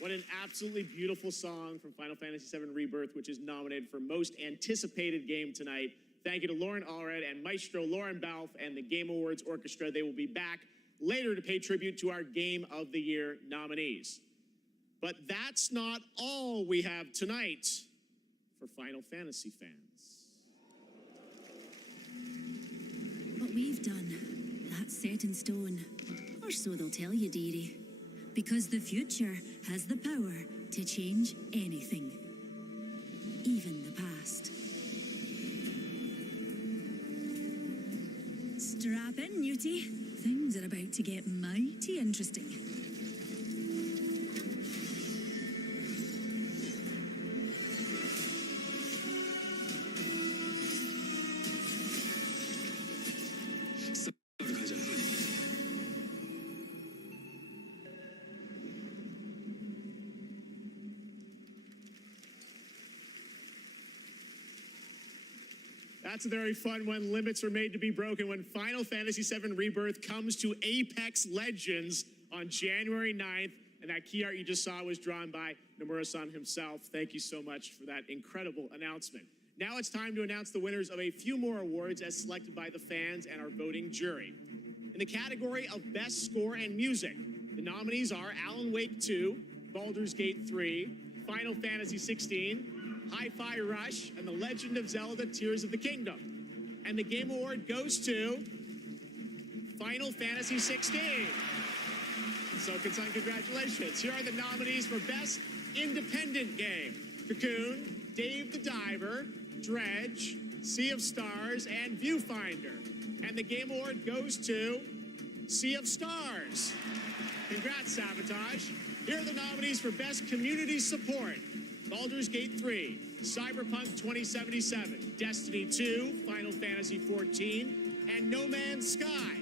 What an absolutely beautiful song from Final Fantasy VII Rebirth, which is nominated for Most Anticipated Game tonight. Thank you to Lauren Allred and Maestro Lauren Balfe and the Game Awards Orchestra. They will be back later to pay tribute to our Game of the Year nominees. But that's not all we have tonight for Final Fantasy fans. What we've done, that's set in stone. Or so they'll tell you, dearie. Because the future has the power to change anything. Even the past. Strap in, Newtie. Things are about to get mighty interesting. That's a very fun one. Limits are made to be broken when Final Fantasy VII Rebirth comes to Apex Legends on January 9th. And that key art you just saw was drawn by Nomura-san himself. Thank you so much for that incredible announcement. Now it's time to announce the winners of a few more awards as selected by the fans and our voting jury. In the category of Best Score and Music, the nominees are Alan Wake 2, Baldur's Gate 3, Final Fantasy 16, Hi-Fi Rush, and The Legend of Zelda Tears of the Kingdom. And the Game Award goes to Final Fantasy 16. Soken-san, congratulations. Here are the nominees for Best Independent Game: Cocoon, Dave the Diver, Dredge, Sea of Stars, and Viewfinder. And the Game Award goes to Sea of Stars. Congrats, Sabotage. Here are the nominees for Best Community Support: Baldur's Gate 3, Cyberpunk 2077, Destiny 2, Final Fantasy 14, and No Man's Sky.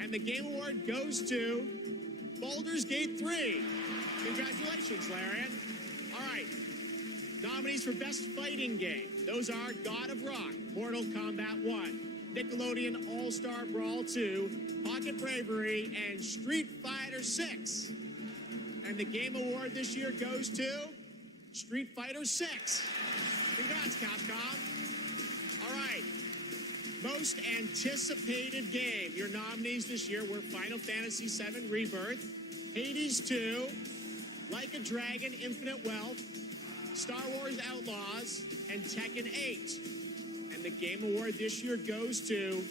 And the Game Award goes to Baldur's Gate 3. Congratulations, Larian. All right. Nominees for Best Fighting Game. Those are God of Rock, Mortal Kombat 1, Nickelodeon All-Star Brawl 2, Pocket Bravery, and Street Fighter 6. And the Game Award this year goes to Street Fighter 6. Congrats, Capcom. All right. Most anticipated game. Your nominees this year were Final Fantasy VII Rebirth, Hades 2, Like a Dragon Infinite Wealth, Star Wars Outlaws, and Tekken 8. And the Game Award this year goes to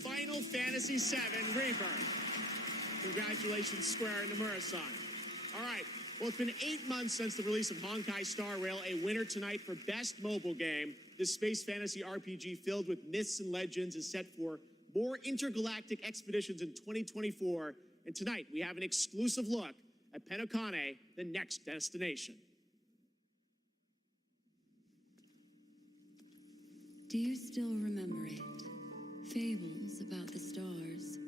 Final Fantasy VII Rebirth. Congratulations, Square and Nomura-san. All right. Well, it's been 8 months since the release of Honkai Star Rail, a winner tonight for Best Mobile Game. This space fantasy RPG filled with myths and legends is set for more intergalactic expeditions in 2024. And tonight, we have an exclusive look at Penokane, the next destination. Do you still remember it? Fables about the stars.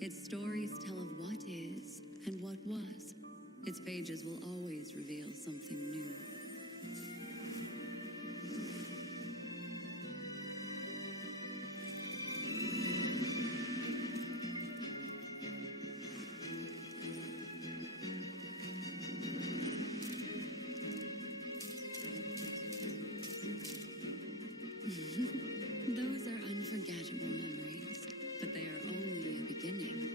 Its stories tell of what is and what was. Its pages will always reveal something new. Those are unforgettable memories, but they are only a beginning.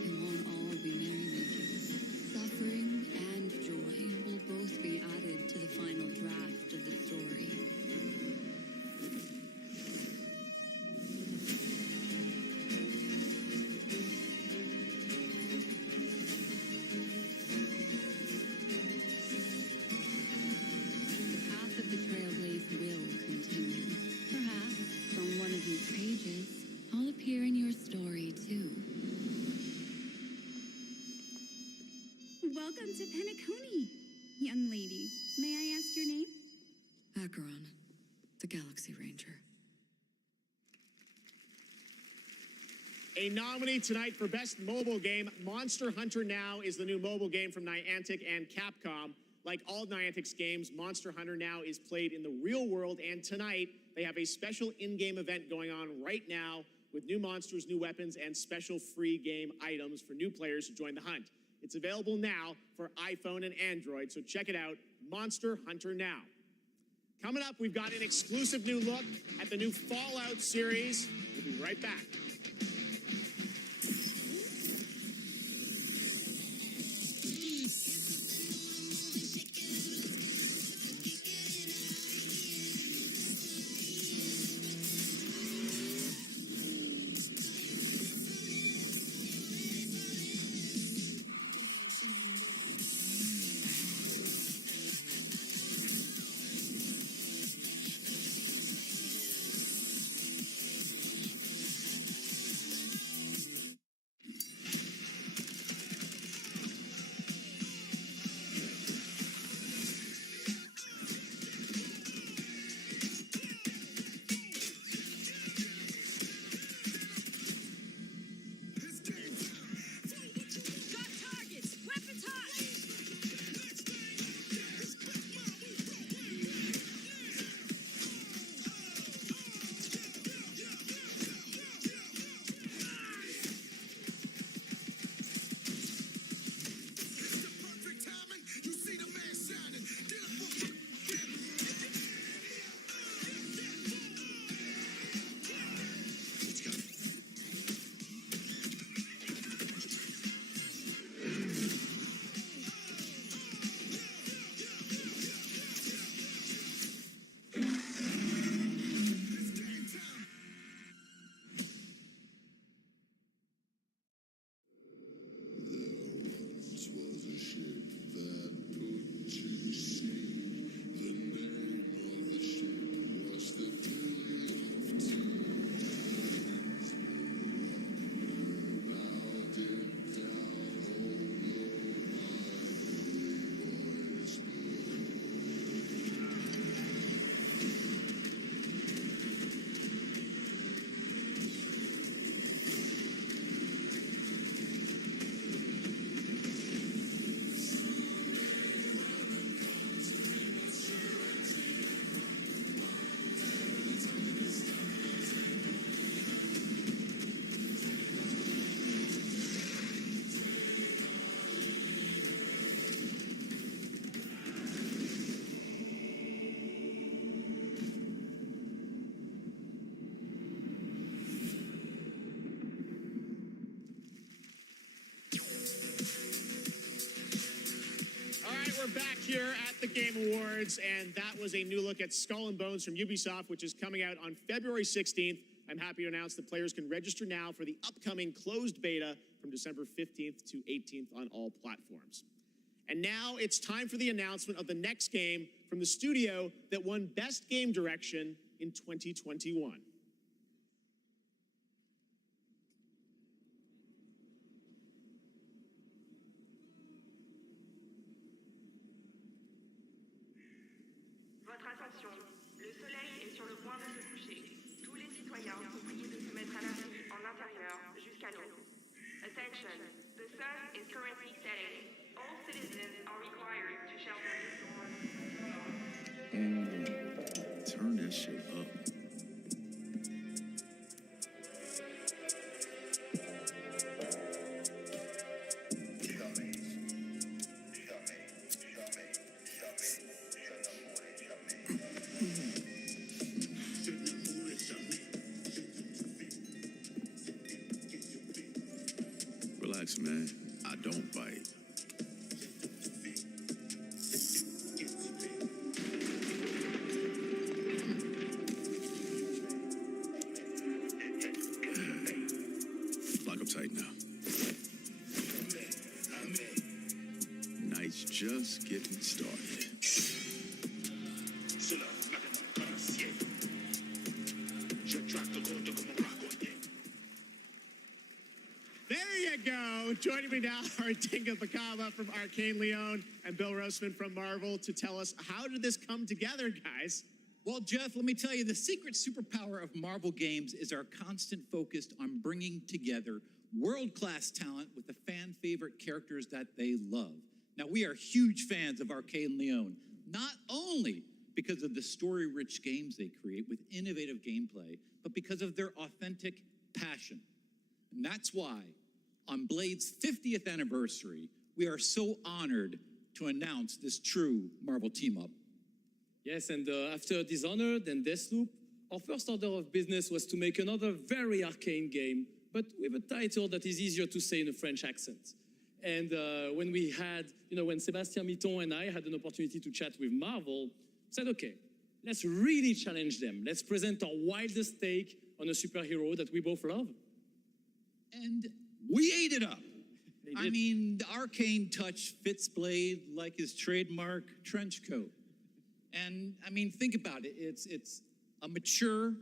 It won't all be merrymaking. Suffering and joy will both be added to the final draft of the story. I'll appear in your story, too. Welcome to Penacony, young lady. May I ask your name? Acheron, the Galaxy Ranger. A nominee tonight for Best Mobile Game, Monster Hunter Now is the new mobile game from Niantic and Capcom. Like all Niantic's games, Monster Hunter Now is played in the real world, and tonight they have a special in-game event going on right now with new monsters, new weapons, and special free game items for new players to join the hunt. It's available now for iPhone and Android, so check it out, Monster Hunter Now. Coming up, we've got an exclusive new look at the new Fallout series. We'll be right back. we're back here at the Game Awards, and that was a new look at Skull and Bones from Ubisoft, which is coming out on February 16th. I'm happy to announce that players can register now for the upcoming closed beta from December 15th to 18th on all platforms. And now it's time for the announcement of the next game from the studio that won Best Game Direction in 2021. Votre attention, le soleil est sur le point de se coucher. Tous les citoyens sont priés de se mettre à l'abri en intérieur jusqu'à l'aube. Attention, the sun is currently setting. All citizens are required to shelter indoors. Turn that shit up. Relax, man. I don't bite. Lock up tight now. Night's just getting started. There you go. Joining me now are Dinga Bakava from Arcane Leon and Bill Roseman from Marvel to tell us, how did this come together, guys? Well, Jeff, let me tell you, the secret superpower of Marvel Games is our constant focus on bringing together world-class talent with the fan-favorite characters that they love. Now, we are huge fans of Arcane Leon, not only because of the story-rich games they create with innovative gameplay, but because of their authentic passion. And that's why, on Blade's 50th anniversary, we are so honored to announce this true Marvel team-up. Yes, and after Dishonored and Deathloop, our first order of business was to make another very arcane game, but with a title that is easier to say in a French accent. And when we had, when Sébastien Mitton and I had an opportunity to chat with Marvel, said, okay, let's really challenge them. Let's present our wildest take on a superhero that we both love. And we ate it up. I mean, the arcane touch fits Blade like his trademark trench coat. And I mean, think about it. It's a mature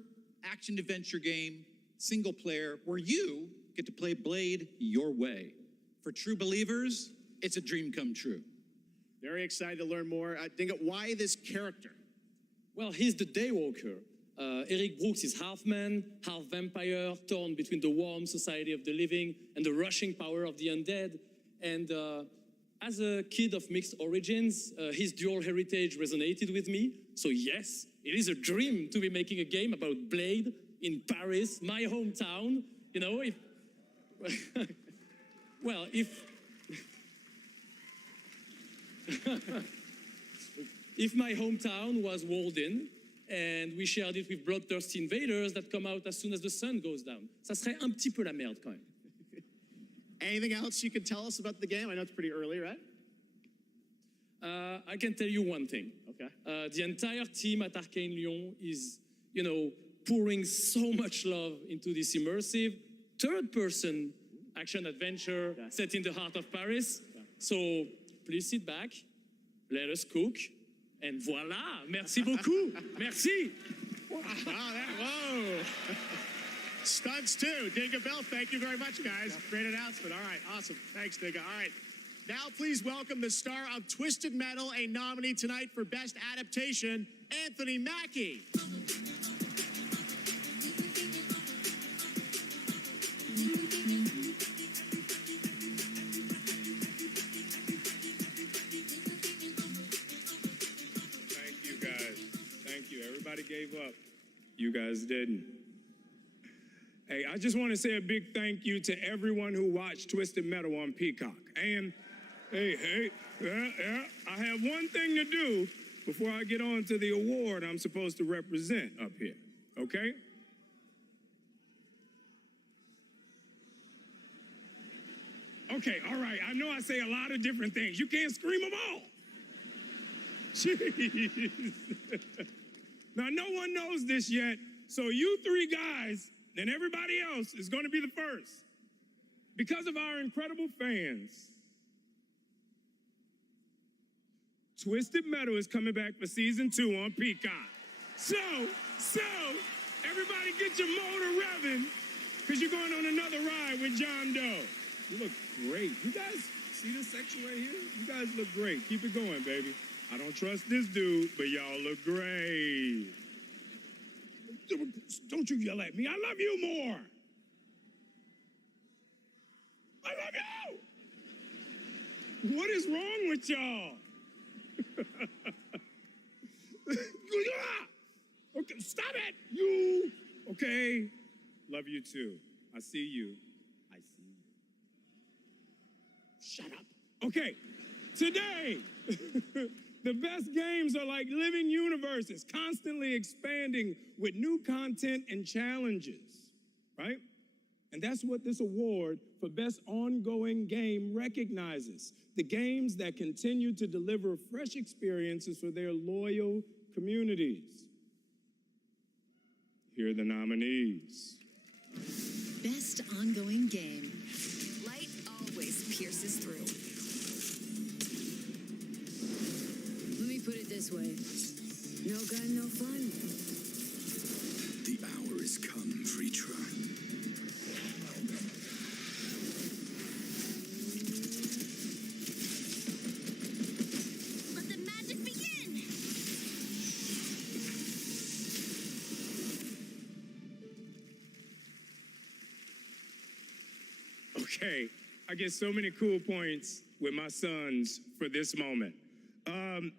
action-adventure game, single player, where you get to play Blade your way. For true believers, it's a dream come true. Very excited to learn more. Dinga, why this character? Well, he's the Daywalker. Eric Brooks is half man, half vampire, torn between the warm society of the living and the rushing power of the undead. And as a kid of mixed origins, his dual heritage resonated with me. So yes, it is a dream to be making a game about Blade in Paris, my hometown. If my hometown was Walden, and we shared it with bloodthirsty invaders that come out as soon as the sun goes down. Ça serait un petit peu la merde quand même. Anything else you can tell us about the game? I know it's pretty early, right? I can tell you one thing. Okay. The entire team at Arcane Leon is, pouring so much love into this immersive third-person action-adventure set in the heart of Paris. So please sit back, let us cook, and voila! Merci beaucoup! Merci! Wow, whoa! Stunts too. Dinga Bell, thank you very much, guys. Great announcement. All right, awesome. Thanks, Dinga. All right. Now please welcome the star of Twisted Metal, a nominee tonight for Best Adaptation, Anthony Mackie. Thank you, guys. Thank you. Everybody gave up. You guys didn't. Hey, I just want to say a big thank you to everyone who watched Twisted Metal on Peacock. And hey, I have one thing to do before I get on to the award I'm supposed to represent up here, okay? Okay, all right, I know I say a lot of different things. You can't scream them all. Jeez. Now, no one knows this yet, so you three guys and everybody else is going to be the first. Because of our incredible fans, Twisted Metal is coming back for season 2 on Peacock. So, everybody get your motor revving, because you're going on another ride with John Doe. You look great. You guys see this section right here? You guys look great. Keep it going, baby. I don't trust this dude, but y'all look great. Don't you yell at me. I love you more. I love you. What is wrong with y'all? Okay, stop it. You. Okay. Love you too. I see you. I see you. Shut up. Okay. Today, the best games are like living universes, constantly expanding with new content and challenges, right? And that's what this award for Best Ongoing Game recognizes. The games that continue to deliver fresh experiences for their loyal communities. Here are the nominees. Best ongoing game. Light always pierces through. Let me put it this way. No gun, no fun. The hour has come, Vritra. Let the magic begin! Okay, I get so many cool points with my sons for this moment.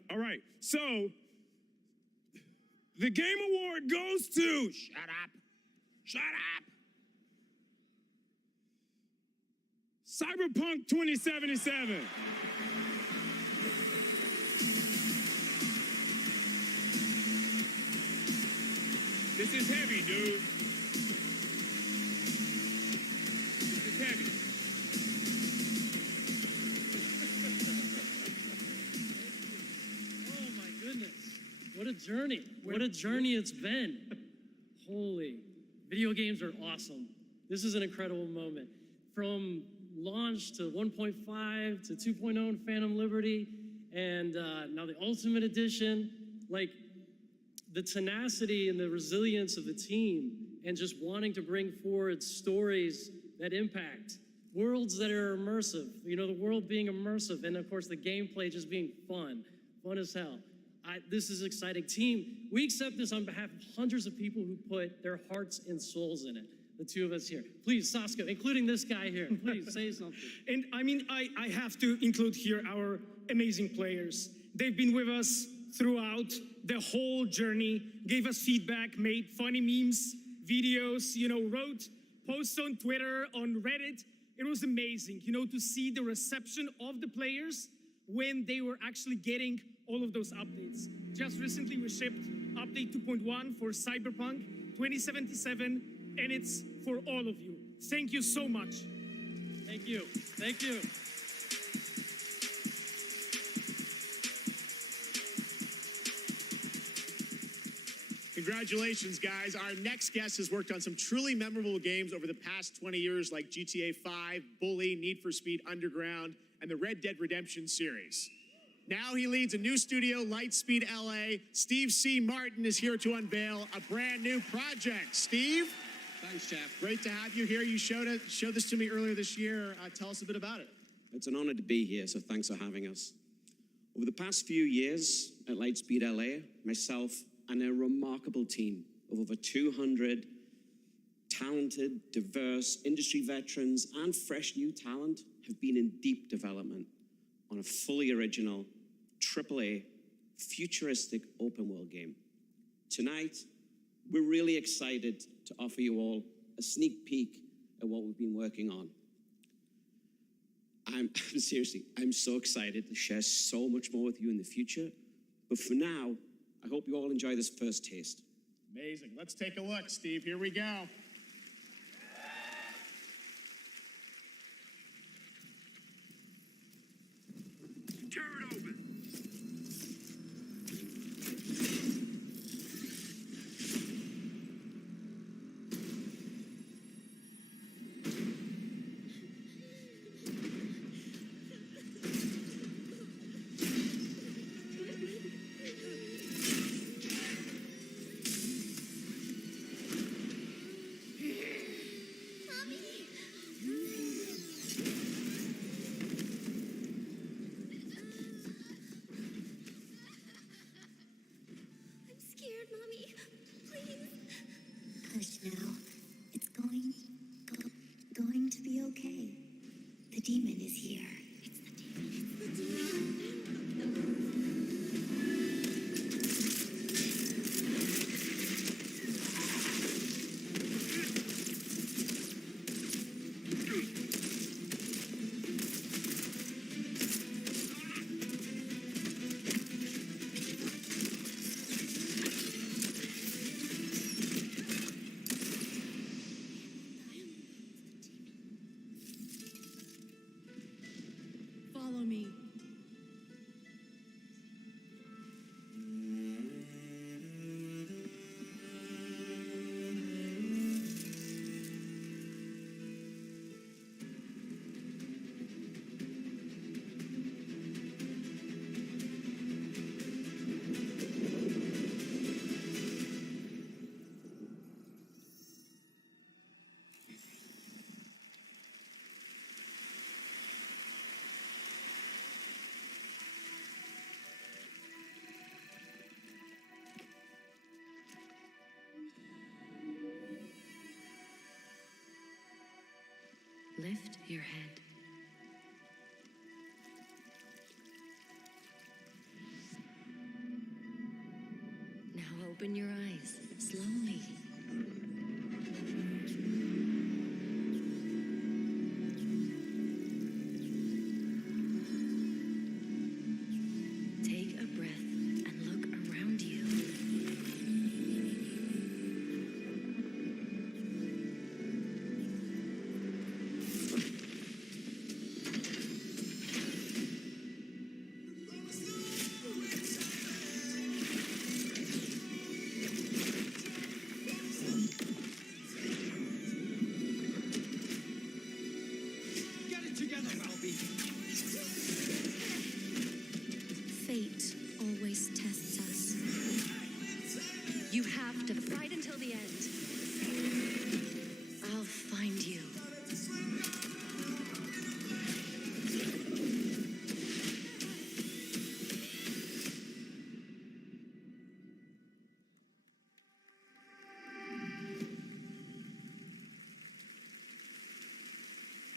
All right, so the Game Award goes to, shut up, Cyberpunk 2077. This is heavy, dude. This is heavy. Oh my goodness. What a journey. What a journey it's been. Holy. Video games are awesome. This is an incredible moment. From launch to 1.5 to 2.0 in Phantom Liberty, and now the Ultimate Edition. Like, the tenacity and the resilience of the team and just wanting to bring forward stories that impact, worlds that are immersive, you know, the world being immersive, and of course the gameplay just being fun as hell. This is exciting. Team, we accept this on behalf of hundreds of people who put their hearts and souls in it. The two of us here. Please, Sasko, including this guy here, please say something. And I mean, I have to include here our amazing players. They've been with us throughout the whole journey, gave us feedback, made funny memes, videos, you know, wrote posts on Twitter, on Reddit. It was amazing, you know, to see the reception of the players when they were actually getting all of those updates. Just recently we shipped update 2.1 for Cyberpunk 2077, and it's for all of you. Thank you so much. Thank you. Thank you. Congratulations, guys. Our next guest has worked on some truly memorable games over the past 20 years, like GTA 5, Bully, Need for Speed Underground, and the Red Dead Redemption series. Now he leads a new studio, Lightspeed LA. Steve C. Martin is here to unveil a brand new project. Steve? Thanks, Jeff. Great to have you here. You showed this to me earlier this year. Tell us a bit about it. It's an honor to be here, so thanks for having us. Over the past few years at Lightspeed LA, myself and a remarkable team of over 200 talented, diverse industry veterans and fresh new talent have been in deep development on a fully original, AAA, futuristic open world game. Tonight, we're really excited to offer you all a sneak peek at what we've been working on. I'm so excited to share so much more with you in the future. But for now, I hope you all enjoy this first taste. Amazing. Let's take a look, Steve. Here we go. Tear it open. okay. The demon is here. It's the demon. It's the demon. Follow me. Lift your head. Now open your eyes slowly. Take a breath and look around you. Get it together, Malby. Fate always tests us. You have to fight until the end. I'll find you.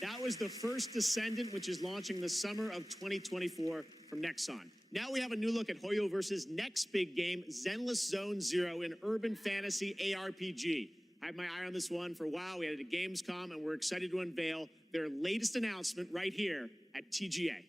That was the first Descendant, which is launching the summer of 2024 from Nexon. Now we have a new look at Hoyo versus next big game, Zenless Zone Zero, an urban fantasy ARPG. I had my eye on this one for a while. We had it at Gamescom, and we're excited to unveil their latest announcement right here at TGA.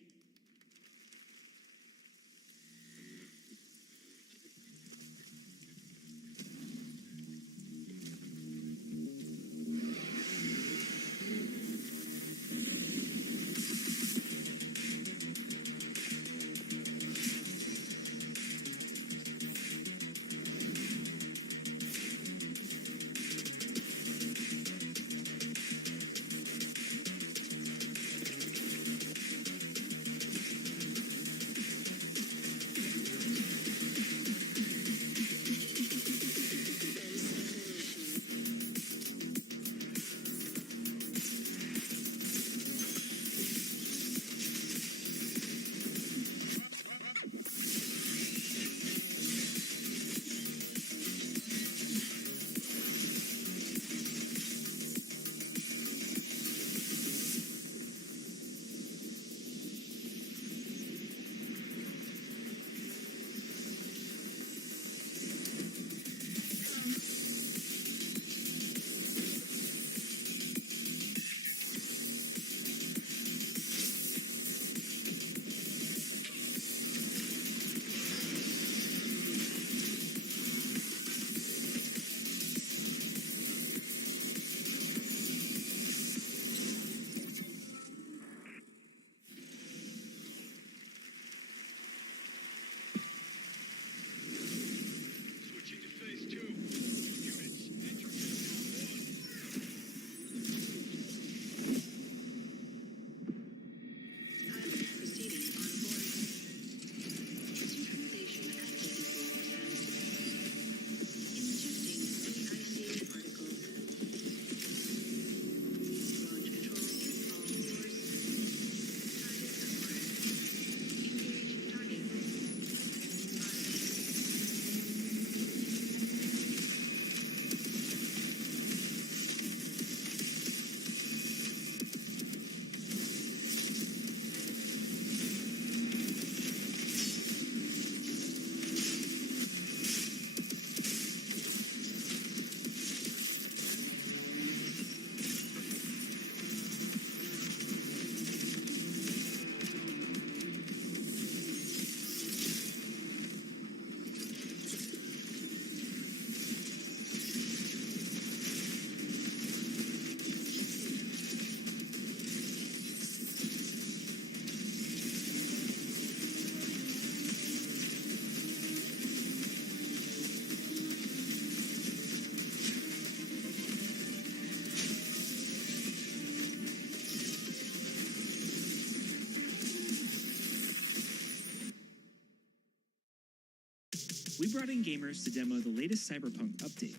We brought in gamers to demo the latest Cyberpunk update,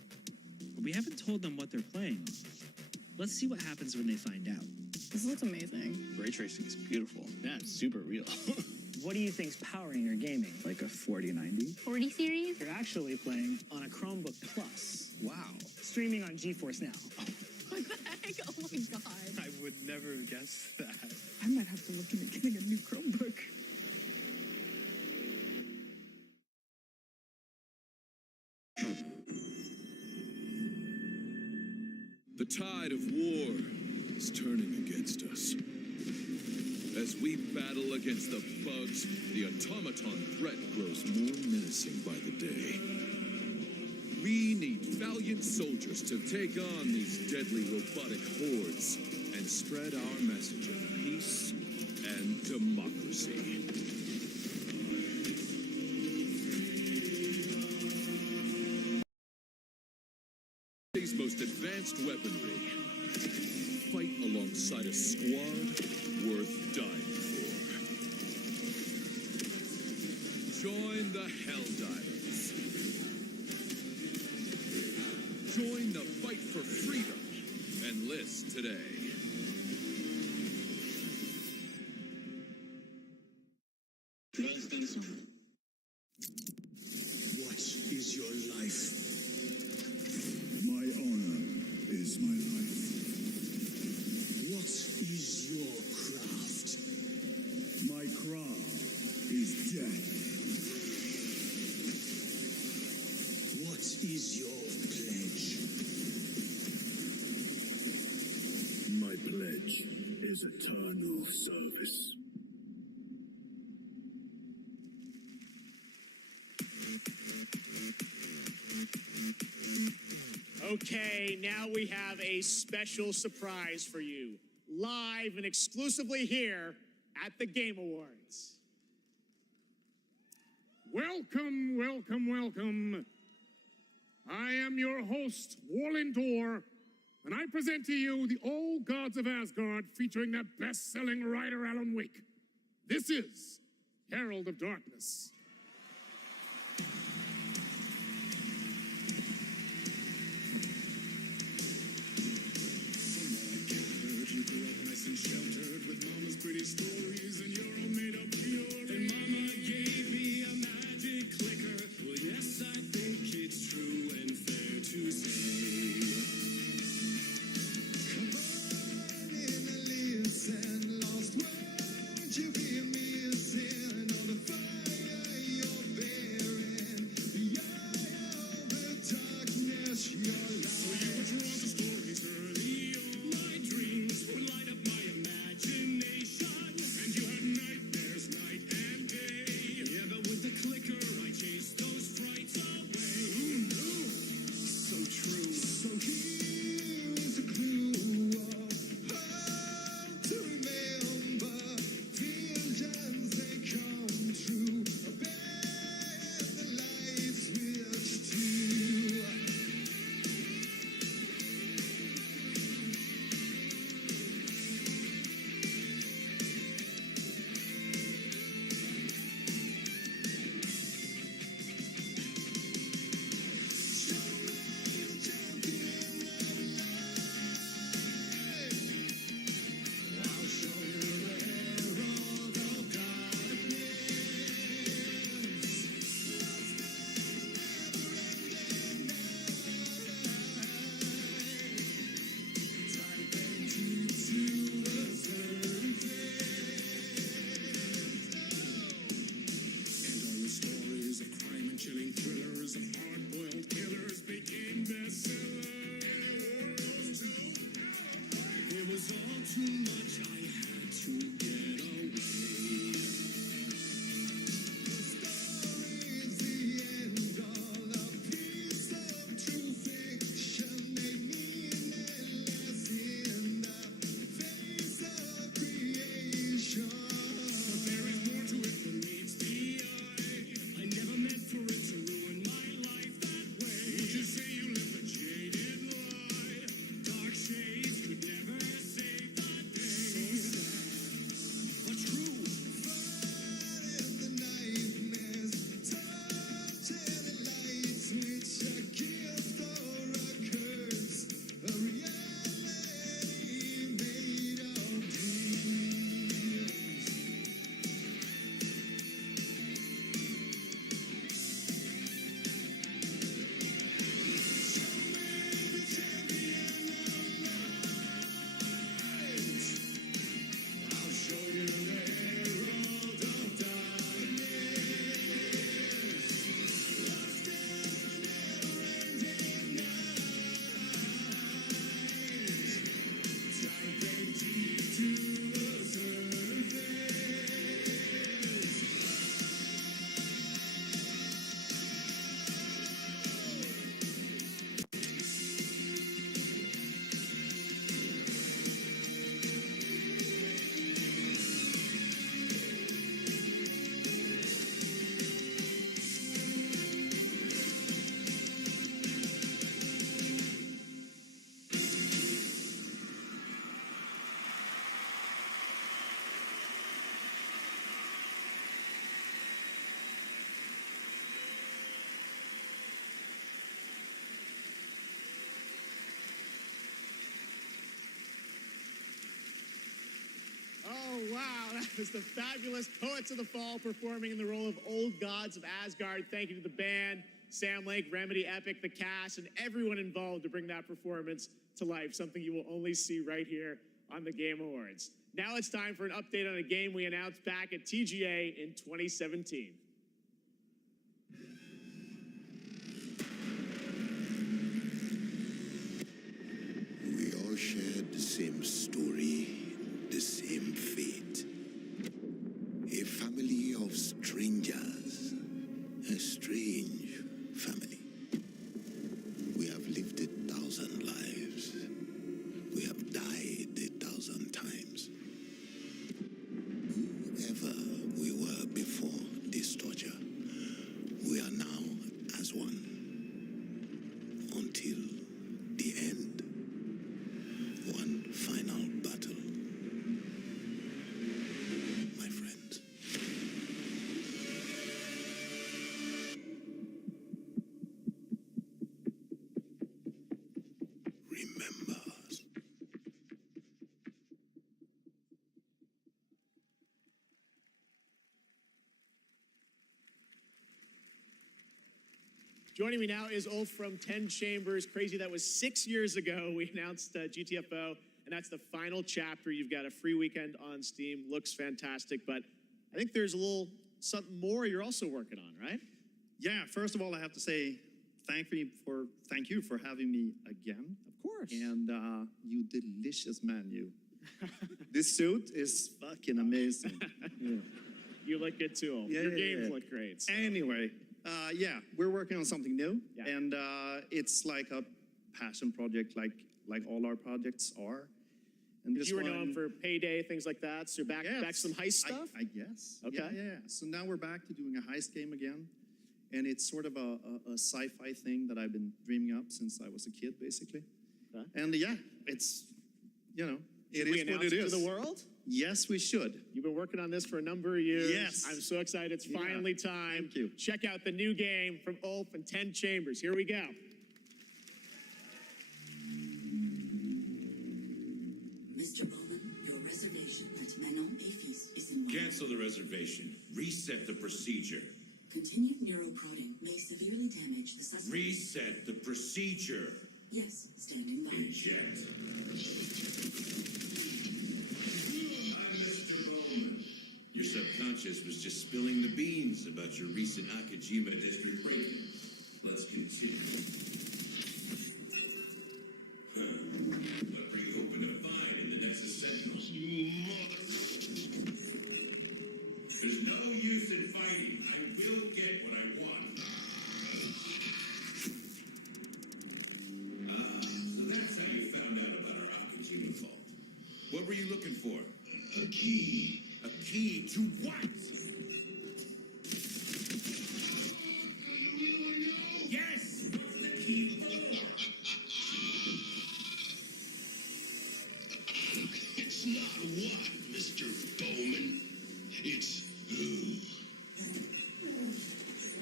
but we haven't told them what they're playing on. Let's see what happens when they find out. This looks amazing. Ray tracing is beautiful. Yeah, it's super real. What do you think's powering your gaming? Like a 4090? 40 series? You're actually playing on a Chromebook Plus. Wow. Streaming on GeForce Now. What the heck? Oh my god. I would never guess that. I might have to look into getting a new Chromebook. The tide of war is turning against us. As we battle against the bugs, the automaton threat grows more menacing by the day. We need valiant soldiers to take on these deadly robotic hordes and spread our message of peace and democracy. Today's most advanced weaponry. Fight alongside a squad worth dying for. Join the Helldivers. Join the fight for freedom. Enlist today. PlayStation. What is your life? My honor is my life. What is your craft? My craft is death. What is your pledge? My pledge is eternal service. Okay, now we have a special surprise for you, live and exclusively here at the Game Awards. Welcome, welcome, welcome. I am your host, Warlindor, and I present to you the Old Gods of Asgard featuring that best-selling writer Alan Wake. This is Herald of Darkness. Sheltered with mama's pretty stories, and you're all made up pure. And mama gave me a magic clicker. Well, yes, I think it's true and fair to say. Come on in and listen, lost words you be missing on the fire you're bearing. The eye of the darkness, your life. So you were drawn to stories early on. My dreams would light up wow. That was the fabulous Poets of the Fall performing in the role of Old Gods of Asgard. Thank you to the band, Sam Lake, Remedy, Epic, the cast, and everyone involved to bring that performance to life, something you will only see right here on the Game Awards. Now it's time for an update on a game we announced back at TGA in 2017. We all shared the same story, the same fate. A family of strangers, a strange family. We have lived 1,000 lives. We have died 1,000 times. Whoever we were before this torture, we are now as one. Until the end. One final battle. My friends. Remember us. Joining me now is Ulf from 10 Chambers. Crazy, that was 6 years ago. We announced GTFO, and that's the final chapter. You've got a free weekend on Steam. Looks fantastic, but I think there's a little something more you're also working on, right? Yeah, first of all, I have to say thank you for having me again. Of course. And you delicious menu. This suit is fucking amazing. Yeah. You look good too, Ulf. Yeah, Your yeah, games yeah. look great. So. Anyway, yeah, we're working on something new, Yeah. and it's like a passion project, like all our projects are. And this You were one, known for Payday, things like that. So back to some heist stuff? I guess. Okay. Yeah. So now we're back to doing a heist game again. And it's sort of a sci-fi thing that I've been dreaming up since I was a kid, basically. Okay. And yeah, it's, it Should is we what announce it it is. to the world? Yes, we should. You've been working on this for a number of years. Yes. I'm so excited. It's Yeah. finally time. Thank you. Check out the new game from Ulf and 10 Chambers. Here we go. Mr. Bowman, your reservation at Manon Aphis is in Cancel the reservation. Reset the procedure. Continued neuroprodding may severely damage the suspect. Reset the procedure. Yes, standing by. Inject. Your subconscious was just spilling the beans about your recent Akajima district break-in. Let's continue. What are you hoping to find in the Nexus Sentinels? You mother... There's no use in fighting. I will get what I want. So that's how you found out about our Akajima vault. What were you looking for? A key. A key to what? Yes! What's the key for? It's not what, Mr. Bowman. It's who.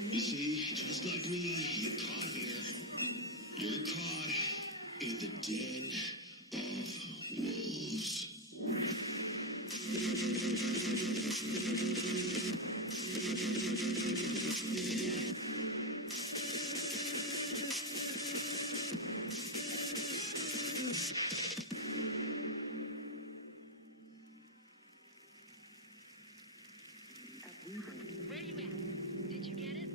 You see, just like me, you're caught here. You're caught in the den of wolves. Where you at? Did you get it?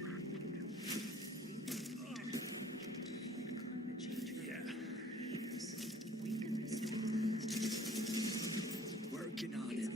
Working on it.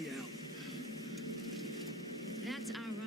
energy out. That's our ride.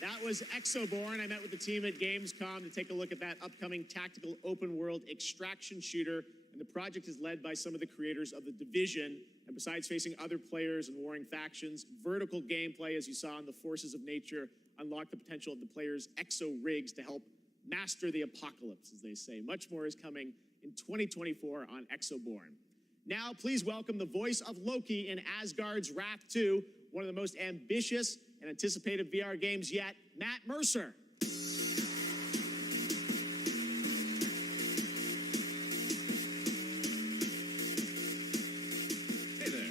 That was Exoborn. I met with the team at Gamescom to take a look at that upcoming tactical open-world extraction shooter, and the project is led by some of the creators of The Division. And besides facing other players and warring factions, vertical gameplay, as you saw in the Forces of Nature, unlock the potential of the players' exo-rigs to help master the apocalypse, as they say. Much more is coming in 2024 on Exoborn. Now, please welcome the voice of Loki in Asgard's Wrath 2, one of the most ambitious and anticipated VR games yet, Matt Mercer. Hey there.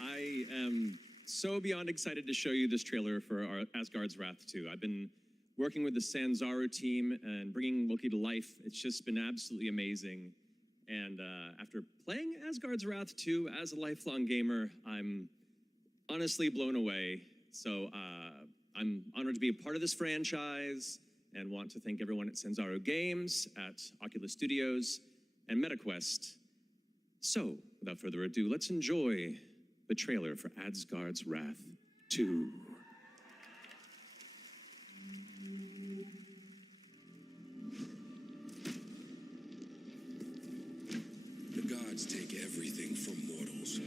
I am so beyond excited to show you this trailer for our Asgard's Wrath 2. I've been working with the Sanzaru team and bringing Loki to life. It's just been absolutely amazing. And after playing Asgard's Wrath 2 as a lifelong gamer, I'm honestly blown away. So I'm honored to be a part of this franchise and want to thank everyone at Sanzaru Games, at Oculus Studios, and MetaQuest. So, without further ado, let's enjoy the trailer for Asgard's Wrath 2. The gods take everything from mortals.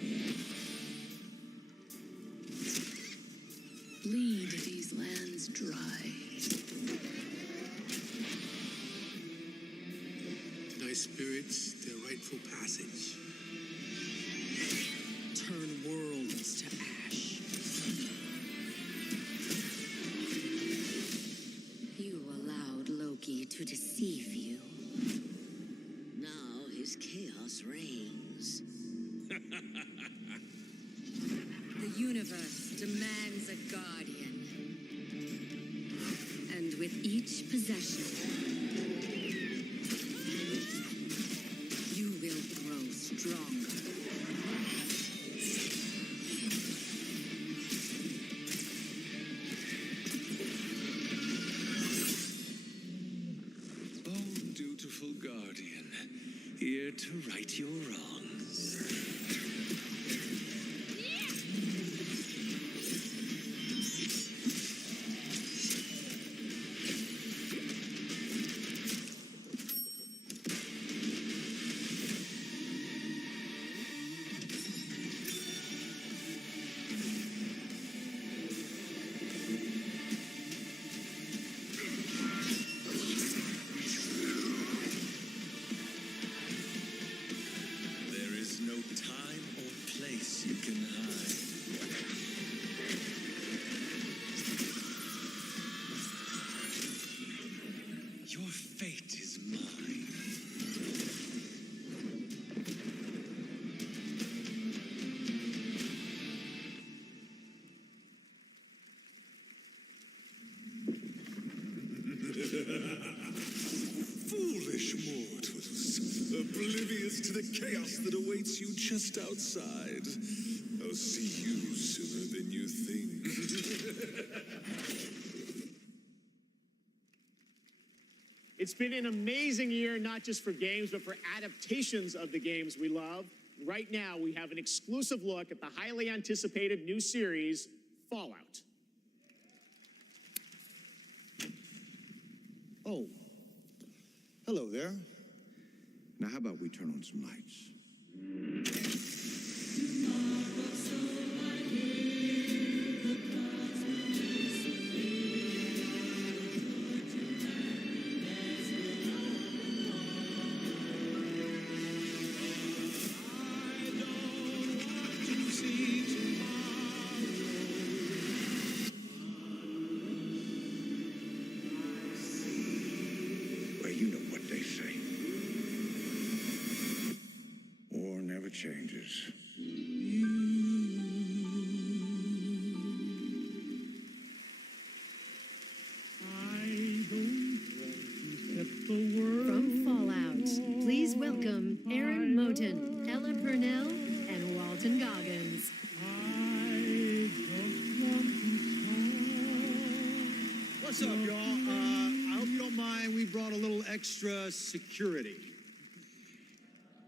Bleed these lands dry. Thy spirits their rightful passage. Turn worlds to ash. You allowed Loki to deceive you. Now his chaos reigns. The universe demands a guardian. And with each possession, you will grow stronger. Oh, dutiful guardian, here to right your wrongs. There is no time or place you can hide. Your fate is mine. Foolish mortals, oblivious to the chaos that awaits you just outside. I'll see you sooner than you think. It's been an amazing year, not just for games, but for adaptations of the games we love. Right now, we have an exclusive look at the highly anticipated new series, Fallout. Oh, hello there. Now, how about we turn on some lights? Well, you know what they say. War never changes. Dragons. What's up, y'all? I hope you don't mind. We brought a little extra security.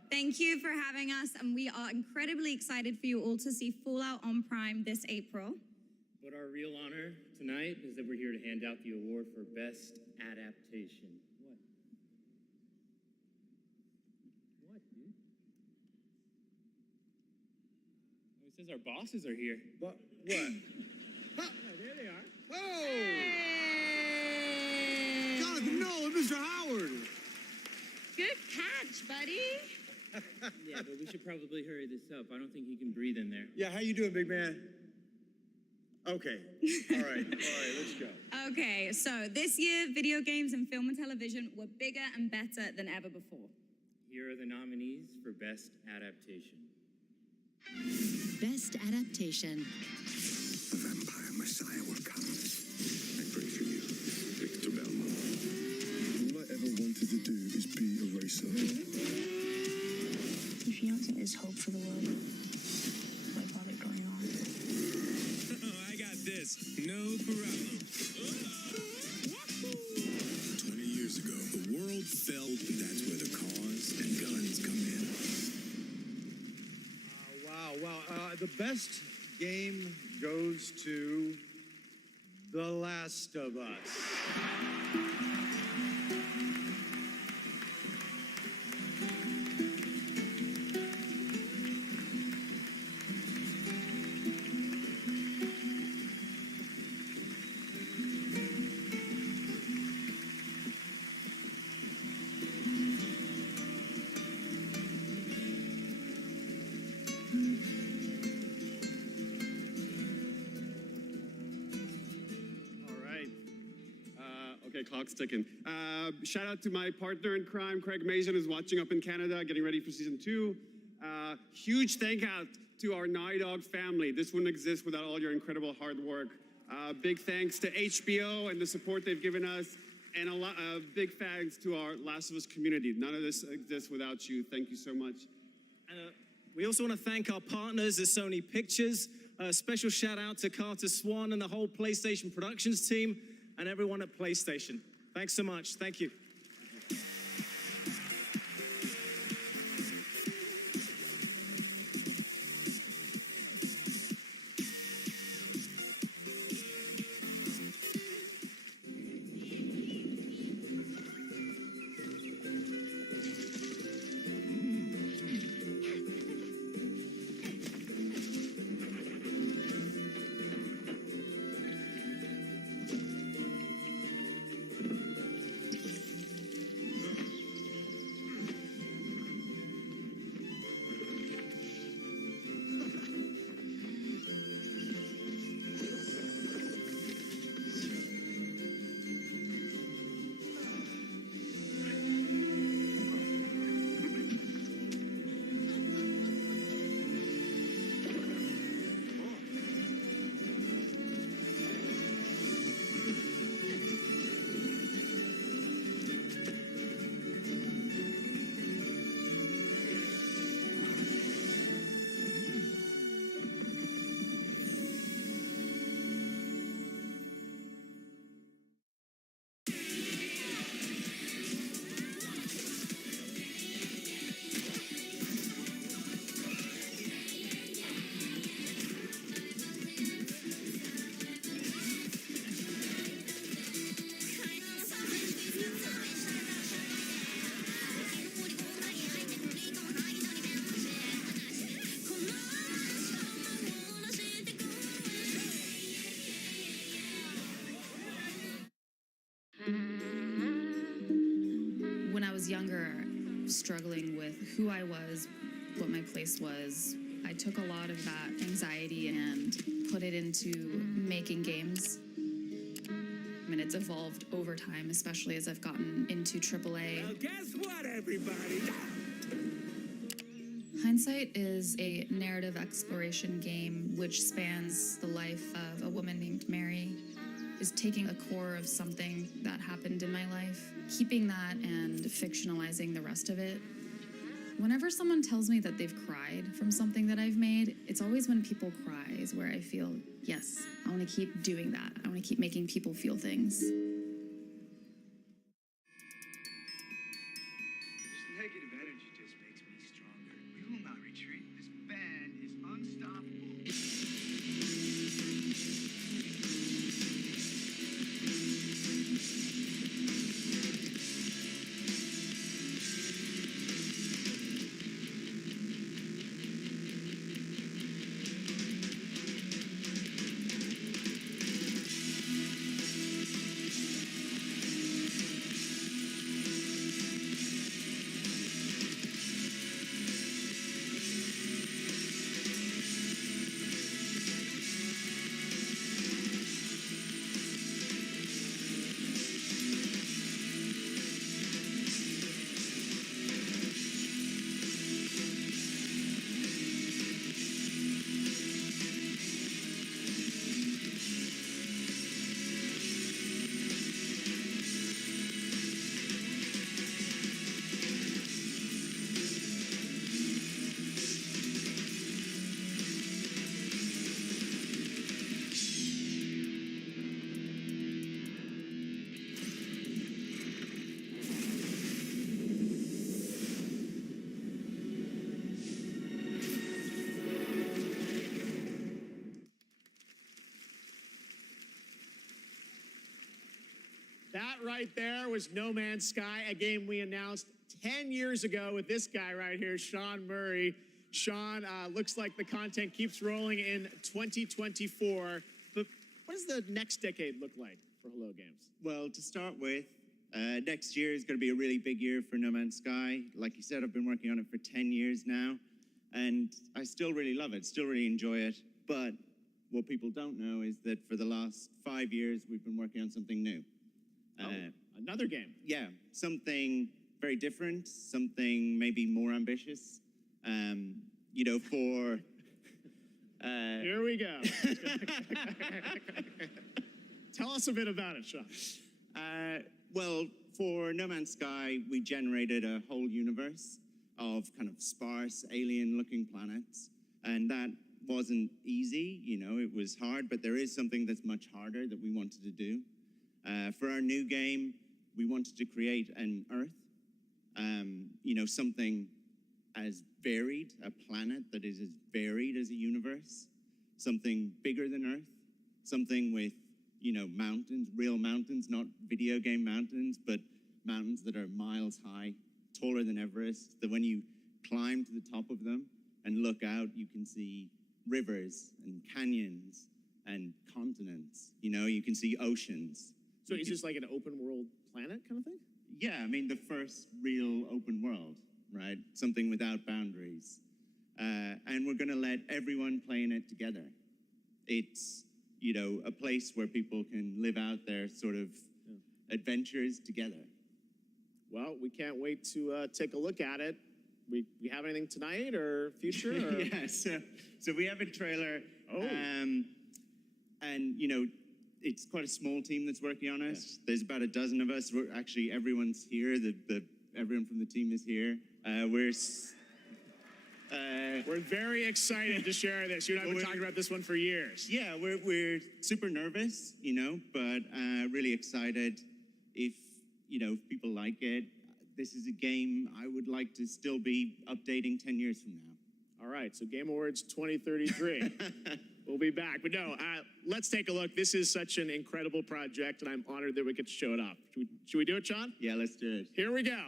Thank you for having us, and we are incredibly excited for you all to see Fallout on Prime this April. But our real honor tonight is that we're here to hand out the award for Best Adaptation. What? What, dude? Oh, it says our bosses are here. What? Yeah, there they are. Oh! Jonathan Nolan, Mr. Howard! Good catch, buddy. Yeah, but we should probably hurry this up. I don't think he can breathe in there. Yeah, how you doing, big man? Okay. All right, let's go. Okay, so this year, video games and film and television were bigger and better than ever before. Here are the nominees for Best Adaptation. Best Adaptation. The vampire messiah will come. I pray for you, Victor Belmont. All I ever wanted to do is be a racer. If you don't think there's hope for the world, why bother going on? I got this. No problem. 20 years ago, the world fell. That's where the cars and guns come in. Wow. The best game goes to The Last of Us. Okay, clock's ticking. Shout out to my partner in crime, Craig Mason, who's watching up in Canada, getting ready for season 2. Huge thank out to our Naughty Dog family. This wouldn't exist without all your incredible hard work. Big thanks to HBO and the support they've given us, and a lot big thanks to our Last of Us community. None of this exists without you. Thank you so much. We also want to thank our partners at Sony Pictures. A special shout out to Carter Swan and the whole PlayStation Productions team, and everyone at PlayStation. Thanks so much. Thank you. When I was younger, struggling with who I was, what my place was, I took a lot of that anxiety and put it into making games. And it's evolved over time, especially as I've gotten into AAA. Well, guess what, everybody? Hindsight is a narrative exploration game which spans the life of a woman named Mary, is taking a core of something that happened in my life, keeping that and fictionalizing the rest of it. Whenever someone tells me that they've cried from something that I've made, it's always when people cry is where I feel, yes, I want to keep doing that. I want to keep making people feel things. This negative energy just makes me stronger. We will not retreat. This band is unstoppable. That right there was No Man's Sky, a game we announced 10 years ago with this guy right here, Sean Murray. Sean, looks like the content keeps rolling in 2024. But what does the next decade look like for Hello Games? Well, to start with, next year is going to be a really big year for No Man's Sky. Like you said, I've been working on it for 10 years now, and I still really love it, still really enjoy it. But what people don't know is that for the last 5 years, we've been working on something new. Another game. Yeah, something very different, something maybe more ambitious. You know, for... Here we go. Tell us a bit about it, Sean. Well, for No Man's Sky, we generated a whole universe of kind of sparse, alien-looking planets, and that wasn't easy, you know, it was hard, but there is something that's much harder that we wanted to do. For our new game, we wanted to create an Earth, you know, something as varied, a planet that is as varied as a universe, something bigger than Earth, something with, you know, mountains, real mountains, not video game mountains, but mountains that are miles high, taller than Everest, that when you climb to the top of them and look out, you can see rivers and canyons and continents, you know, you can see oceans. So is this like an open world planet kind of thing? Yeah, I mean, the first real open world, right? Something without boundaries. And we're going to let everyone play in it together. It's, you know, a place where people can live out their sort of adventures together. Well, we can't wait to take a look at it. We have anything tonight or future? Or? Yeah, so we have a trailer. Oh. And, you know, it's quite a small team that's working on it. Yeah. There's about a dozen of us. We're actually, everyone's here. Everyone from the team is here. We're very excited to share this. You and I have been talking about this one for years. Yeah, we're super nervous, you know, but really excited. If, you know, if people like it, this is a game I would like to still be updating 10 years from now. All right, so Game Awards 2033. We'll be back. But no, let's take a look. This is such an incredible project, and I'm honored that we get to show it off. Should we do it, Sean? Yeah, let's do it. Here we go.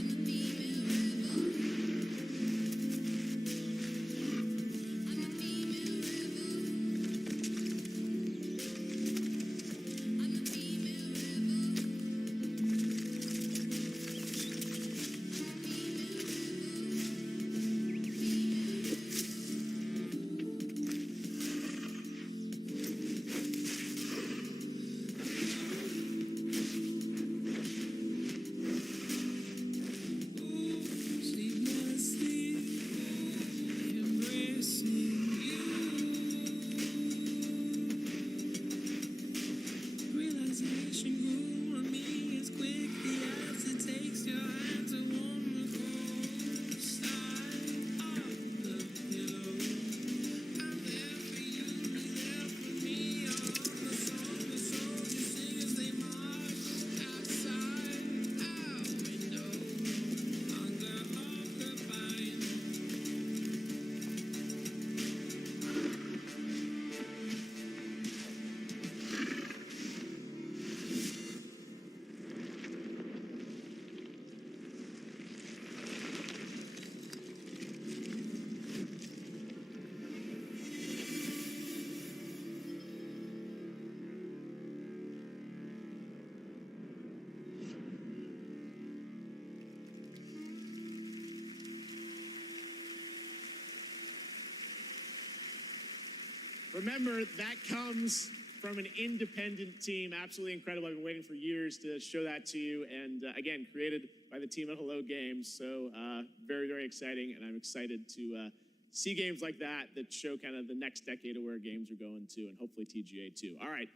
I'm a Remember, that comes from an independent team. Absolutely incredible. I've been waiting for years to show that to you. And again, created by the team at Hello Games. So very, very exciting. And I'm excited to see games like that that show kind of the next decade of where games are going to, and hopefully TGA too. All right.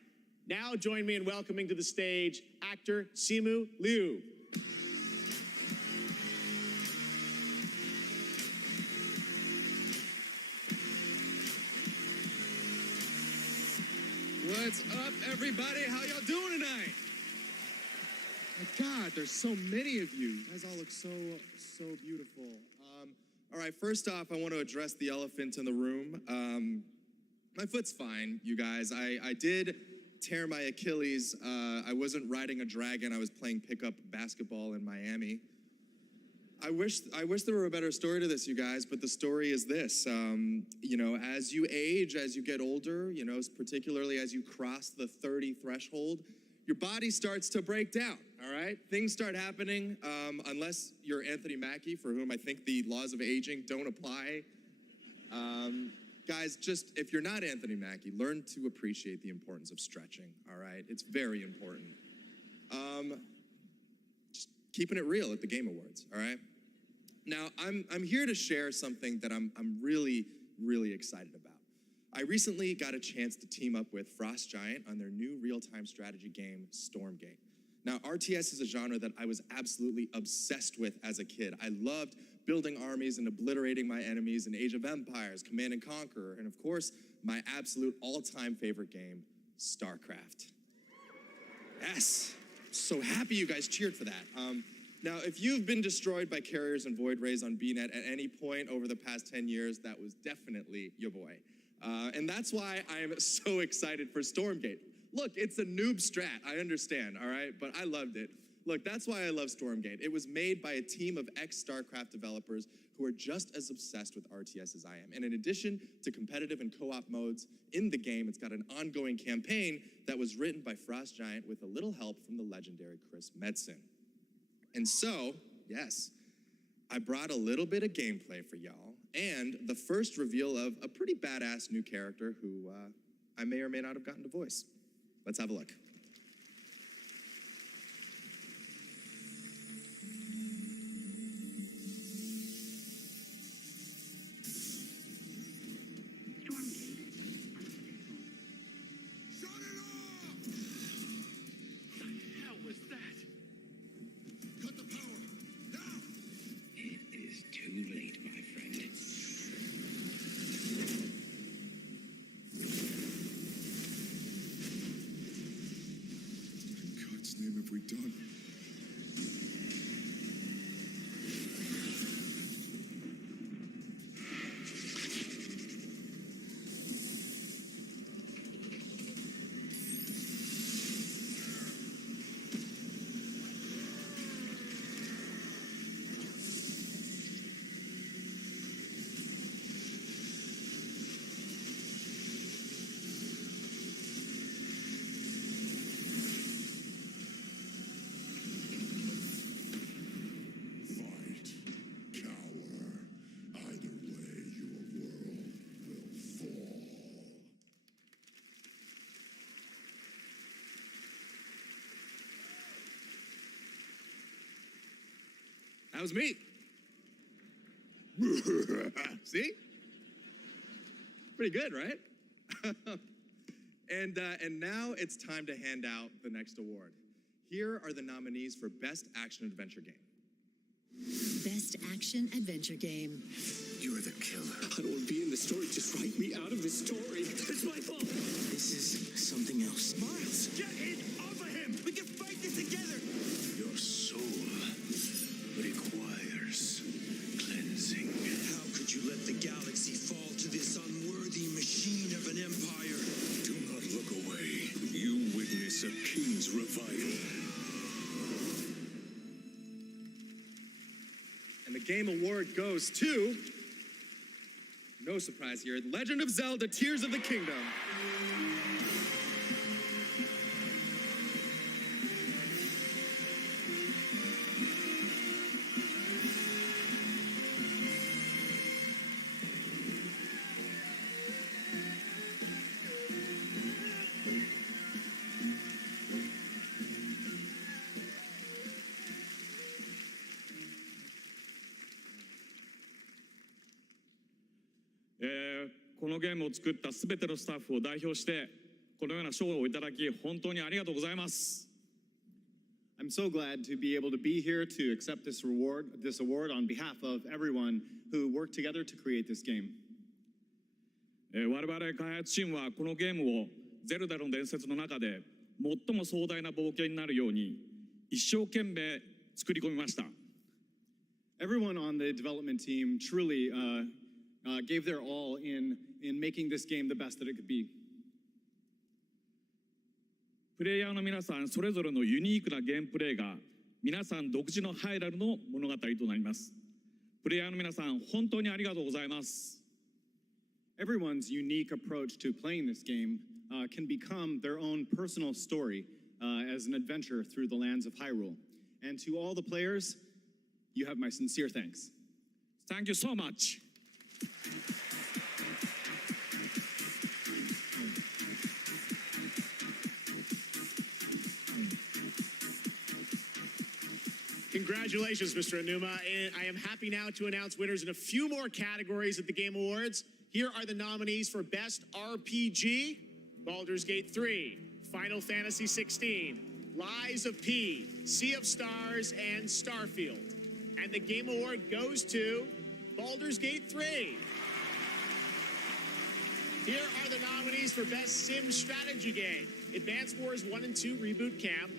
Now join me in welcoming to the stage actor Simu Liu. What's up, everybody? How y'all doing tonight? My God, there's so many of you. You guys all look so beautiful. All right, first off, I want to address the elephant in the room. My foot's fine, you guys. I did tear my Achilles. I wasn't riding a dragon. I was playing pickup basketball in Miami. I wish there were a better story to this, you guys, but the story is this. You know, as you age, as you get older, you know, particularly as you cross the 30 threshold, your body starts to break down, all right? Things start happening, unless you're Anthony Mackie, for whom I think the laws of aging don't apply. Guys, just, if you're not Anthony Mackie, learn to appreciate the importance of stretching, all right? It's very important. Just keeping it real at the Game Awards, all right? Now, I'm here to share something that I'm really, really excited about. I recently got a chance to team up with Frost Giant on their new real-time strategy game, Stormgate. Now, RTS is a genre that I was absolutely obsessed with as a kid. I loved building armies and obliterating my enemies in Age of Empires, Command & Conquer, and of course, my absolute all-time favorite game, StarCraft. Yes, so happy you guys cheered for that. Now, if you've been destroyed by carriers and void rays on BNet at any point over the past 10 years, that was definitely your boy. And that's why I am so excited for Stormgate. Look, it's a noob strat, I understand, all right? But I loved it. Look, that's why I love Stormgate. It was made by a team of ex-StarCraft developers who are just as obsessed with RTS as I am. And in addition to competitive and co-op modes in the game, it's got an ongoing campaign that was written by Frost Giant with a little help from the legendary Chris Metzen. And so, yes, I brought a little bit of gameplay for y'all, and the first reveal of a pretty badass new character who I may or may not have gotten to voice. Let's have a look. Done. That was me. See? Pretty good, right? And now it's time to hand out the next award. Here are the nominees for Best Action Adventure Game. Best Action Adventure Game. You're the killer. I don't want to be in the story. Just write me out of this story. It's my fault. This is something else. Miles, get it off of him. We can fight this together. Your soul requires cleansing. How could you let the galaxy fall to this unworthy machine of an empire? Do not look away. You witness a king's revival. And the game award goes to, no surprise here, Legend of Zelda Tears of the Kingdom. のゲームを作ったすべてのスタッフを代表してこのような賞をいただき本当にありがとうございます。I'm so glad to be able to be here to accept this award on behalf of everyone who worked together to create this game. 我々開発チームはこのゲームをゼルダの伝説の中で最も壮大な冒険になるように一生懸命作り込みました。Everyone on the development team truly gave their all in making this game the best that it could be. プレイヤーの皆さんそれぞれのユニークなゲームプレイが皆さん独自のハイラルの物語となります。プレイヤーの皆さん本当にありがとうございます。Everyone's unique approach to playing this game can become their own personal story as an adventure through the lands of Hyrule. And to all the players, you have my sincere thanks. Thank you so much. Congratulations, Mr. Aonuma. And I am happy now to announce winners in a few more categories at the Game Awards. Here are the nominees for Best RPG, Baldur's Gate 3, Final Fantasy 16, Lies of P, Sea of Stars, and Starfield. And the Game Award goes to Baldur's Gate 3. Here are the nominees for Best Sim Strategy Game, Advance Wars 1 and 2 Reboot Camp,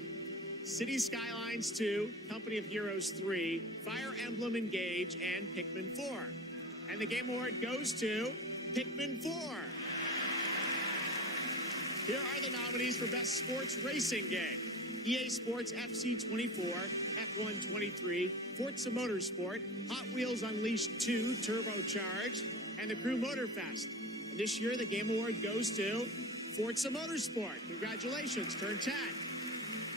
City Skylines 2, Company of Heroes 3, Fire Emblem Engage, and Pikmin 4. And the Game Award goes to Pikmin 4. Here are the nominees for Best Sports Racing Game. EA Sports FC 24, F1 23, Forza Motorsport, Hot Wheels Unleashed 2 Turbocharged, and the Crew Motorfest. And this year, the Game Award goes to Forza Motorsport. Congratulations, turn 10.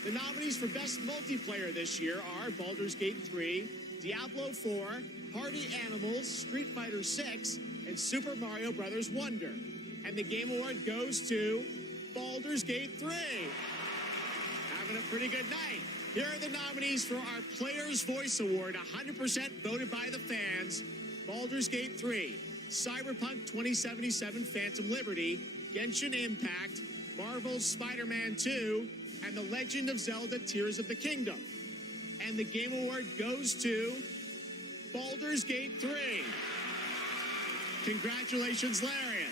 The nominees for Best Multiplayer this year are Baldur's Gate 3, Diablo 4, Party Animals, Street Fighter 6, and Super Mario Bros. Wonder. And the Game Award goes to Baldur's Gate 3. Having a pretty good night. Here are the nominees for our Player's Voice Award, 100% voted by the fans. Baldur's Gate 3, Cyberpunk 2077 Phantom Liberty, Genshin Impact, Marvel's Spider-Man 2, and The Legend of Zelda Tears of the Kingdom. And the Game Award goes to Baldur's Gate 3. Congratulations, Larian.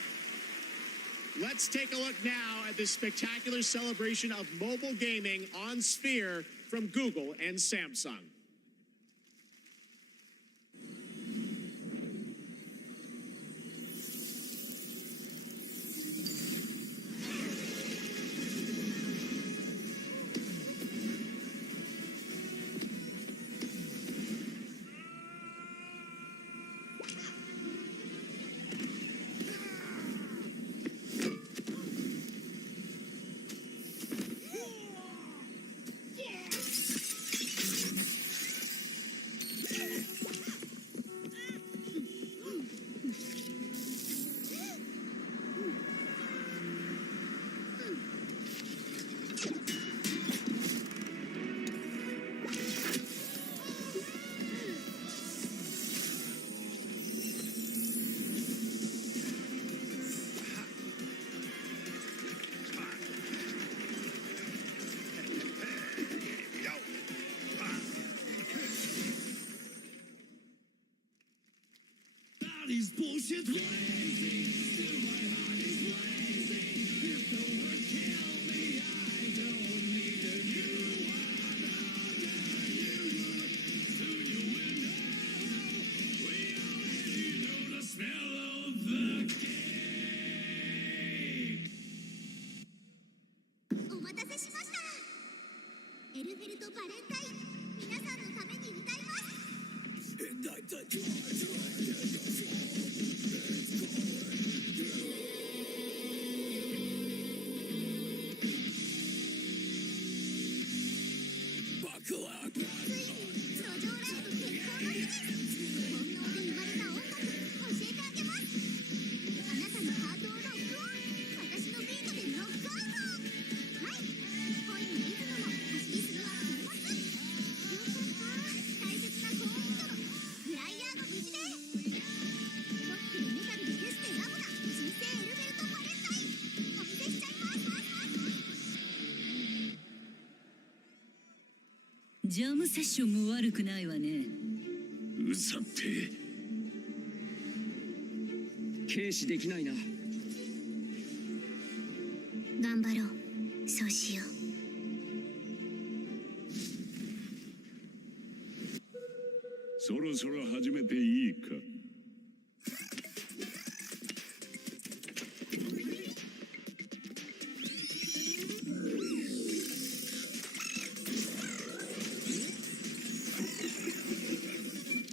Let's take a look now at this spectacular celebration of mobile gaming on Sphere from Google and Samsung. Is bullshit. ジャムセッションも悪くないわね。うざって軽視できないな。頑張ろう。そうしよう。そろそろ始めていいか。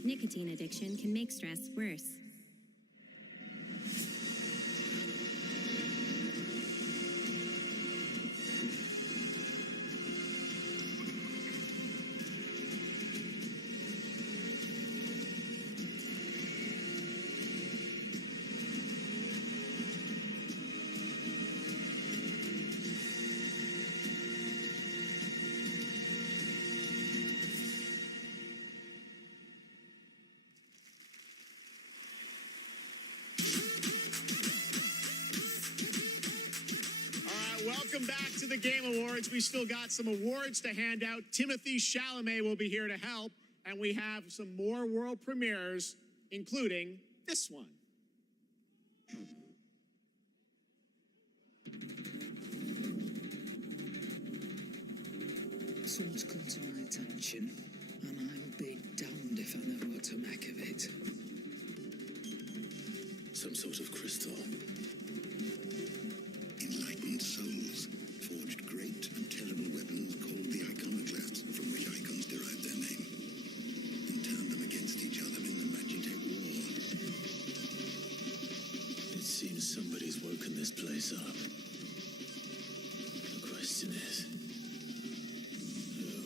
Nicotine addiction can make stress worse. Welcome back to the Game Awards. We still got some awards to hand out. Timothée Chalamet will be here to help, and we have some more world premieres, including this one. Someone's come to my attention, and I'll be damned if I know what to make of it. Some sort of crystal. Enlightened souls forged great and terrible weapons called the iconoclasts, from which icons derived their name, and turned them against each other in the Magitech War. It seems somebody's woken this place up. The question is, who?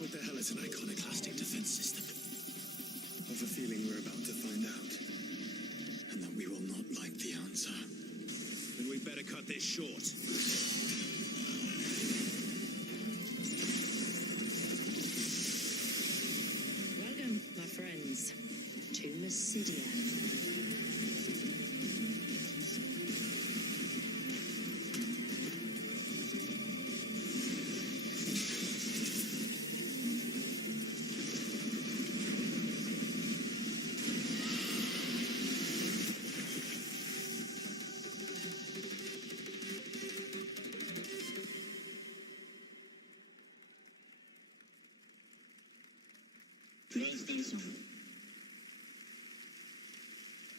What the hell is an iconoclastic defense system? I have a feeling we're about to find out, and that we will not like the answer. Then we better cut this short. Welcome, my friends, to Mysidia.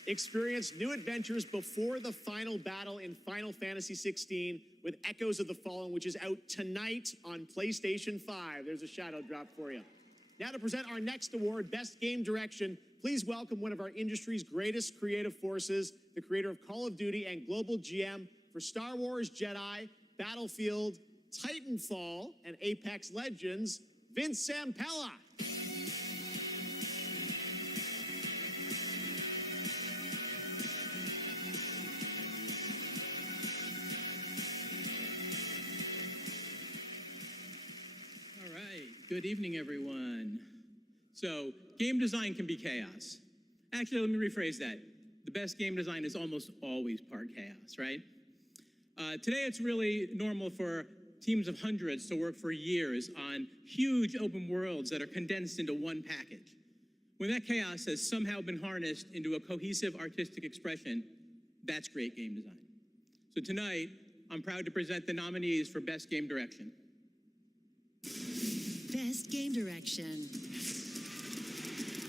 Experience new adventures before the final battle in Final Fantasy XVI with Echoes of the Fallen, which is out tonight on PlayStation 5. There's a shadow drop for you. Now to present our next award, Best Game Direction, please welcome one of our industry's greatest creative forces, the creator of Call of Duty and global GM for Star Wars Jedi, Battlefield, Titanfall, and Apex Legends, Vince Zampella. Good evening, everyone. So, game design can be chaos. Actually, let me rephrase that. The best game design is almost always part chaos, right? Today, it's really normal for teams of hundreds to work for years on huge open worlds that are condensed into one package. When that chaos has somehow been harnessed into a cohesive artistic expression, that's great game design. So tonight, I'm proud to present the nominees for Best Game Direction. Best Game Direction.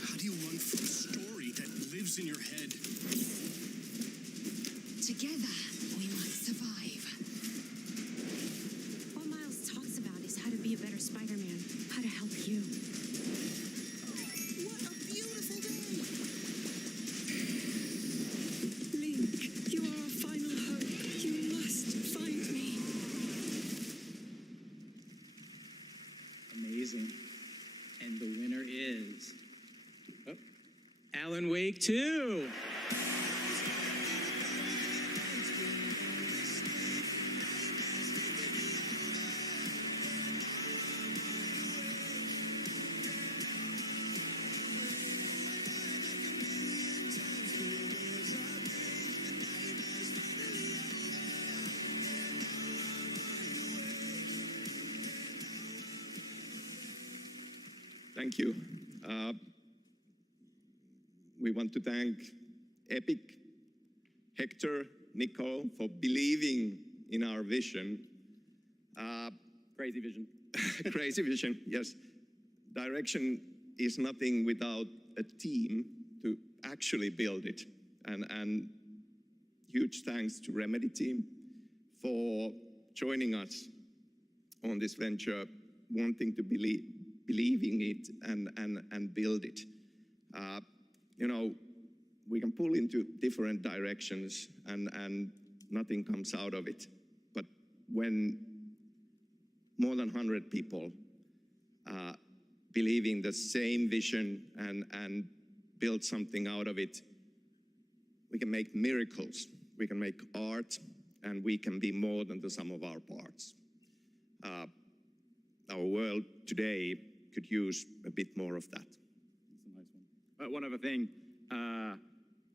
How do you run from a story that lives in your head? Together, we might survive. What Miles talks about is how to be a better Spider-Man, how to help you. What a beautiful day! Link, you are our final hope. You must find me. Amazing. And the winner is Alan Wake 2. Thank you. We want to thank Epic, Hector, Nicole for believing in our vision. Crazy vision. Crazy vision, yes. Direction is nothing without a team to actually build it. And huge thanks to Remedy team for joining us on this venture, wanting to believing it and build it. You know, we can pull into different directions and nothing comes out of it. But when more than 100 people believing the same vision and build something out of it, we can make miracles. We can make art, and we can be more than the sum of our parts. Our world today could use a bit more of that. That's a nice one. One other thing.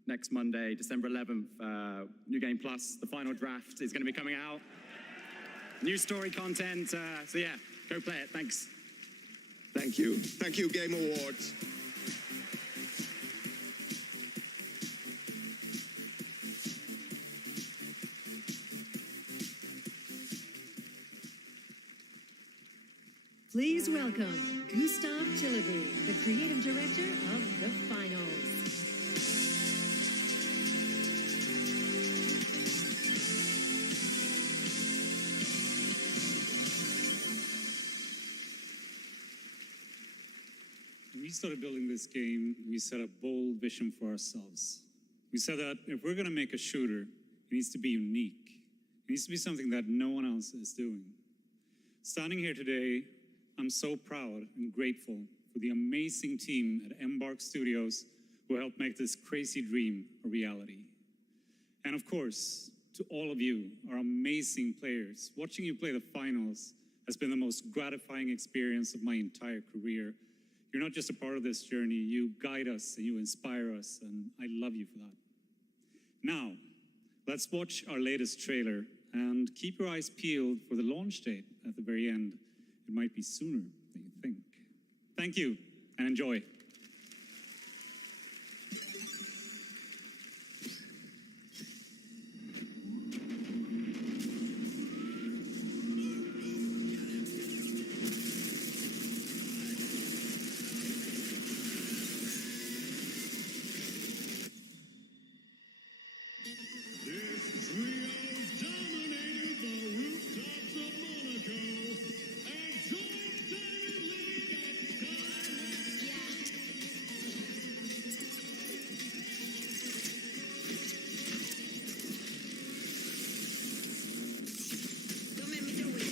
Next Monday, December 11th, New Game Plus, the final draft is going to be coming out. New story content. So yeah, go play it. Thanks. Thank you. Thank you, Game Awards. Please welcome Gustav Chillaby, the creative director of The Finals. When we started building this game, we set a bold vision for ourselves. We said that if we're going to make a shooter, it needs to be unique. It needs to be something that no one else is doing. Standing here today, I'm so proud and grateful for the amazing team at Embark Studios who helped make this crazy dream a reality. And of course, to all of you, our amazing players, watching you play the finals has been the most gratifying experience of my entire career. You're not just a part of this journey, you guide us and you inspire us, and I love you for that. Now, let's watch our latest trailer and keep your eyes peeled for the launch date at the very end. It might be sooner than you think. Thank you, and enjoy. This trio dominated the rooftops of Monaco and joined Diamond League at Don't make me do it.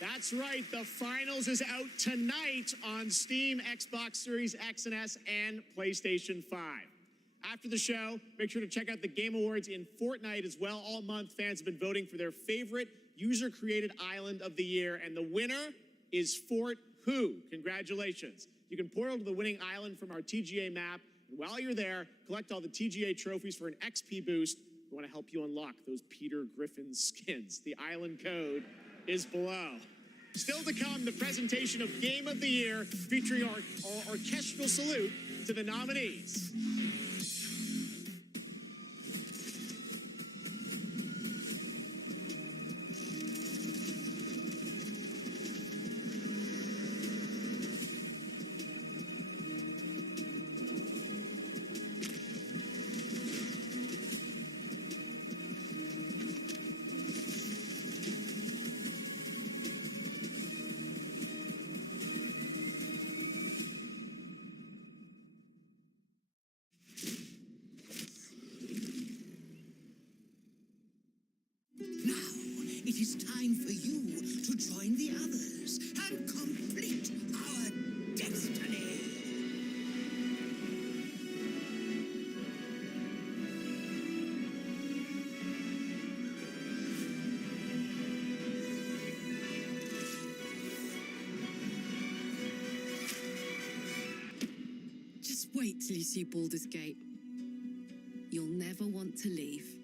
That's right, The Finals is out tonight on Steam, Xbox Series X and S, and PlayStation 5. After the show, make sure to check out the Game Awards in Fortnite as well. All month, fans have been voting for their favorite user-created island of the year, and the winner is Fort Who. Congratulations. You can portal to the winning island from our TGA map, and while you're there, collect all the TGA trophies for an XP boost. We want to help you unlock those Peter Griffin skins. The island code is below. Still to come, the presentation of Game of the Year, featuring our orchestral salute to the nominees. It is time for you to join the others and complete our destiny. Just wait till you see Baldur's Gate. You'll never want to leave.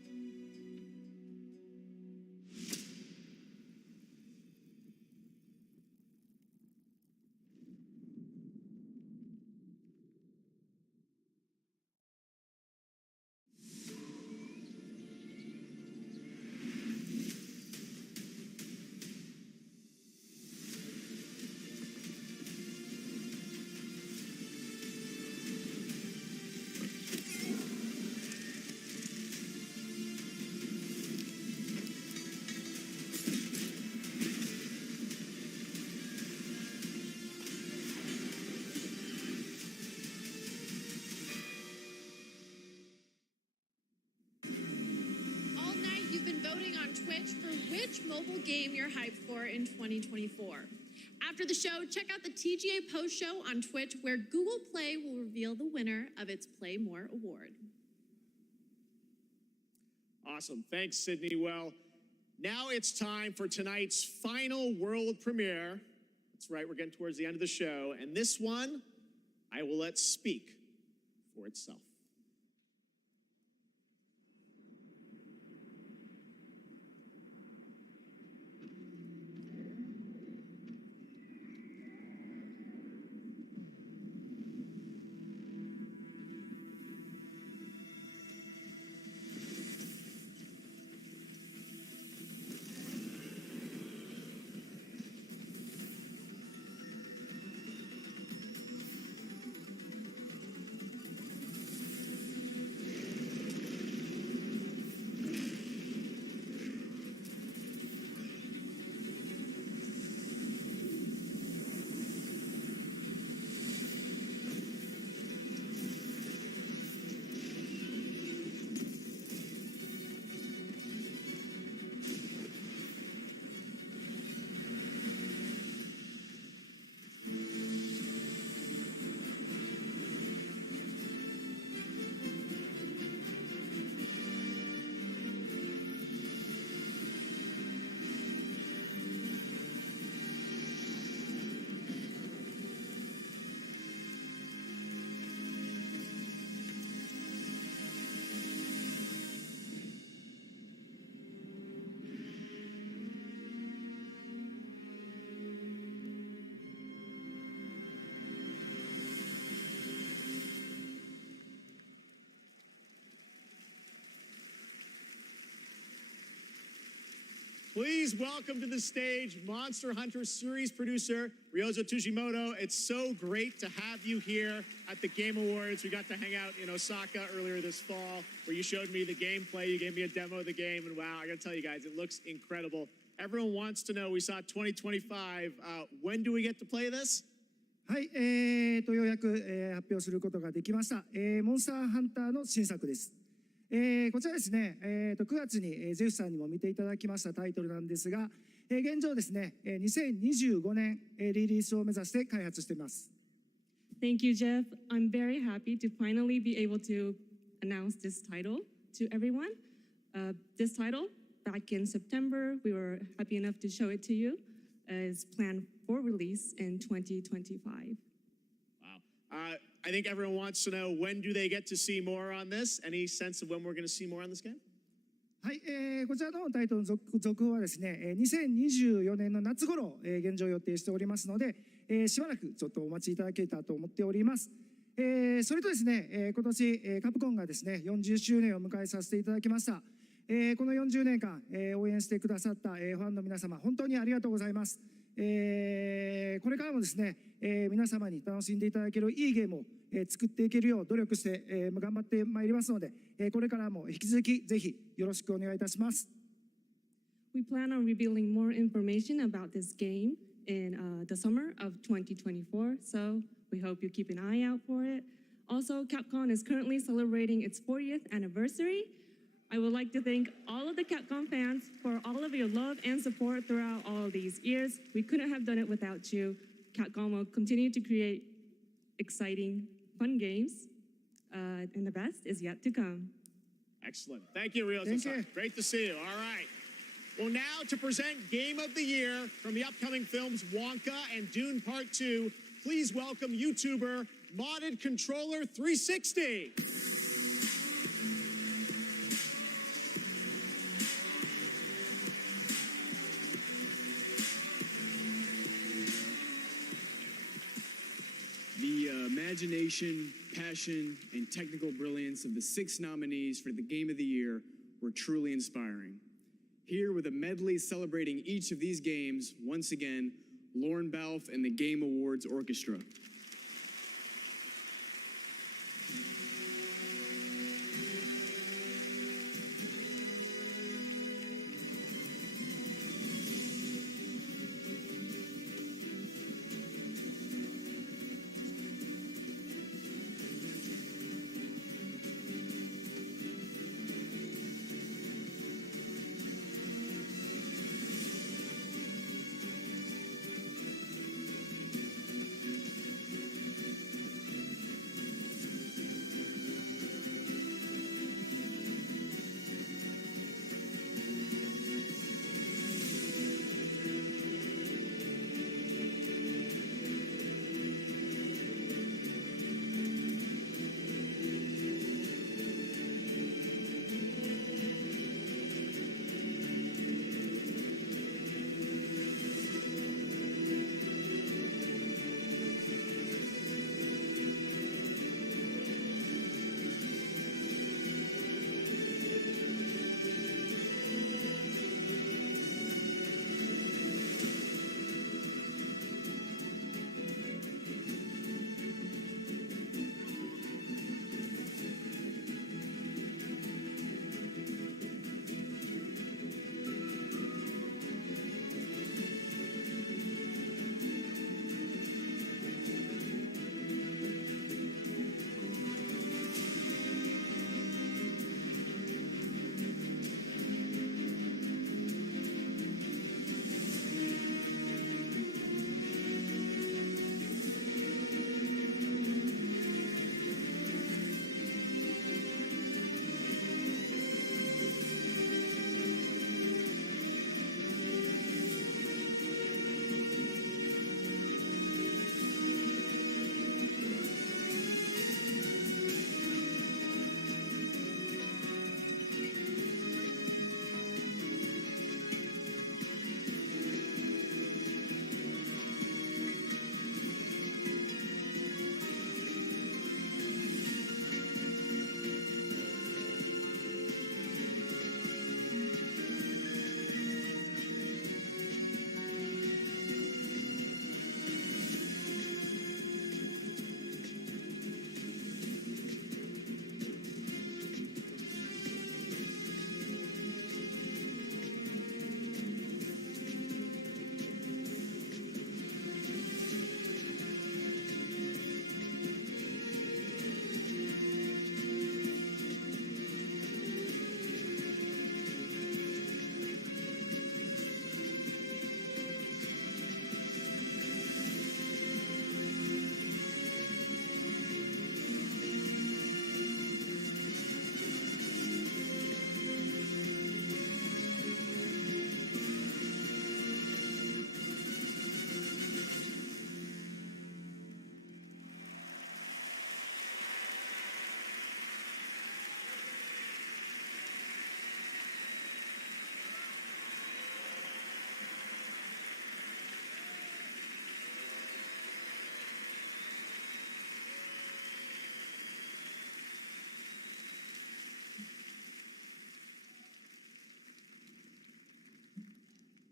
All night you've been voting on Twitch for which mobile game you're hyped for in 2024. After the show, check out the TGA post show on Twitch where Google Play will reveal the winner of its Play More award. Awesome. Thanks, Sydney. Well, now it's time for tonight's final world premiere. That's right, we're getting towards the end of the show. And this one, I will let speak for itself. Please welcome to the stage Monster Hunter series producer Ryozo Tsushimoto. It's so great to have you here at the Game Awards. We got to hang out in Osaka earlier this fall where you showed me the gameplay. You gave me a demo of the game, and wow, I gotta tell you guys, it looks incredible. Everyone wants to know, we saw 2025. When do we get to play this? はい、ようやく、発表することができました。モンスターハンターの新作です。こちらですね、9月に、ゼフさんにも見ていただきましたタイトルなんですが、現状ですね、2025年、リリースを目指して開発しています。Thank you, Jeff. I'm very happy to finally be able to announce this title to everyone. This title, back in September, we were happy enough to show it to you, is planned for release in 2025. Wow. I think everyone wants to know, when do they get to see more on this? Any sense of when we're going to see more on this game? はい、こちらのタイトルの続報はですね、2024年の夏頃、現状予定しておりますので、しばらくちょっとお待ちいただけたらと思っております。それとですね、今年、カプコンがですね、40周年を迎えさせていただきました。この40年間、応援してくださった、ファンの皆様、本当にありがとうございます。これからもですね、皆様に楽しんでいただけるいいゲームを、作っていけるよう努力して、頑張ってまいりますので、これからも引き続きぜひよろしくお願いいたします。We plan on revealing more information about this game in the summer of 2024, so we hope you keep an eye out for it. Also, Capcom is currently celebrating its 40th anniversary. I would like to thank all of the Capcom fans for all of your love and support throughout all of these years. We couldn't have done it without you. Capcom will continue to create exciting, fun games, and the best is yet to come. Excellent. Thank you, Ryo. Thank you. Great to see you. All right. Well, now to present Game of the Year from the upcoming films Wonka and Dune Part 2, please welcome YouTuber Modded Controller 360. The imagination, passion, and technical brilliance of the 6 nominees for the Game of the Year were truly inspiring. Here with a medley celebrating each of these games, once again, Lauren Balfe and the Game Awards Orchestra.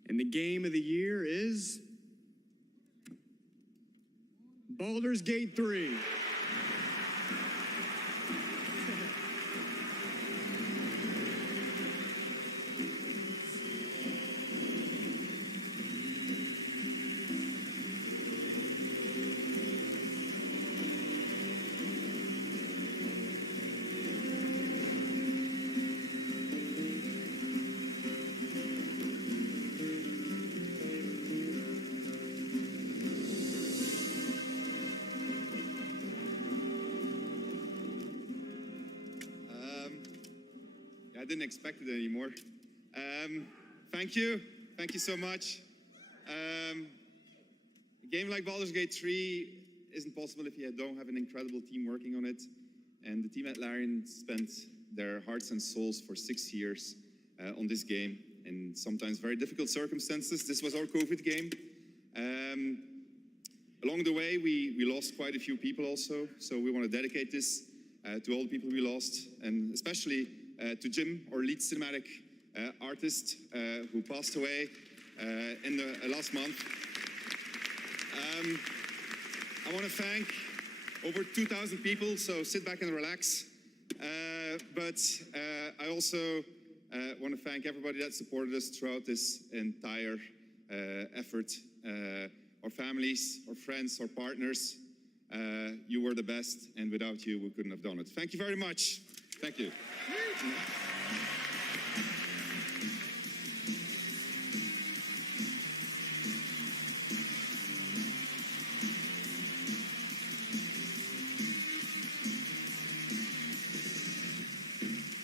And the Game of the Year is Baldur's Gate 3. I didn't expect it anymore. Thank you so much. A game like Baldur's Gate 3 isn't possible if you don't have an incredible team working on it. And the team at Larian spent their hearts and souls for 6 years on this game in sometimes very difficult circumstances. This was our COVID game. Along the way, we lost quite a few people also, so we want to dedicate this to all the people we lost, and especially to Jim, our lead cinematic artist, who passed away in the last month. I want to thank over 2,000 people, so sit back and relax. But I also want to thank everybody that supported us throughout this entire effort. Our families, our friends, our partners. You were the best, and without you, we couldn't have done it. Thank you very much. Thank you.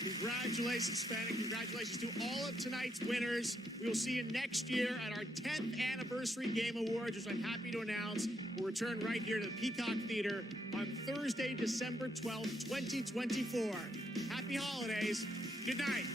Congratulations, Sven, and congratulations to all of tonight's winners. We will see you next year at our 10th Anniversary Game Awards, which I'm happy to announce will return right here to the Peacock Theater on Thursday, December 12th, 2024. Happy holidays. Good night.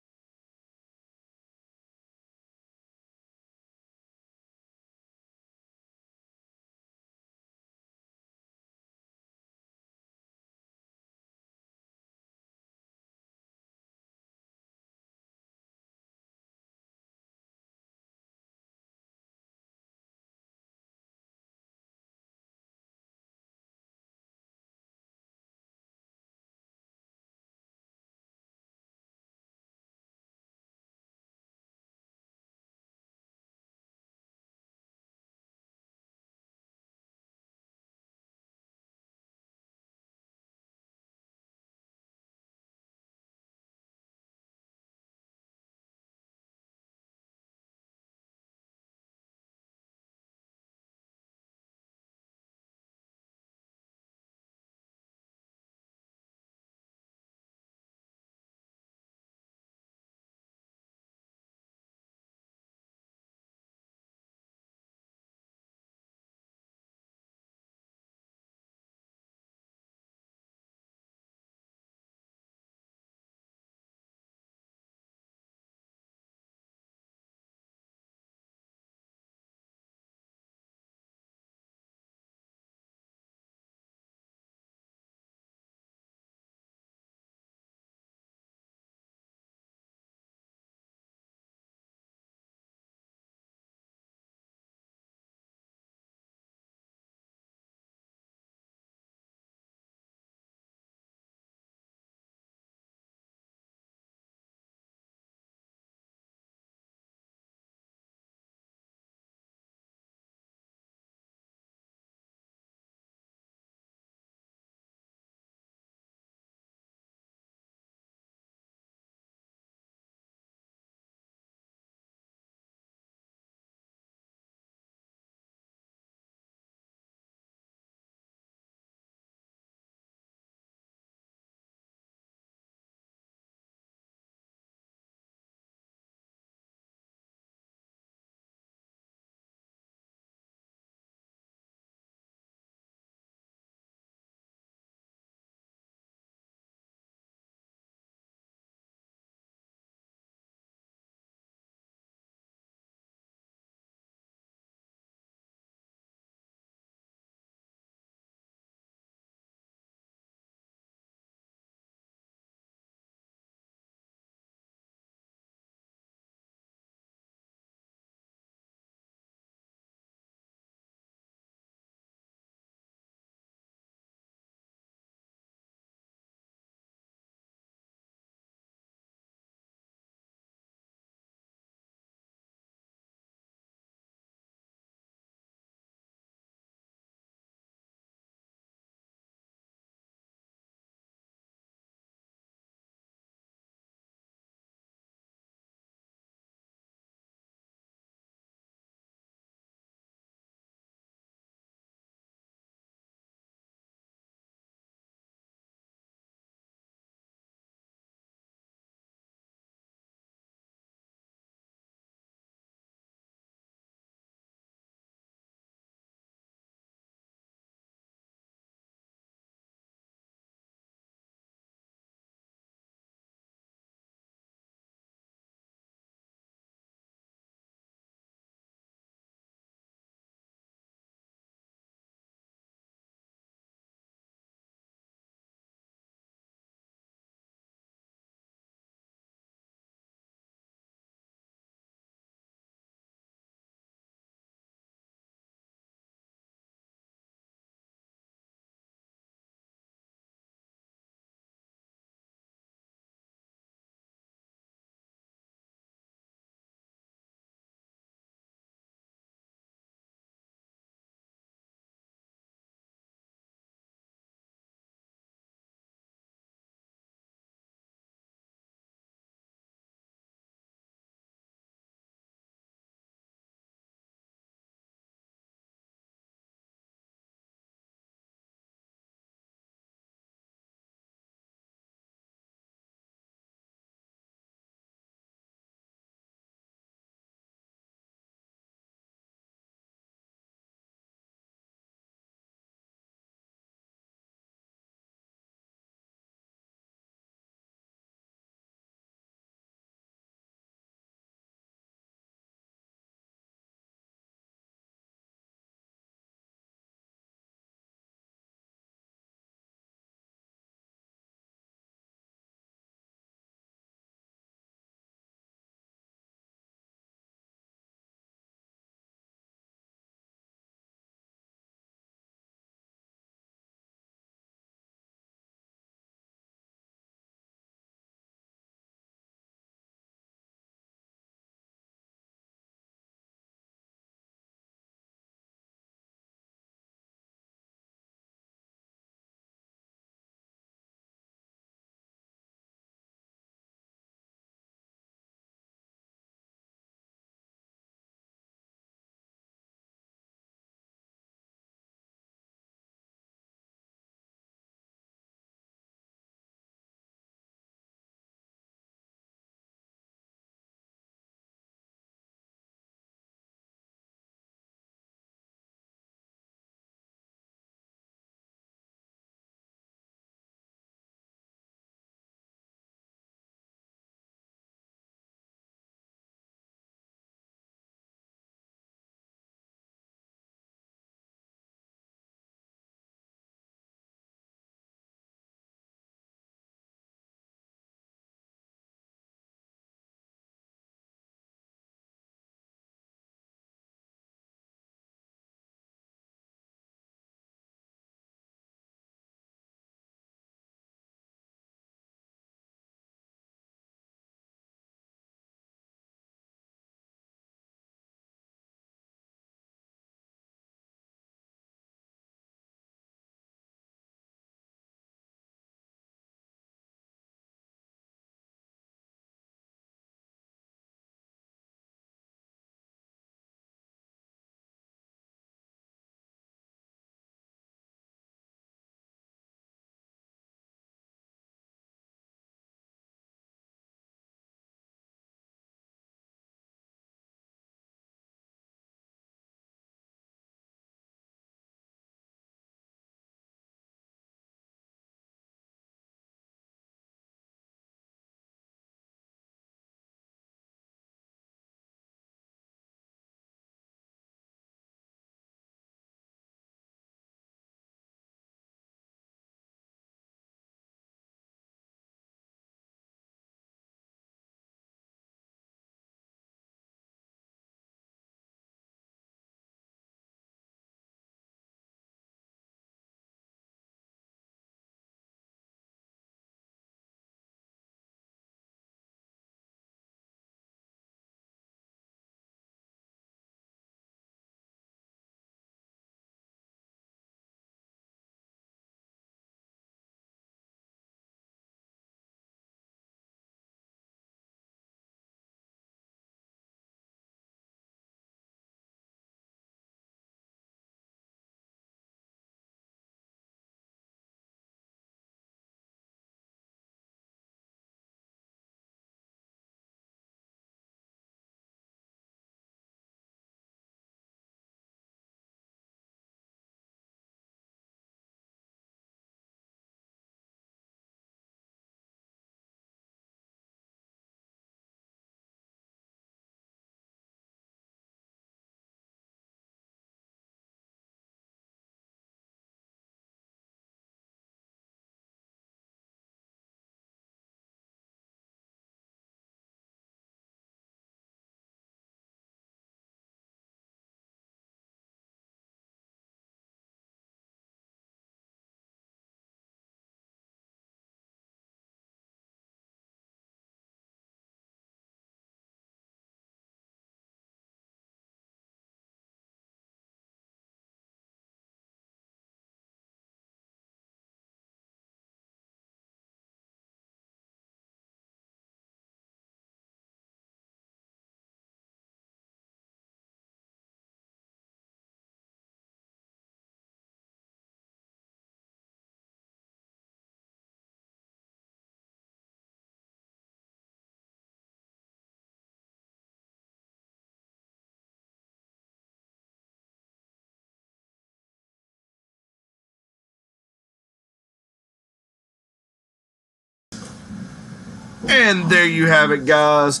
And there you have it, guys.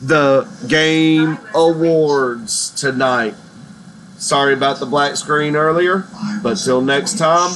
The Game Awards tonight. Sorry about the black screen earlier, but till next time,